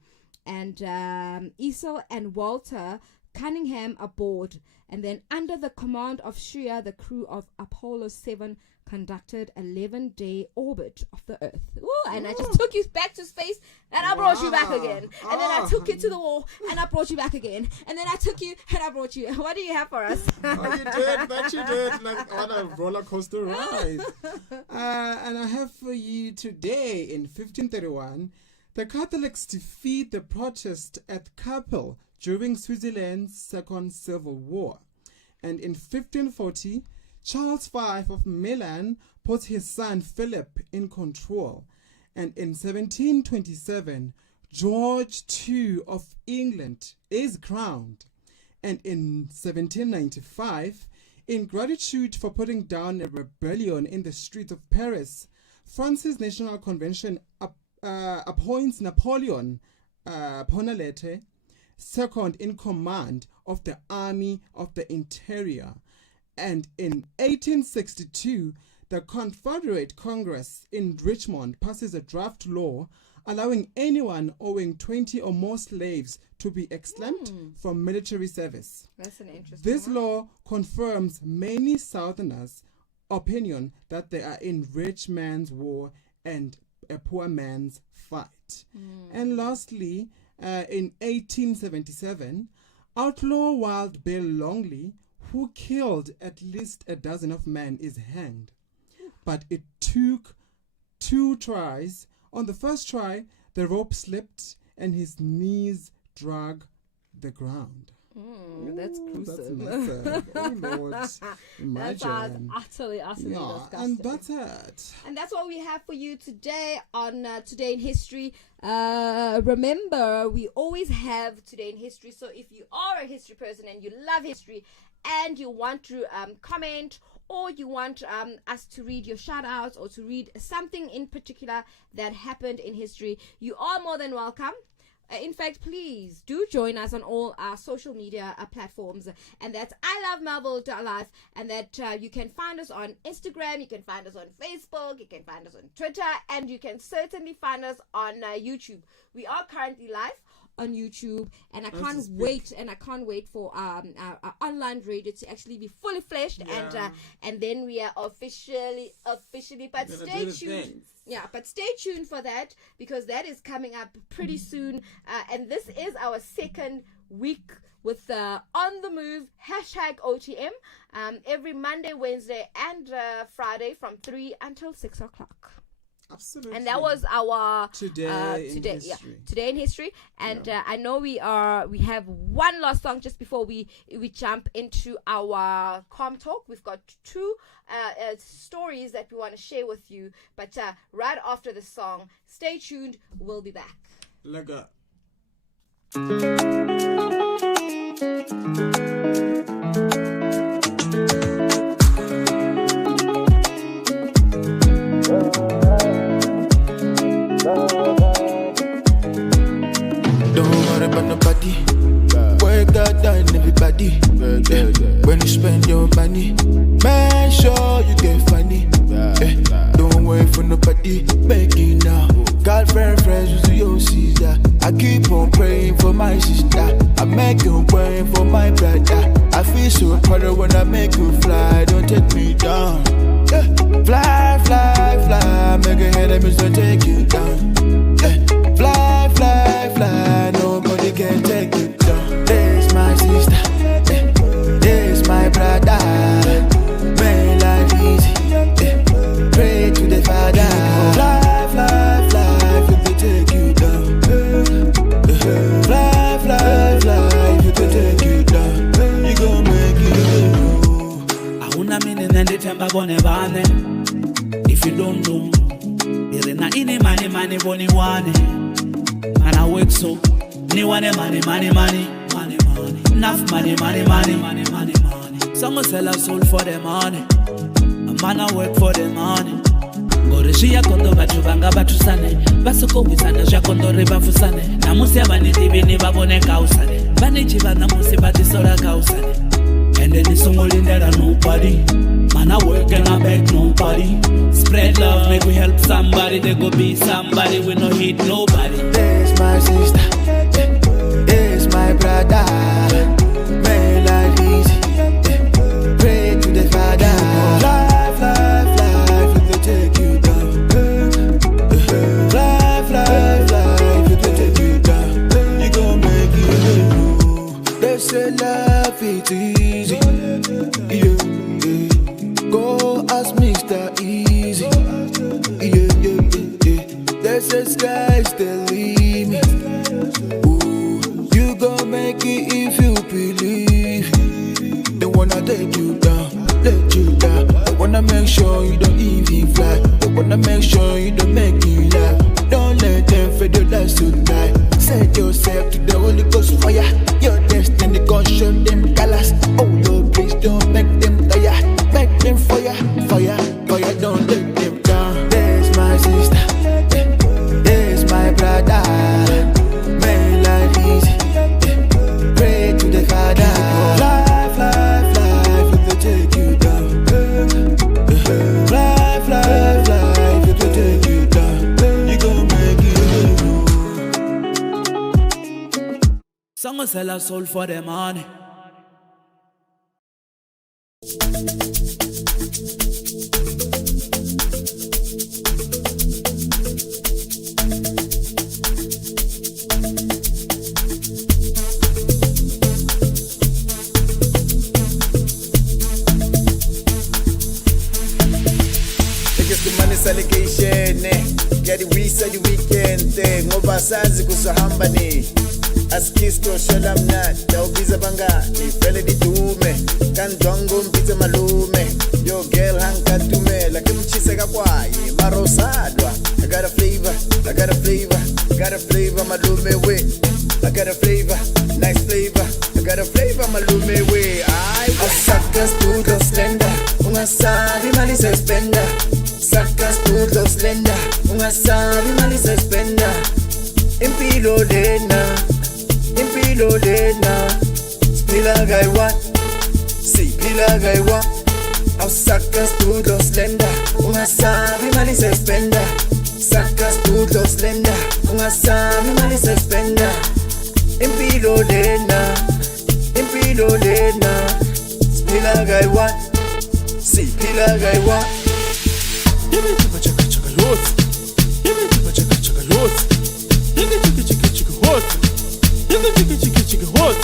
and Esel and Walter Cunningham aboard. And then under the command of Shea, the crew of Apollo 7 conducted 11-day orbit of the Earth. Ooh, and I just took you back to space, and I brought you back again. And then I took you to the wall, and I brought you back again. And then I took you, and I brought you. What do you have for us? Oh, you did. That you did. Like on a roller coaster ride. And I have for you today, in 1531, the Catholics defeat the Protests at Kappel during Switzerland's Second Civil War. And in 1540, Charles V of Milan puts his son Philip in control. And in 1727, George II of England is crowned. And in 1795, in gratitude for putting down a rebellion in the streets of Paris, France's National Convention appoints Napoleon Bonaparte second in command of the Army of the Interior. And in 1862, the Confederate Congress in Richmond passes a draft law allowing anyone owing 20 or more slaves to be exempt from military service. That's an interesting This one. law confirms many Southerners' opinion that they are in rich man's war and a poor man's fight. And lastly, in 1877, outlaw Wild Bill Longley, who killed at least a dozen of men, is hanged. But it took 2 tries. On the first try, the rope slipped and his knees drug the ground. That's gruesome. That's massive. Oh, Lord. That Imagine. sounds utterly disgusting. And that's it. And that's all we have for you today on Today in History. Remember, we always have Today in History. So if you are a history person and you love history and you want to comment, or you want us to read your shout outs or to read something in particular that happened in history, you are more than welcome. In fact, please do join us on all our social media platforms, and that's ilovemarvel.life, and that you can find us on Instagram, you can find us on Facebook, you can find us on Twitter, and you can certainly find us on YouTube. We are currently live on YouTube, and I can't wait for our online radio to actually be fully fleshed, and then we are officially but stay tuned. Yeah, but stay tuned for that, because that is coming up pretty soon. And this is our second week with On The Move, #OTM, every Monday, Wednesday, and Friday from 3 until 6 o'clock. Absolutely. And that was our Today in History. Today in History. And I know we have one last song just before we jump into our Com Talk. We've got 2 stories that we want to share with you, but right after the song, stay tuned. We'll be back. Leg up. Nobody, work out done everybody. When you spend your money, make sure you get funny. Don't wait for nobody, make it now. Girlfriend, friends, with your sister. I keep on praying for my sister. I make you praying for my brother. I feel so Harder when I make you fly, don't take me down. Yeah. Fly, fly, fly, make a head and don't take you down. Yeah. Fly, fly, fly, nobody can take you down. There's my sister, yeah. There's my brother. Make life easy, yeah. Pray to the Father. Fly, fly, fly, if they take you down. Fly, fly, fly, if they take you down. You gon' make it. Ahuna mini nende temba bone bane. If you don't know, there na ini money boni wane. And I work so, ni wane money. Enough money. Some sell our soul for the money. A man I work for the money. Gorishia kondo batu banga batu sane. Basoko wisana jakondo riba fusane. Namusi abani tibini babone kausane. Bani chiba namusi bati sola kausane. And then it's only that nobody. Man I work and I beg nobody. Spread love, make we help somebody. They go be somebody, we no hit nobody. There's my sister, yeah. There's my brother. Make life easy, yeah. Pray to the Father. Fly, fly, fly, if they take you down. Fly, fly, fly, if they take you down. You gon' make it. They say love is easy, yeah. Go ask Mr. Easy, yeah. They say sky's the limit. Ooh, you gon' make it if you believe. They wanna take you down, let you down. They wanna make sure you don't even fly. They wanna make sure you don't make you laugh. Don't let them fade your life tonight. Set yourself to the Holy Ghost fire. Your destiny gon' show them colors. Oh Lord, please don't make them tired. Make them fire, don't let them down. There's my sister, yeah. There's my brother. Make life easy, yeah. Pray to the Father. Fly, fly, fly, if they take you down. Fly, fly, fly, if they take you down. You gon' make it. Some sell our soul for the money. Allegation, get the visa the weekend, ngoba sazi kuzohamba ni Askisto sholamna, daubiza banga, ifele di dume Kandwango mpite malume, yo girl hankatume Laki mchiseka kwaye, marosadwa I got a flavor, malume we I got a flavor, nice flavor I got a flavor, malume we I suckers to the slender Ungasabi mali se spender Sacas puto slender, ungasabi mali se spender Impilo lena Spila guy what? Si pila guy what? Au sacas puto slender, ungasabi mali se spender Sacas puto slender, ungasabi mali se spender Impilo lena Spila guy what? Si pila guy what? Give me chicka loot. Give me chicka loot. Give me chicka hot. Give me chicka hot.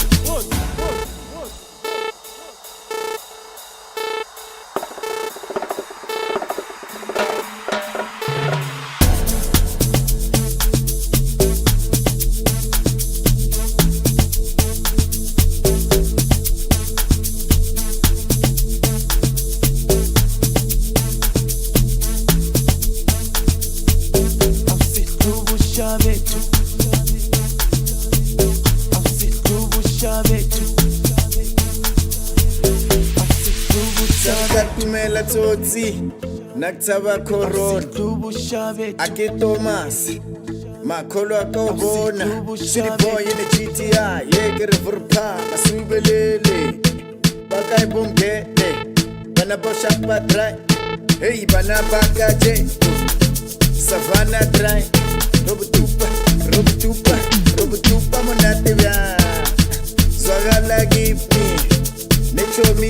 Naktaba koron Ake Thomas Makolo akobona City boy in the GTI Yegere vurpa Asubelele Bakay bumgete Bana bosha patray Hey bana bakaje Savannah dry Robutupa monate vya Zwagala give me Necho mi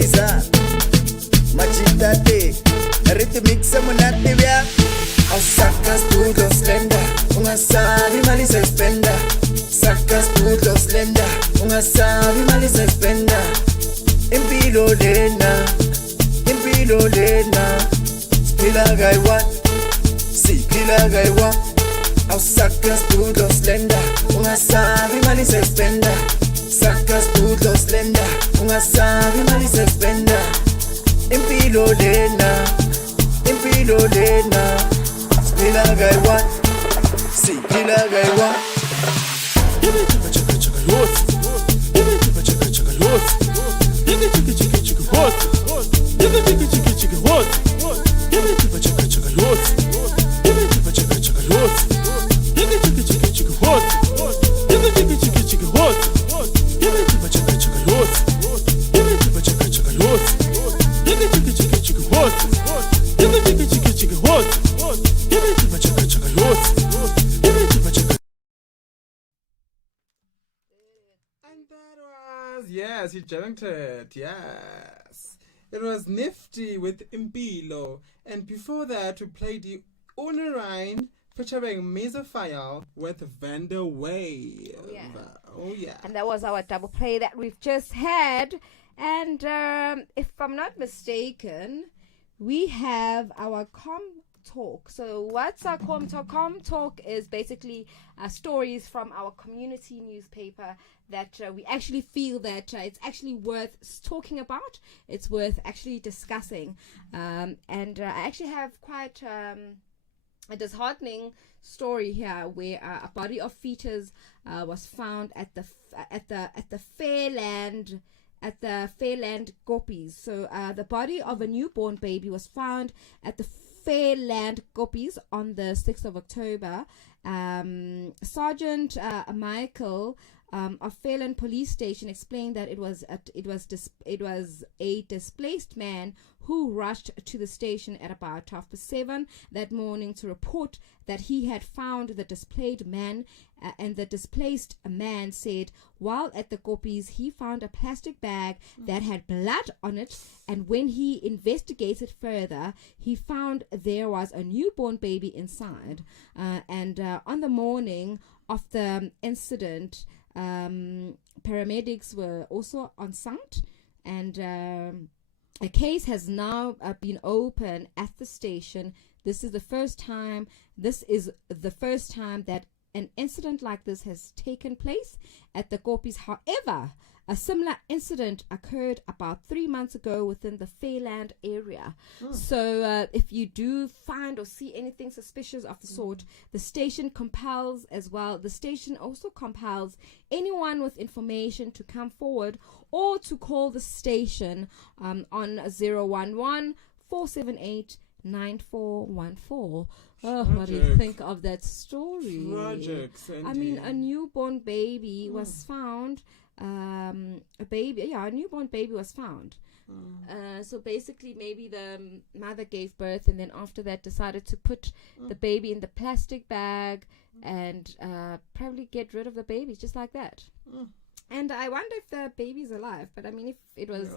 ungasabi imali sespenda saka spudlo slender ungasabi imali sespenda impilo lena siphila kayi-one siphila kayi-one awusaka spudlo slender ungasabi imali sespenda saka spudlo slender ungasabi imali sespenda impilo lena siphila kayi-one siphila kayi-one Yes, you jumped it. Yes. It was Nifty with Impilo. And before that, we played the Unerine featuring Mesophile with Vander Wave. Oh, yeah. And that was our double play that we've just had. And if I'm not mistaken, we have our Talk. So what's our Talk? Talk is basically stories from our community newspaper that we actually feel that it's actually worth talking about. It's worth actually discussing. And I actually have quite a disheartening story here where a body of fetus was found at the Fairland. At the Fairland Goppies. So the body of a newborn baby was found at the Fairland Goppies on the 6th of October. Sergeant Michael of Fairland Police Station explained that it was a displaced man who rushed to the station at about 7:30 that morning to report that he had found the displaced man, and the displaced man said while at the Goppies he found a plastic bag that had blood on it, and when he investigated further he found there was a newborn baby inside. And on the morning of the incident, paramedics were also on site, and a case has now been opened at the station. This is the first time that an incident like this has taken place at the Goppies. However, a similar incident occurred about 3 months ago within the Fairland area. So if you do find or see anything suspicious of the sort, the station compels as well. The station also compels anyone with information to come forward or to call the station on 011 478 9414. What do you think of that story? Tragic, I mean, a newborn baby was found. A newborn baby was found. So basically, maybe the mother gave birth, and then after that decided to put the baby in the plastic bag and probably get rid of the baby just like that. And I wonder if the baby's alive. But I mean, if it was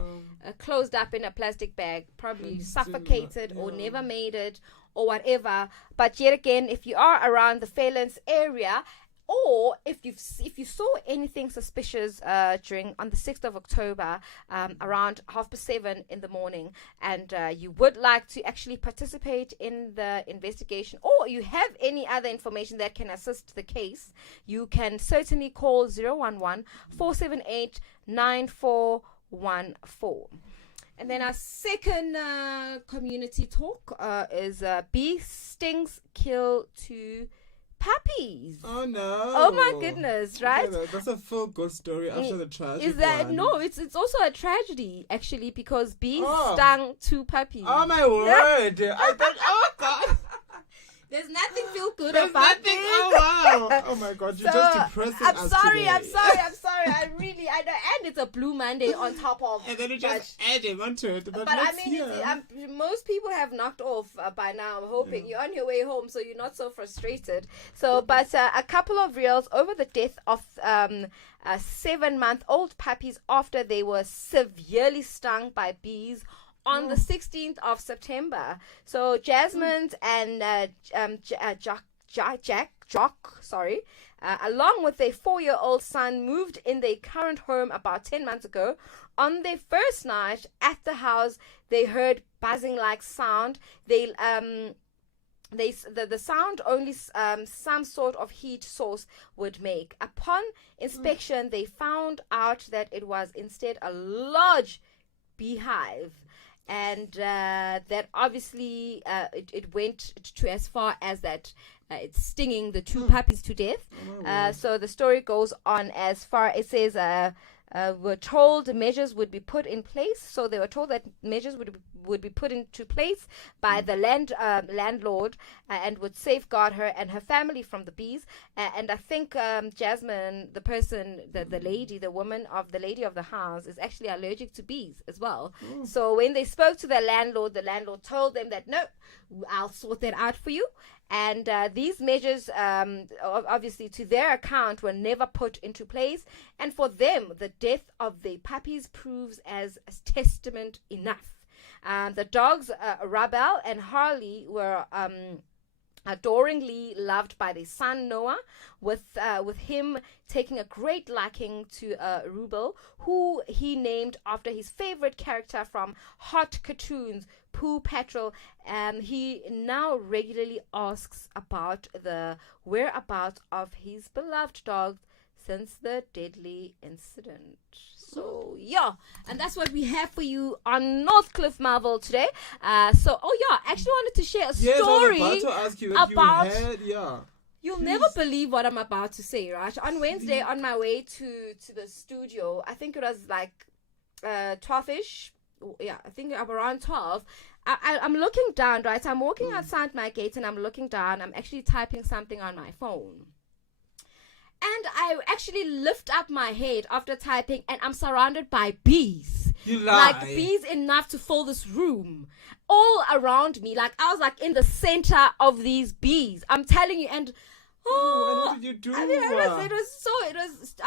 closed up in a plastic bag, probably suffocated or never made it or whatever. But yet again, if you are around the Fairlands area, or if you saw anything suspicious on the 6th of October around 7:30 in the morning, and you would like to actually participate in the investigation, or you have any other information that can assist the case, you can certainly call 011 478 9414. And then our second community talk is bee stings kill 2 puppies. Oh no! Oh my goodness! Right? Okay, that's a full good story after the tragedy. Is that no? It's also a tragedy actually, because bees stung 2 puppies. Oh my word! I thought, oh god. There's nothing feel good There's about nothing. this. Oh wow! Oh my god! You're just depressing I'm us sorry. today. I know, and it's a Blue Monday on top of. And then you just add him onto it. But I mean, most people have knocked off by now. I'm hoping you're on your way home, so you're not so frustrated. So, but a couple of reels over the death of 7-month-old puppies after they were severely stung by bees on the 16th of September. So Jasmine and Jock, along with their 4-year-old son, moved in their current home about 10 months ago. On their first night at the house, they heard buzzing like sound. The sound only some sort of heat source would make. Upon inspection, they found out that it was instead a large beehive. And that obviously it went to as far as that it's stinging the two puppies to death. So the story goes on as far, it says were told measures would be put in place. So they were told that measures would be put into place by the landlord and would safeguard her and her family from the bees. And I think Jasmine, the lady of the house, is actually allergic to bees as well. So when they spoke to the landlord told them that no, I'll sort that out for you. And these measures, obviously, to their account, were never put into place. And for them, the death of their puppies proves as testament enough. The dogs, Rabel and Harley, were adoringly loved by their son Noah, with him taking a great liking to Rubel, who he named after his favorite character from hot cartoons, Pooh Patrol. And he now regularly asks about the whereabouts of his beloved dog since the deadly incident. So yeah, and that's what we have for you on Northcliffe Marvel today. I actually wanted to share a story I was about to ask you about. You'll Please. never believe what I'm about to say, right? On Wednesday, on my way to the studio, I think it was like 12ish. Yeah, I think around 12. I'm looking down, right? I'm walking outside my gate and I'm looking down. I'm actually typing something on my phone. And I actually lift up my head after typing, and I'm surrounded by bees. You lie. Like bees enough to fill this room. All around me. Like I was like in the center of these bees. I'm telling you. And what did you do? I mean, I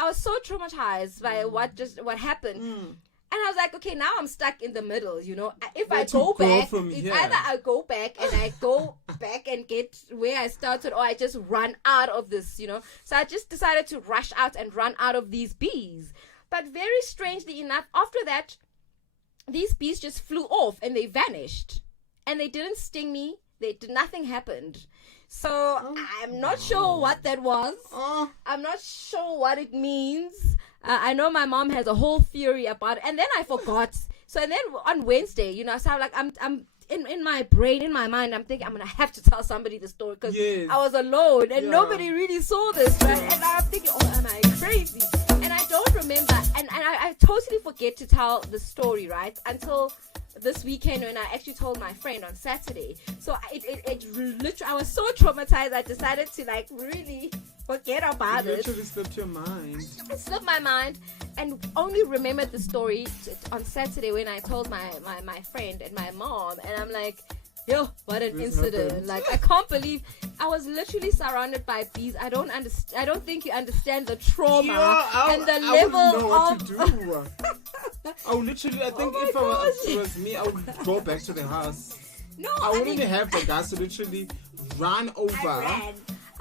was so traumatized by what happened. And I was like, okay, now I'm stuck in the middle, you know. If I go back, it's either I go back and I go back and get where I started, or I just run out of this, you know. So I just decided to rush out and run out of these bees. But very strangely enough, after that, these bees just flew off and they vanished. And they didn't sting me. Nothing happened. So I'm not sure what that was. I'm not sure what it means. I know my mom has a whole theory about it, and then I forgot. So and then on Wednesday, you know, so I'm in my brain, in my mind, I'm thinking I'm gonna have to tell somebody the story because I was alone and nobody really saw this, right? And I'm thinking, oh, am I crazy? And I don't remember, and I totally forget to tell the story, right? Until this weekend when I actually told my friend on Saturday. So it literally, I was so traumatized, I decided to like really forget about it. Literally slipped your mind. It slipped my mind, and only remembered the story on Saturday when I told my friend and my mom, and I'm like, yo, what an incident. Happened. Like, I can't believe I was literally surrounded by bees. I don't think you understand the trauma and the level I of... wouldn't know what to do. I would literally, I think if it was me, I would go back to the house. No, I wouldn't have the guts to literally run over.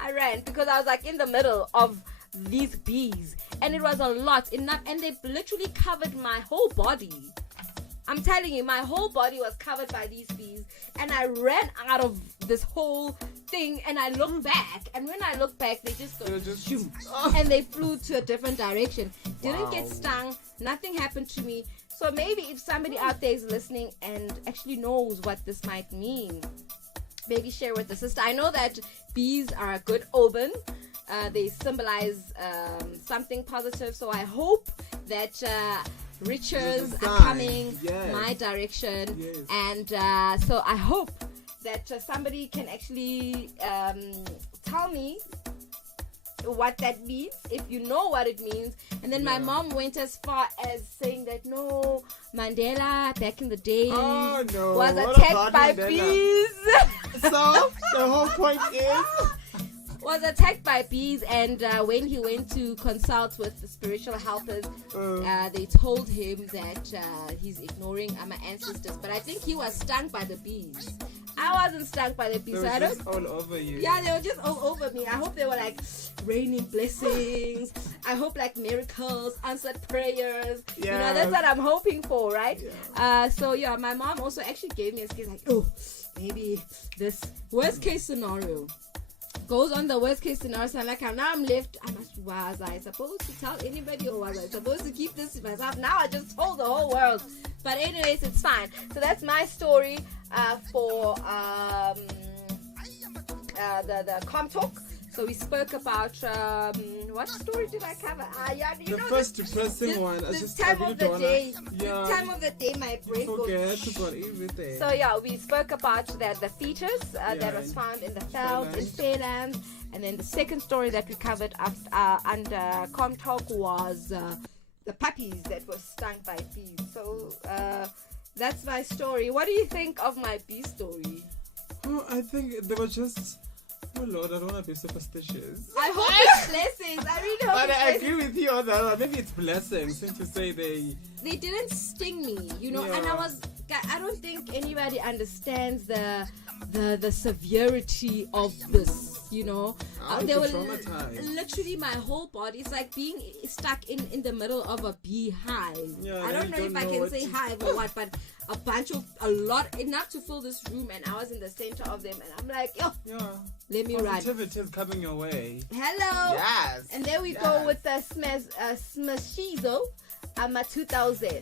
I ran because I was like in the middle of these bees, and it was a lot enough, and they literally covered my whole body. I'm telling you, my whole body was covered by these bees, and I ran out of this whole thing, and I looked back, and when I looked back, they just go shoot, and they flew to a different direction. Didn't get stung, nothing happened to me. So maybe if somebody out there is listening and actually knows what this might mean, maybe share with the sister. I know that bees are a good omen. They symbolize something positive, so I hope that riches are coming my direction, and so I hope that somebody can actually tell me what that means, if you know what it means. And then my mom went as far as saying that no, Mandela back in the day was attacked by bees. So the whole point is was attacked by bees, and when he went to consult with the spiritual helpers, they told him that he's ignoring our ancestors. But I think he was stung by the bees. I wasn't stung by the bees. They So were I don't. just all over you. Yeah, they were just all over me. I hope they were like raining blessings. I hope like miracles, answered prayers. You know, Yeah. that's what I'm hoping for, right? So yeah, my mom also actually gave me a excuse like, oh, maybe this worst case scenario goes on the worst case scenario. So I'm like, now I'm left. Was I supposed to tell anybody, or was I supposed to keep this to myself? Now I just told the whole world. But anyways, it's fine. So that's my story for the Com Talk. So we spoke about what story did I cover? Yeah, you The know, first depressing one. I This just time I really of the don't day. wanna, This time of the day, my brain forget goes. about everything. So yeah, we spoke about the fetus that was found in the veld in Fairlands, and then the second story that we covered under Com Talk was the puppies that were stung by bees. So that's my story. What do you think of my bee story? Oh, I think they were just. Oh Lord, I don't want to be superstitious. I hope it's blessings. I really hope But it's I blessings. agree with you on that one. Maybe it's blessings since you say they didn't sting me, you know, and I don't think anybody understands the severity of this, you know. I'll They be were traumatized. literally my whole body. It's like being stuck in the middle of a beehive. Yeah, I don't know if I can say hive or what, but enough to fill this room, and I was in the center of them, and I'm like, yo, let me run. Positivity is coming your way. Hello. Yes. And there we go with the Smashizo. I'm a 2000.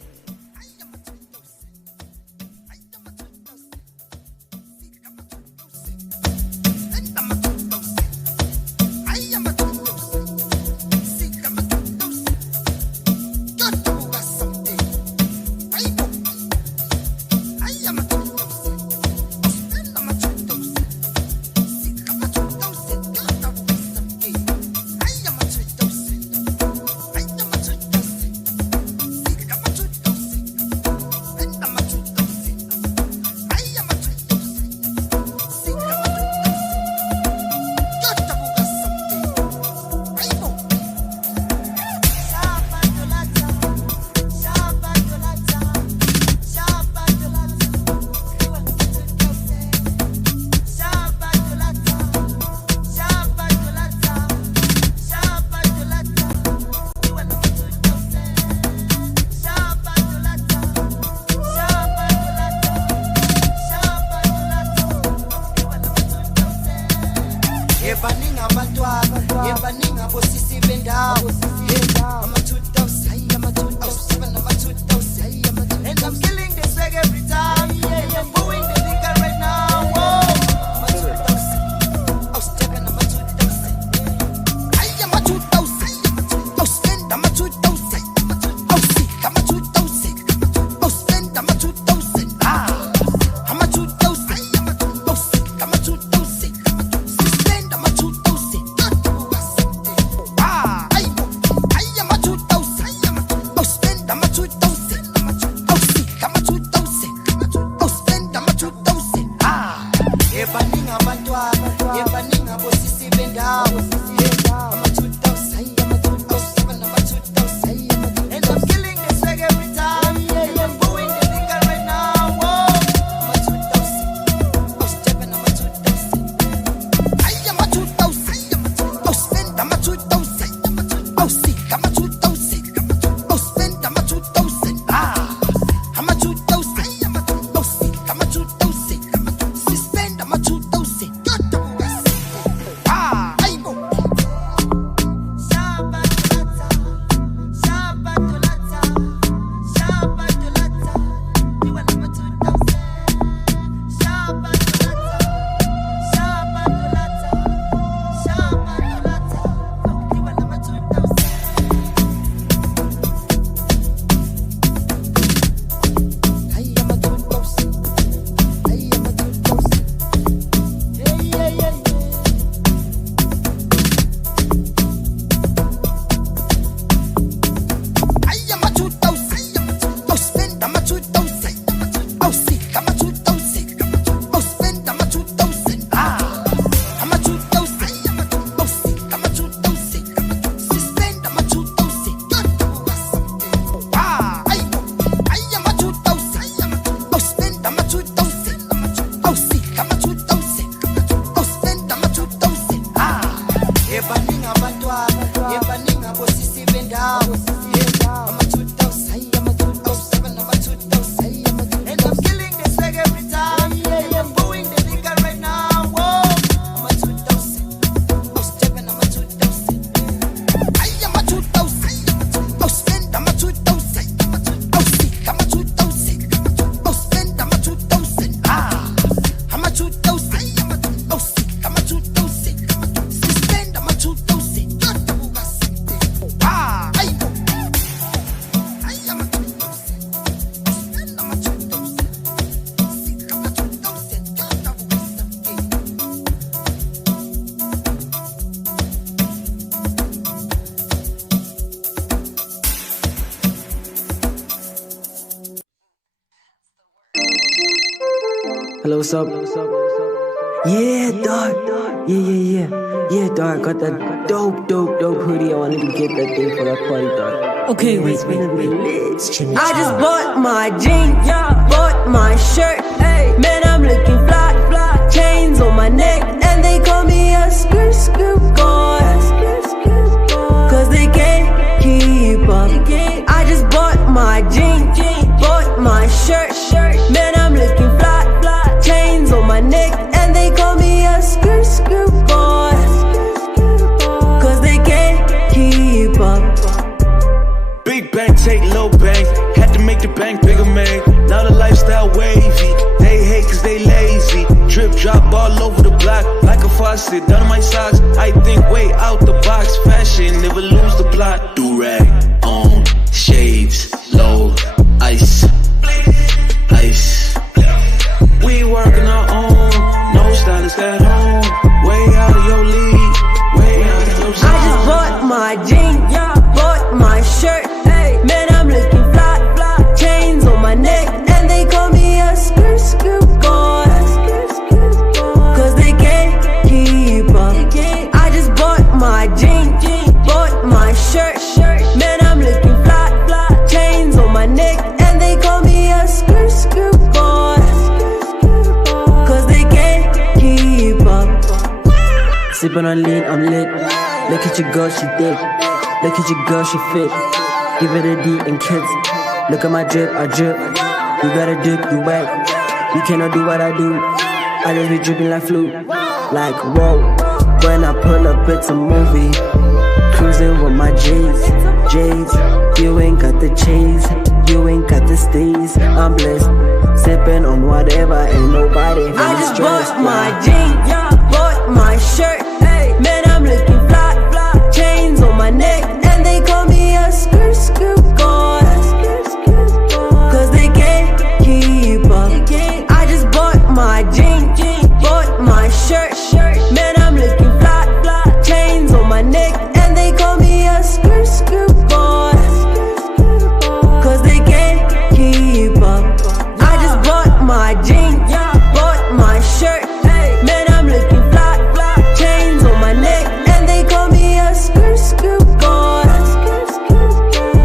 down. I'm a 2000, I'm a 2007, I'm a 2000, and I'm killing this leg every time. And I'm going the liquor right now. Whoa, I'm a 2007, I'm a 2000. I am a 2000. Oh, spend, I'm a 2000. Oh, sick, I'm a 2000. Oh, spend, I'm a 2000. Ah, I'm a 2000. Oh, sick, I'm a 2000. Spend, I'm a 2000. Ah, I am a 2000. Spend, I'm a 2000. Sick, I'm a 2000. Hello, what's up? Yeah, dog. Yeah, dog. Got that dope hoodie. I wanted to get that thing for that party, dog. Okay, wait. I just bought my jeans, bought my shirt. Man, I'm looking fly, chains on my neck, and they call me a skirt boy. Cause they can't keep up. I just bought my jeans, bought my shirt. Man, I'm looking fly, chains on my neck, and they call me a skirt boy. Cause they can't keep up. Big bang, take low bangs. Had to make the bank bigger, man. Now the lifestyle wavy. They hate cause they lazy. Drip drop all over the block like a faucet. Down on my socks, I think way out the box. Fashion, never lose the plot. Do-rag, on, shades, low, ice. We working our own. No stylist at home. Way out of your league. Way out of your zone. I just bought my jeans, bought my shirt. Man, I'm looking fly, chains on my neck, and they call me a skirt boy. Cause they can't keep up. I just bought my jeans, bought my shirt. Man, I'm looking fly, chains on my neck, and they call me a skirt boy. Cause they can't keep up. Sipping on lean, I'm lit. Look at your girl, she thick. Look at your girl, she fit. Give it a D and kids. Look at my drip, I drip. You gotta dip, you wet. You cannot do what I do. I just be dripping like flute. Like whoa. When I pull up, it's a movie. Cruising with my J's. You ain't got the cheese. You ain't got the steez. I'm blessed. Sipping on whatever, ain't nobody. I just bought my jeans, bought my shirt. Man, I'm looking fly, chains on my neck, and they call me a skirt boy. Cause they can't keep up. I just bought my jeans, bought my shirt. Man, I'm looking fly, chains on my neck, and they call me a skirt boy. Cause they can't keep up. I just bought my jeans, bought my shirt. Man, I'm looking fly, chains on my neck, and they call me a skirt boy.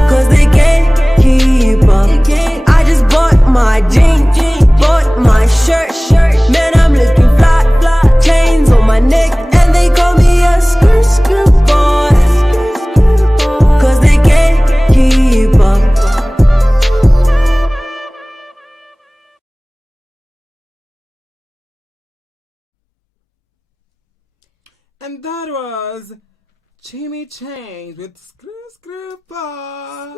Cause they can't keep up. I just bought my jeans, bought my shirt. Man, I'm looking fly, chains on my neck, and they call me a skirt boy. Cause they can't keep up. And that was Jimmy Chains with Screw Bar.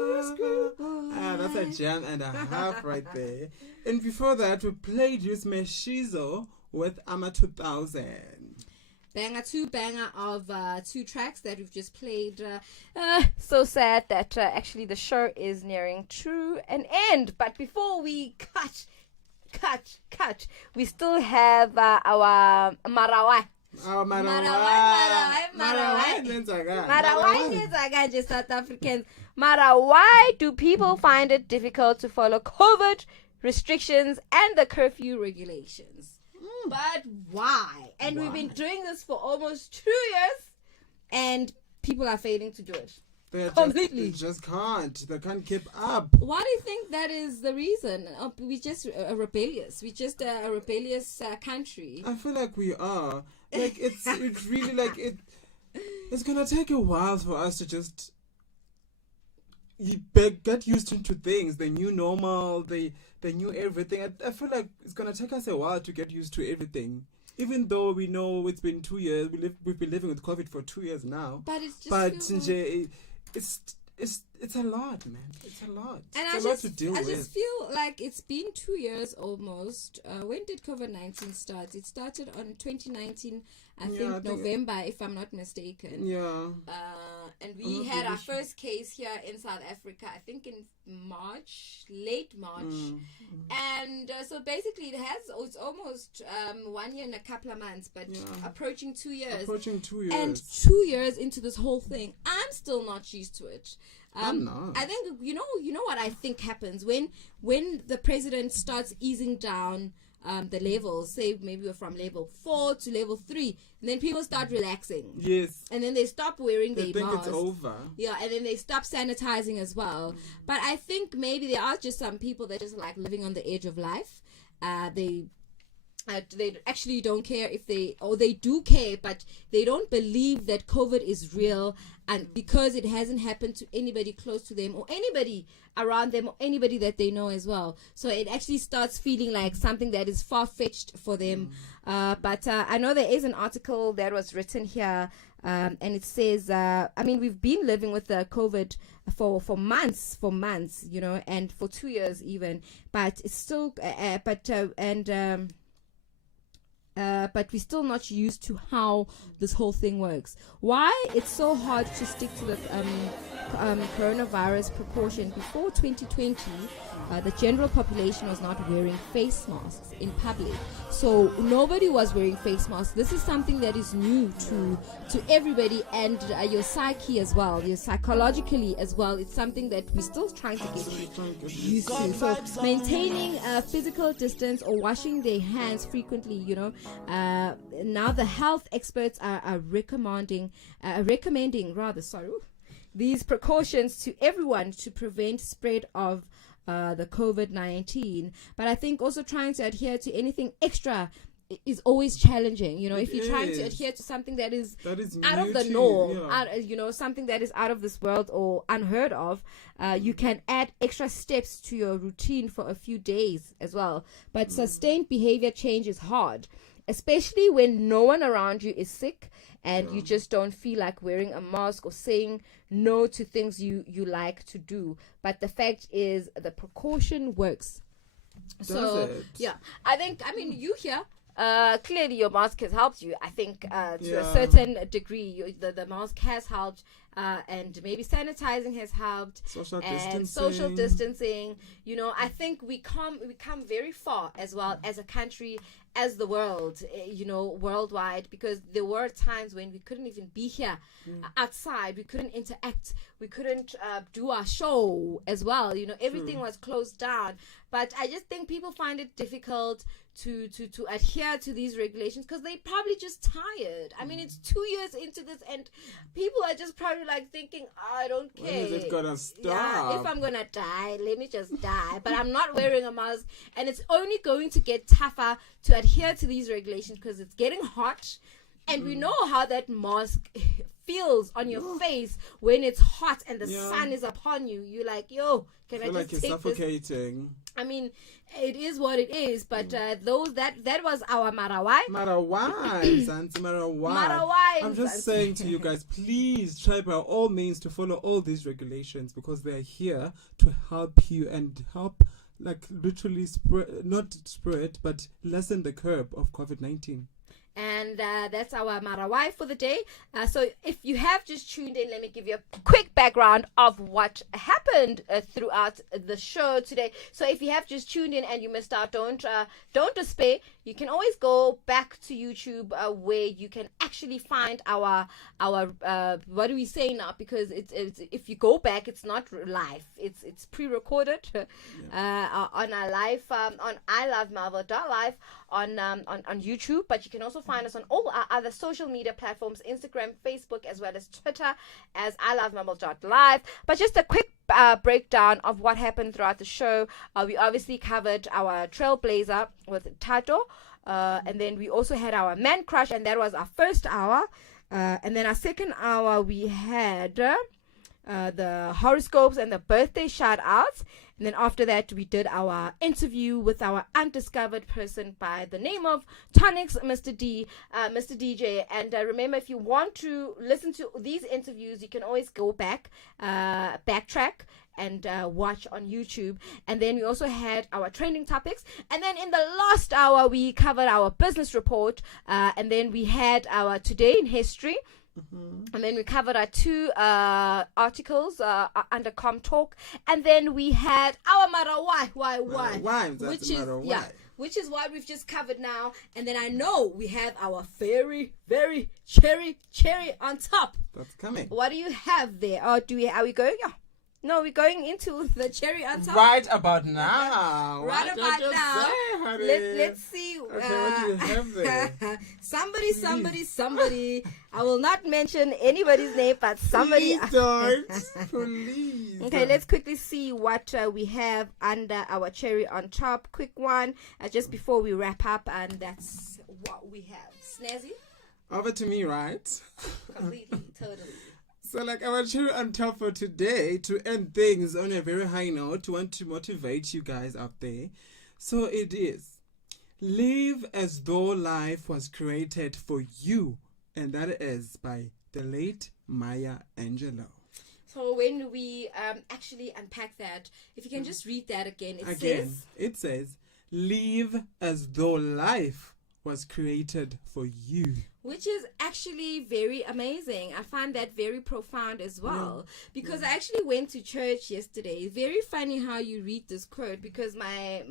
That's a jam and a half right there. And before that, we played Yus Meshizo with Ama 2000. Banger of two tracks that we've just played. So sad that actually the show is nearing to an end. But before we cut, we still have our Marawai. Marawai, South Africans. Mara, why do people find it difficult to follow COVID restrictions and the curfew regulations? But why? And we've been doing this for almost 2 years, and people are failing to do it. They just can't. They can't keep up. Why do you think that is the reason? We just rebellious. We just a rebellious country. I feel like we are. Like it's really like it. It's gonna take a while for us to just get used into things, the new normal, the new everything. I feel like it's gonna take us a while to get used to everything. Even though we know it's been 2 years, we've been living with COVID for 2 years now. But it's just it's a lot, man. It's a lot. And it's a lot to deal with. I just feel like it's been 2 years almost. When did COVID-19 start? It started on 2019, I think November, if I'm not mistaken. Yeah. And we had our first case here in South Africa, I think in late March. And so basically it's almost 1 year and a couple of months, but approaching 2 years. Approaching 2 years. And 2 years into this whole thing, I'm still not used to it. I'm not. I think you know what I think happens when the president starts easing down the levels. Say maybe we're from level 4 to level 3, and then people start relaxing. Yes. And then they stop wearing their masks. They think masks. it's over. Yeah, and then they stop sanitizing as well. But I think maybe there are just some people that just like living on the edge of life. They actually don't care if they do care, but they don't believe that COVID is real, and because it hasn't happened to anybody close to them or anybody around them or anybody that they know as well. So it actually starts feeling like something that is far-fetched for them. But I know there is an article that was written here, and it says, we've been living with the COVID for months, you know, and for 2 years even, but it's still, but we're still not used to how this whole thing works. Why it's so hard to stick to the coronavirus precaution. Before 2020, the general population was not wearing face masks in public, so nobody was wearing face masks. This is something that is new to everybody, and your psyche as well, your psychologically as well. It's something that we're still trying to get used to. So maintaining physical distance or washing their hands frequently, you know, now the health experts are recommending these precautions to everyone to prevent spread of the COVID-19. But I think also trying to adhere to anything extra is always challenging. You know, if you're trying to adhere to something that is out of the norm, something that is out of this world or unheard of, you can add extra steps to your routine for a few days as well. But sustained behavior change is hard, especially when no one around you is sick and you just don't feel like wearing a mask or saying no to things you like to do. But the fact is, the precaution works. You here, clearly your mask has helped you. I think to a certain degree, the mask has helped, and maybe sanitizing has helped, social distancing. You know, I think we come very far as well as a country, as the world, worldwide, because there were times when we couldn't even be here outside. We couldn't interact. We couldn't do our show as well. You know, everything was closed down. But I just think people find it difficult to adhere to these regulations because they're probably just tired. I mean, it's 2 years into this, and people are just probably like thinking, I don't care. When is it gonna stop? Yeah, if I'm gonna die, let me just die. But I'm not wearing a mask, and it's only going to get tougher to adhere to these regulations because it's getting hot, and we know how that mask feels on your face when it's hot and the sun is upon you. You're like, yo, can I just like you're take suffocating. This? I mean, it is what it is, but that was our Marawai. Marawai, Zanzi Marawai. I'm just saying to you guys, please try by all means to follow all these regulations because they are here to help you and help, like, literally not spread, but lessen the curve of COVID-19. And that's our Marawai for the day. So if you have just tuned in, let me give you a quick background of what happened throughout the show today. So if you have just tuned in and you missed out, don't despair. You can always go back to YouTube where you can actually find our what do we say now? Because it's if you go back, it's not live. It's pre-recorded on our live on ilovemarvel.live on YouTube, but you can also find us on all our other social media platforms, Instagram, Facebook, as well as Twitter as ilovemarvel.live. But just a quick breakdown of what happened throughout the show. We obviously covered our Trailblazer with Tato, and then we also had our Man Crush, and that was our first hour. And then our second hour we had the horoscopes and the birthday shout outs. And then after that, we did our interview with our undiscovered person by the name of Tonics, Mr. DJ. And remember, if you want to listen to these interviews, you can always go backtrack and watch on YouTube. And then we also had our trending topics. And then in the last hour, we covered our business report. And then we had our Today in History. And then we covered our 2 articles under Com Talk, and then we had our Mara why, which is what we've just covered now. And then I know we have our very, very cherry on top. That's coming. What do you have there? Or are we going? Yeah. No, we're going into the cherry on top. Right about now. Right about now. Let's see. Okay, what do you have there? Somebody. I will not mention anybody's name, but somebody. Please don't. Please. Okay, let's quickly see what we have under our cherry on top. Quick one, just before we wrap up, and that's what we have. Snazzy? Over to me, right? Completely, totally. So, like, our cherry on top for today, to end things on a very high note, want to motivate you guys out there. So it is, live as though life was created for you. And that is by the late Maya Angelou. So when we actually unpack that, if you can just read that again. It says, live as though life was created for you. Which is actually very amazing. I find that very profound as well. Because I actually went to church yesterday. Very funny how you read this quote, because my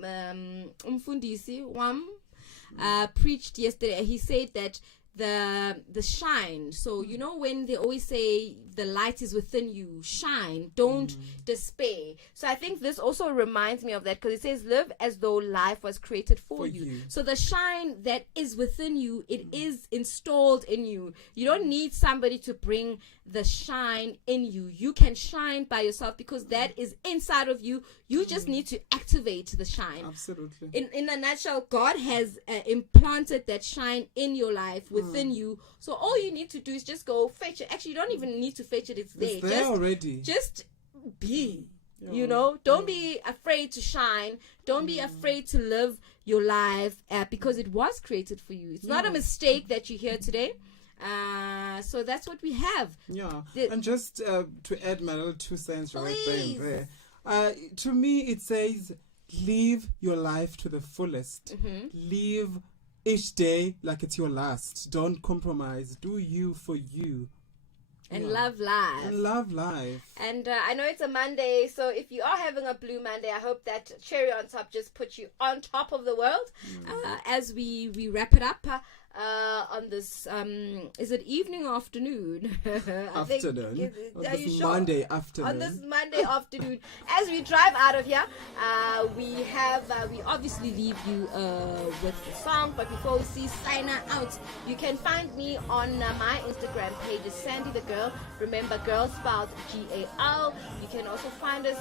umfundisi Wam preached yesterday. He said that the shine, so you know when they always say the light is within you, shine, don't despair. So I think this also reminds me of that, because it says live as though life was created for you. So the shine that is within you, it is installed in you. You don't need somebody to bring the shine in you. You can shine by yourself, because that is inside of you. You just need to activate the shine. Absolutely. In a nutshell, God has implanted that shine in your life within you. So all you need to do is just go fetch it. Actually, you don't even need to fetch it. It's there. It's there already. Just be. You know, don't be afraid to shine. Don't be afraid to live your life, because it was created for you. It's not a mistake that you're here today. So that's what we have. Yeah. And just to add my little 2 cents right there. To me, it says, live your life to the fullest. Live each day like it's your last. Don't compromise. Do you for you. And love life. And love life. And I know it's a Monday, so if you are having a blue Monday, I hope that cherry on top just puts you on top of the world. As we wrap it up on this, is it evening or afternoon? Afternoon. On this Monday afternoon. On this Monday afternoon. As we drive out of here, we obviously leave you with the song, but before we see signer out, you can find me on my Instagram page, is Sandy the Girl. Remember, girl spelled G-A-L. You can also find us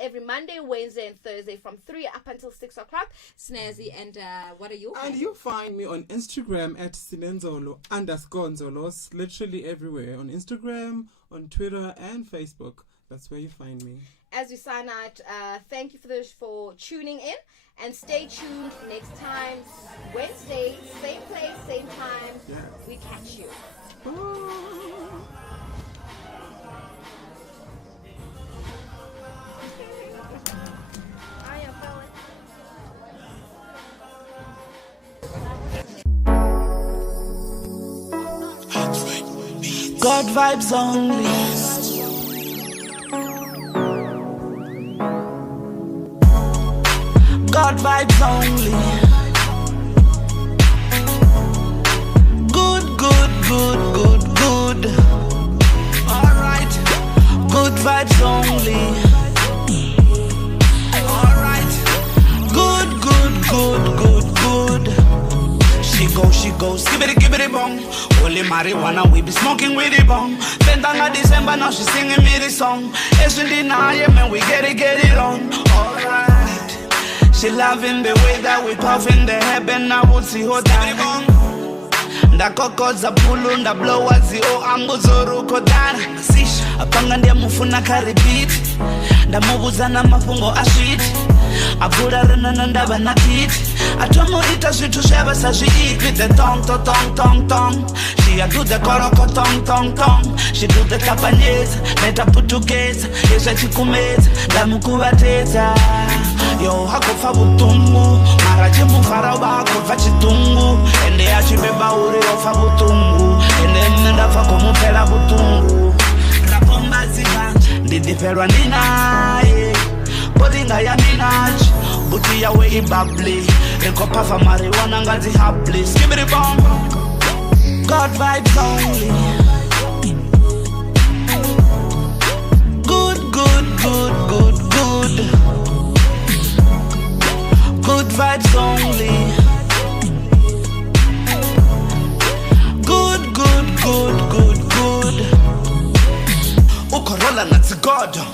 every Monday, Wednesday, and Thursday from 3 up until 6 o'clock. Snazzy, and what are you? And you find me on Instagram at Sinenzolo_Nzolos, literally everywhere. On Instagram, on Twitter, and Facebook. That's where you find me. As we sign out, thank you for tuning in, and stay tuned next time, Wednesday, same place, same time. Yes. We catch you. God vibes only. God vibes only. Good, good, good, good, good. Alright. Good vibes only. Alright. Good, good, good, good, good. She goes, give it bong. Holy marijuana, we be smoking with it bong. Tentanga December, now she singing me this song. It's in the night, man, we get it on. Alright. She loving the way that we puffin' the heaven, I would see her die. ndakokodza pulu ndablowa zio ambuzorukodana apanga ndiyamufuna karipiti ndamubuza namafungo asviti abvura rinana ndava nakiti atomuita zvithu zvavasa zviipi the tong to tong tong tong she do the koroko tong tong tong she do the kapanyedza netaputukedza yezvachikumedza ndamukuvatedza yo hakofa vutungu mara chimuvhara vakobva chitungu ende achibeba uri ofa vutungu ende mne ndabva kumupela vutungu rapombadziva ndidhiperwa ndinaye bodinga yaminachi buti yawe ibabli rikopafa mariwana ngazi hapli skibiri bomb God vibes only good good good good good good vibes only good good good good good ukorola natsigodo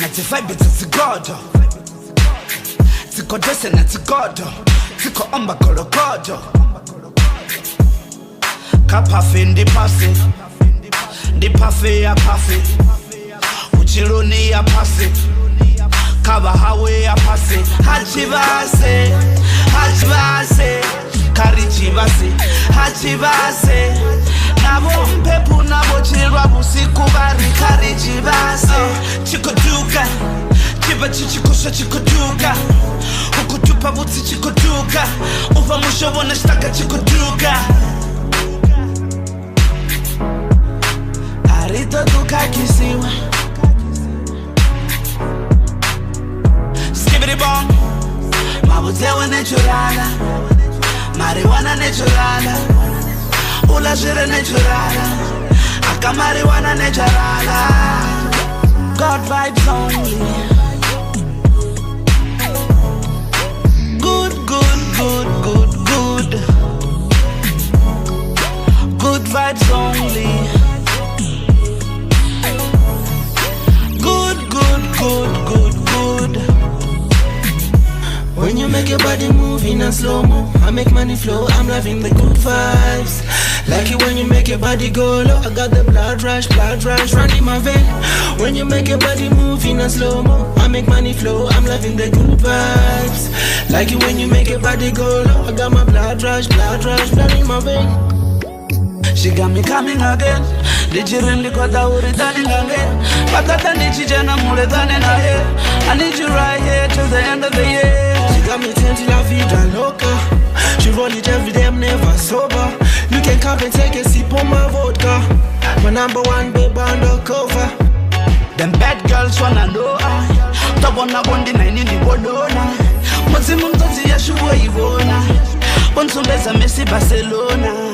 natsivibe tsigodo tsigodese natsigodo tsikoomba gologodo kapafe ndipafe yapase uchiloni yapase kabahawe yapase hachivase hachivase nabo mpepu nabo chilwa busiku bari karichivase chikoduka chiba chichikosha chikoduka ukutupa butsi chikoduka uva mushobona shtaka chikoduka arito tukakisiwa skibidi bong mabutewe naturala marijuana naturala ula shire naturala aka marijuana naturala God vibes only good good good good good good vibes only good good good good good when you make your body move in a slow-mo I make money flow, I'm loving the good vibes like it when you make your body go low I got the blood rush running my vein when you make your body move in a slow-mo I make money flow, I'm loving the good vibes like it when you make your body go low I got my blood rush running my vein. She got me coming again. Did you really got that worry turning again? But that I need you jana mule than in here. I need you right here till the end of the year. She got me tinting la vida loca. She roll it every day, I'm never sober. You can come and take a sip on my vodka. My number one babe undercover. Them bad girls wanna know I Tabona bondi na ini bodona Muzimu mtozi ya shuwa ivona Bonsumbeza Messi Barcelona